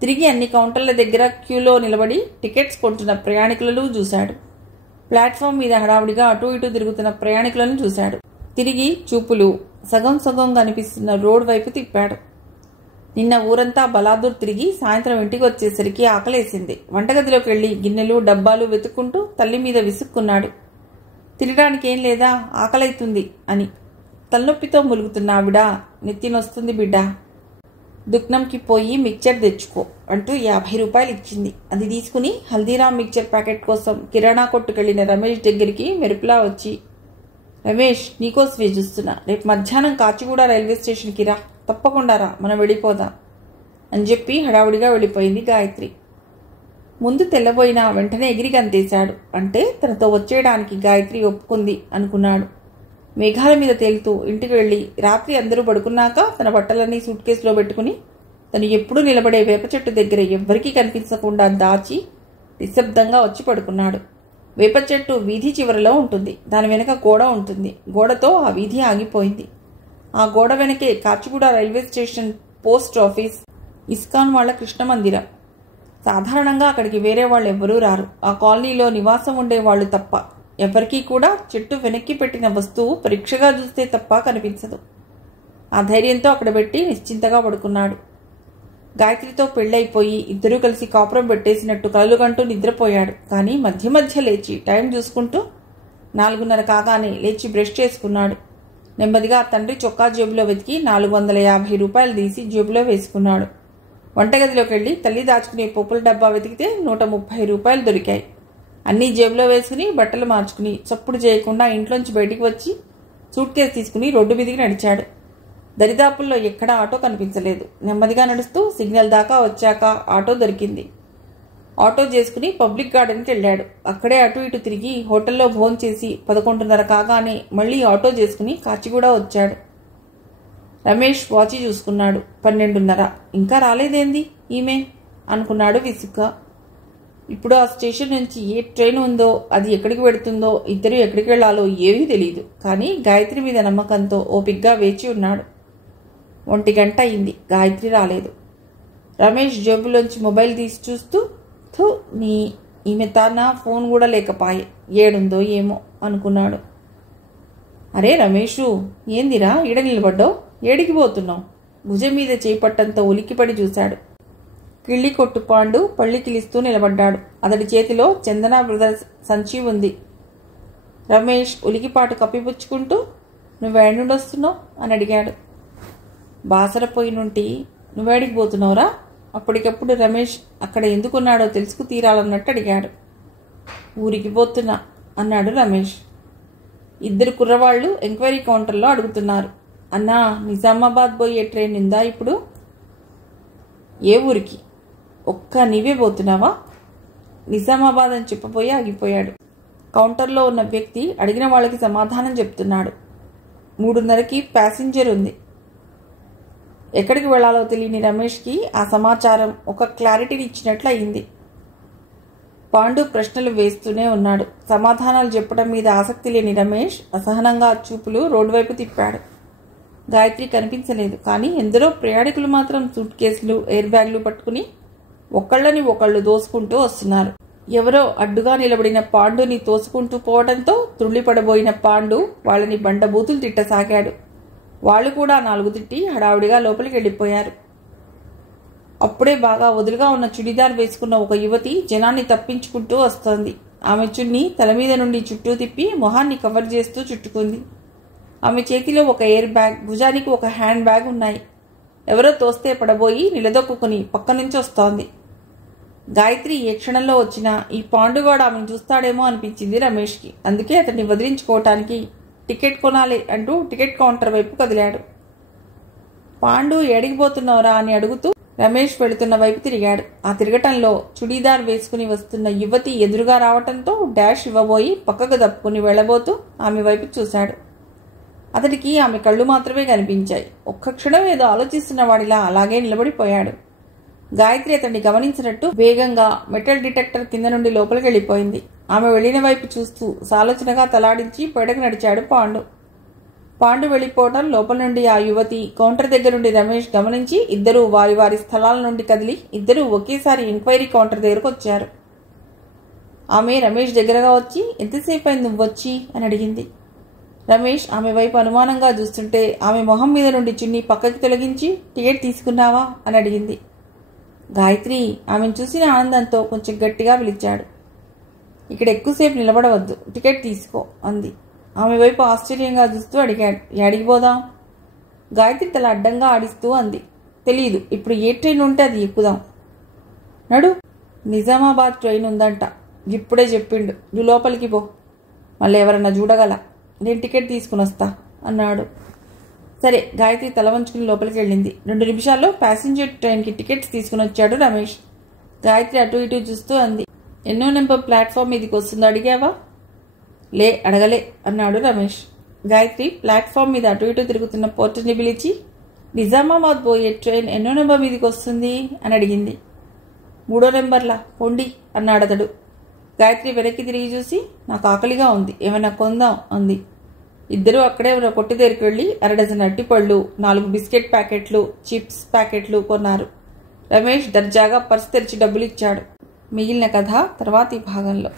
తిరిగి అన్ని కౌంటర్ల దగ్గర క్యూలో నిలబడి టికెట్స్ కొంటున్న ప్రయాణికులను చూశాడు. ప్లాట్ఫామ్ మీద హడావుడిగా అటు ఇటు తిరుగుతున్న ప్రయాణికులను చూశాడు. తిరిగి చూపులు సగం సగం కనిపిస్తున్న రోడ్ వైపు తిప్పాడు. నిన్న ఊరంతా బలాదూర్ తిరిగి సాయంత్రం ఇంటికి వచ్చేసరికి ఆకలేసింది. వంటగదిలోకి వెళ్లి గిన్నెలు డబ్బాలు వెతుక్కుంటూ తల్లి మీద విసుక్కున్నాడు. తినడానికి ఏం లేదా, ఆకలైతుంది అని. తలనొప్పితో ములుగుతున్న ఆవిడ నెత్తినొస్తుంది బిడ్డ, దుక్నంకి పోయి మిక్చర్ తెచ్చుకో అంటూ 50 రూపాయలు ఇచ్చింది. అది తీసుకుని హల్దీరామ్ మిక్చర్ ప్యాకెట్ కోసం కిరాణా కొట్టుకెళ్లిన రమేష్ దగ్గరికి మెరుపులా వచ్చి, రమేష్ నీకోసమే చూస్తున్నా, రేపు మధ్యాహ్నం కాచిగూడ రైల్వే స్టేషన్కి రా, తప్పకుండా రా, మనం వెళ్ళిపోదాం అని చెప్పి హడావుడిగా వెళ్ళిపోయింది గాయత్రి. ముందు తెల్లబోయినా వెంటనే ఎగిరి గంతేశాడు. అంటే తనతో వచ్చేయడానికి గాయత్రి ఒప్పుకుంది అనుకున్నాడు. మేఘాల మీద తేలుతూ ఇంటికి వెళ్లి రాత్రి అందరూ పడుకున్నాక తన బట్టలన్నీ సూట్ కేసులో పెట్టుకుని తను ఎప్పుడూ నిలబడే వేప చెట్టు దగ్గర ఎవ్వరికీ కనిపించకుండా దాచి నిశ్శబ్దంగా వచ్చి పడుకున్నాడు. వేప చెట్టు వీధి చివరలో ఉంటుంది. దాని వెనక గోడ ఉంటుంది. గోడతో ఆ వీధి ఆగిపోయింది. ఆ గోడ వెనకే Kachiguda railway station, post office, ISKCON వాళ్ల కృష్ణ మందిరం. సాధారణంగా అక్కడికి వేరే వాళ్ళు ఎవ్వరూ రారు. ఆ కాలనీలో నివాసం ఉండేవాళ్లు తప్ప. ఎవరికీ కూడా చెట్టు వెనక్కి పెట్టిన వస్తువు పరీక్షగా చూస్తే తప్ప కనిపించదు. ఆ ధైర్యంతో అక్కడ పెట్టి నిశ్చింతగా పడుకున్నాడు. గాయత్రితో పెళ్ళైపోయి ఇద్దరూ కలిసి కాపురం పెట్టేసినట్టు కలలుగంటూ నిద్రపోయాడు. కానీ మధ్య మధ్య లేచి టైం చూసుకుంటూ 4:30 కాగానే లేచి బ్రష్ చేసుకున్నాడు. నెమ్మదిగా తండ్రి చొక్కా జేబులో వెతికి 450 రూపాయలు తీసి జేబులో వేసుకున్నాడు. వంటగదిలోకి వెళ్లి తల్లి దాచుకునే పోపుల డబ్బా వెతికితే 130 రూపాయలు దొరికాయి. అన్నీ జేబులో వేసుకుని బట్టలు మార్చుకుని చప్పుడు చేయకుండా ఇంట్లోంచి బయటికి వచ్చి సూట్ కేసు తీసుకుని రోడ్డు మీదికి నడిచాడు. దరిదాపుల్లో ఎక్కడా ఆటో కనిపించలేదు. నెమ్మదిగా నడుస్తూ సిగ్నల్ దాకా వచ్చాక ఆటో దొరికింది. ఆటో చేసుకుని పబ్లిక్ గార్డెన్కి వెళ్ళాడు. అక్కడే అటు ఇటు తిరిగి హోటల్లో భోంచేసి 11:30 కాగానే మళ్లీ ఆటో చేసుకుని కాచిగూడ వచ్చాడు. రమేష్ వాచి చూసుకున్నాడు. 12:30. ఇంకా రాలేదేంది ఈమె అనుకున్నాడు విసుగ్గా. ఇప్పుడు ఆ స్టేషన్ నుంచి ఏ ట్రైన్ ఉందో, అది ఎక్కడికి వెడుతుందో, ఇద్దరు ఎక్కడికి వెళ్లాలో ఏమీ తెలియదు. కానీ గాయత్రి మీద నమ్మకంతో ఓపిగ్గా వేచి ఉన్నాడు. 1 గంట అయింది. గాయత్రి రాలేదు. రమేష్ జేబులోంచి మొబైల్ తీసి చూస్తూ, థూ నీ ఈమె తాన ఫోన్ కూడా లేకపాయే, ఏడుందో ఏమో అనుకున్నాడు. అరే రమేషు, ఏందిరా ఈడ నిలబడ్డావు, ఏడికి పోతున్నావు? భుజం మీద చేపట్టంతో ఉలిక్కిపడి చూశాడు. కిళ్ళి కొట్టు పాండు పళ్ళి కిలిస్తూ నిలబడ్డాడు. అతడి చేతిలో చందన బ్రదర్స్ సంచి ఉంది. రమేష్ ఉలికిపాటు కప్పిపుచ్చుకుంటూ, నువ్వేడుండొస్తున్నావు అని అడిగాడు. బాసరపోయి నుండి నువ్వేడికి పోతున్నావురా? అప్పటికప్పుడు రమేష్ అక్కడ ఎందుకున్నాడో తెలుసుకు తీరాలన్నట్టు అడిగాడు. ఊరికి పోతున్నా అన్నాడు రమేష్. ఇద్దరు కుర్రవాళ్లు ఎంక్వైరీ కౌంటర్లో అడుగుతున్నారు. అన్నా, నిజామాబాద్ పోయే ట్రైన్ ఉందా ఇప్పుడు? ఏ ఊరికి? ఒక్క నీవే పోతున్నావా? నిజామాబాద్ అని చెప్పబోయి ఆగిపోయాడు. కౌంటర్లో ఉన్న వ్యక్తి అడిగిన వాళ్ళకి సమాధానం చెప్తున్నాడు. 3:30కి ప్యాసింజర్ ఉంది. ఎక్కడికి వెళ్లాలో తెలియని రమేష్కి ఆ సమాచారం ఒక క్లారిటీని ఇచ్చినట్లు అయింది. పాండు ప్రశ్నలు వేస్తూనే ఉన్నాడు. సమాధానాలు చెప్పడం మీద ఆసక్తి లేని రమేష్ అసహనంగా చూపులు రోడ్డు వైపు తిప్పాడు. గాయత్రి కనిపించలేదు. కానీ ఎందరో ప్రయాణికులు మాత్రం సూట్ కేసులు, ఎయిర్ బ్యాగ్లు పట్టుకుని ఒకళ్ళని ఒకళ్ళు దోసుకుంటూ వస్తున్నారు. ఎవరో అడ్డుగా నిలబడిన పాండుని తోసుకుంటూ పోవడంతో తుళ్ళిపడబోయిన పాండు వాళ్ళని బండబూతులు తిట్టసాగాడు. వాళ్ళు కూడా 4 తిట్టి హడావుడిగా లోపలికి వెళ్ళిపోయారు. అప్పుడే బాగా వదులుగా ఉన్న చుడిదార్ వేసుకున్న ఒక యువతి జనాన్ని తప్పించుకుంటూ వస్తోంది. ఆమె చున్ని తల మీద నుండి చుట్టూ తిప్పి మొహాన్ని కవర్ చేస్తూ చుట్టుకుంది. ఆమె చేతిలో ఒక ఎయిర్ బ్యాగ్, భుజానికి ఒక హ్యాండ్ బ్యాగ్ ఉన్నాయి. ఎవరో తోస్తే పడబోయి నిలదొక్కుని పక్క నుంచి వస్తోంది. గాయత్రి ఏ క్షణంలో వచ్చినా ఈ పాండుగాడు ఆమెను చూస్తాడేమో అనిపించింది రమేష్కి. అందుకే అతన్ని వదిలించుకోవటానికి టికెట్ కొనాలి అంటూ టికెట్ కౌంటర్ వైపు కదిలాడు. పాండు ఎడిగిపోతున్నావురా అని అడుగుతూ రమేష్ వెళుతున్న వైపు తిరిగాడు. ఆ తిరగటంలో చుడీదార్ వేసుకుని వస్తున్న యువతి ఎదురుగా రావటంతో డాష్ ఇవ్వబోయి పక్కకు దప్పుకుని వెళ్లబోతూ ఆమె వైపు చూశాడు. అతడికి ఆమె కళ్ళు మాత్రమే కనిపించాయి. ఒక్క క్షణం ఏదో ఆలోచిస్తున్న వాడిలా అలాగే నిలబడిపోయాడు. గాయత్రి అతన్ని గమనించినట్టు వేగంగా మెటల్ డిటెక్టర్ కింద నుండి లోపలికి వెళ్ళిపోయింది. ఆమె వెళ్లిన వైపు చూస్తూ సాలోచనగా తలాడించి బయటకు నడిచాడు పాండు. పాండు వెళ్ళిపోవటం లోపల నుండి ఆ యువతి, కౌంటర్ దగ్గర నుండి రమేష్ గమనించి ఇద్దరూ వారి వారి స్థలాల నుండి కదిలి ఇద్దరూ ఒకేసారి ఎంక్వైరీ కౌంటర్ దగ్గరకు వచ్చారు. ఆమె రమేష్ దగ్గరగా వచ్చి ఎంతసేపు అయింది నువ్వు వచ్చి అని అడిగింది. రమేష్ ఆమె వైపు అనుమానంగా చూస్తుంటే ఆమె మొహం మీద నుండి చున్ని పక్కకి తొలగించి టికెట్ తీసుకున్నావా అని అడిగింది. గాయత్రి ఆమెను చూసిన ఆనందంతో కొంచెం గట్టిగా పిలిచాడు. ఇక్కడ ఎక్కువసేపు నిలబడవద్దు, టికెట్ తీసుకో అంది. ఆమె వైపు ఆశ్చర్యంగా చూస్తూ అడిగాడు, అడిగిపోదాం? గాయత్రి తల అడ్డంగా ఆడిస్తూ అంది, తెలీదు, ఇప్పుడు ఏ ట్రైన్ ఉంటే అది ఎక్కుదాం. నడు, నిజామాబాద్ ట్రైన్ ఉందంట, ఇప్పుడే చెప్పిండు, నువ్వు లోపలికి పో, మళ్ళీ ఎవరన్నా చూడగల, నేను టికెట్ తీసుకుని వస్తా అన్నాడు. సరే, గాయత్రి తల వంచుకుని లోపలికి వెళ్ళింది. 2 నిమిషాల్లో ప్యాసింజర్ ట్రైన్కి టికెట్స్ తీసుకుని వచ్చాడు రమేష్. గాయత్రి అటు ఇటు చూస్తూ అంది, ఎన్నో నెంబర్ ప్లాట్ఫామ్ మీదికి వస్తుందో అడిగావా? లే, అడగలే అన్నాడు రమేష్. గాయత్రి ప్లాట్ఫామ్ మీద అటు ఇటు తిరుగుతున్న పోర్టర్ని పిలిచి, నిజామాబాద్ పోయే ట్రైన్ ఎన్నో నెంబర్ మీదికి వస్తుంది అని అడిగింది. 3వ నెంబర్లా, పొండి అన్నాడతడు. గాయత్రి వెనక్కి తిరిగి చూసి, నాకు ఆకలిగా ఉంది, ఏమైనా కొందాం అంది. ఇద్దరూ అక్కడే ఉన్న కొట్టు దగ్గరికి వెళ్ళి 1 డజన్ అట్టిపళ్ళు, 4 బిస్కెట్ ప్యాకెట్లు, చిప్స్ ప్యాకెట్లు కొన్నారు. రమేష్ దర్జాగా పర్సు తెరిచి డబ్బులు ఇచ్చాడు. మిగిలిన కథ తర్వాతి భాగంలో.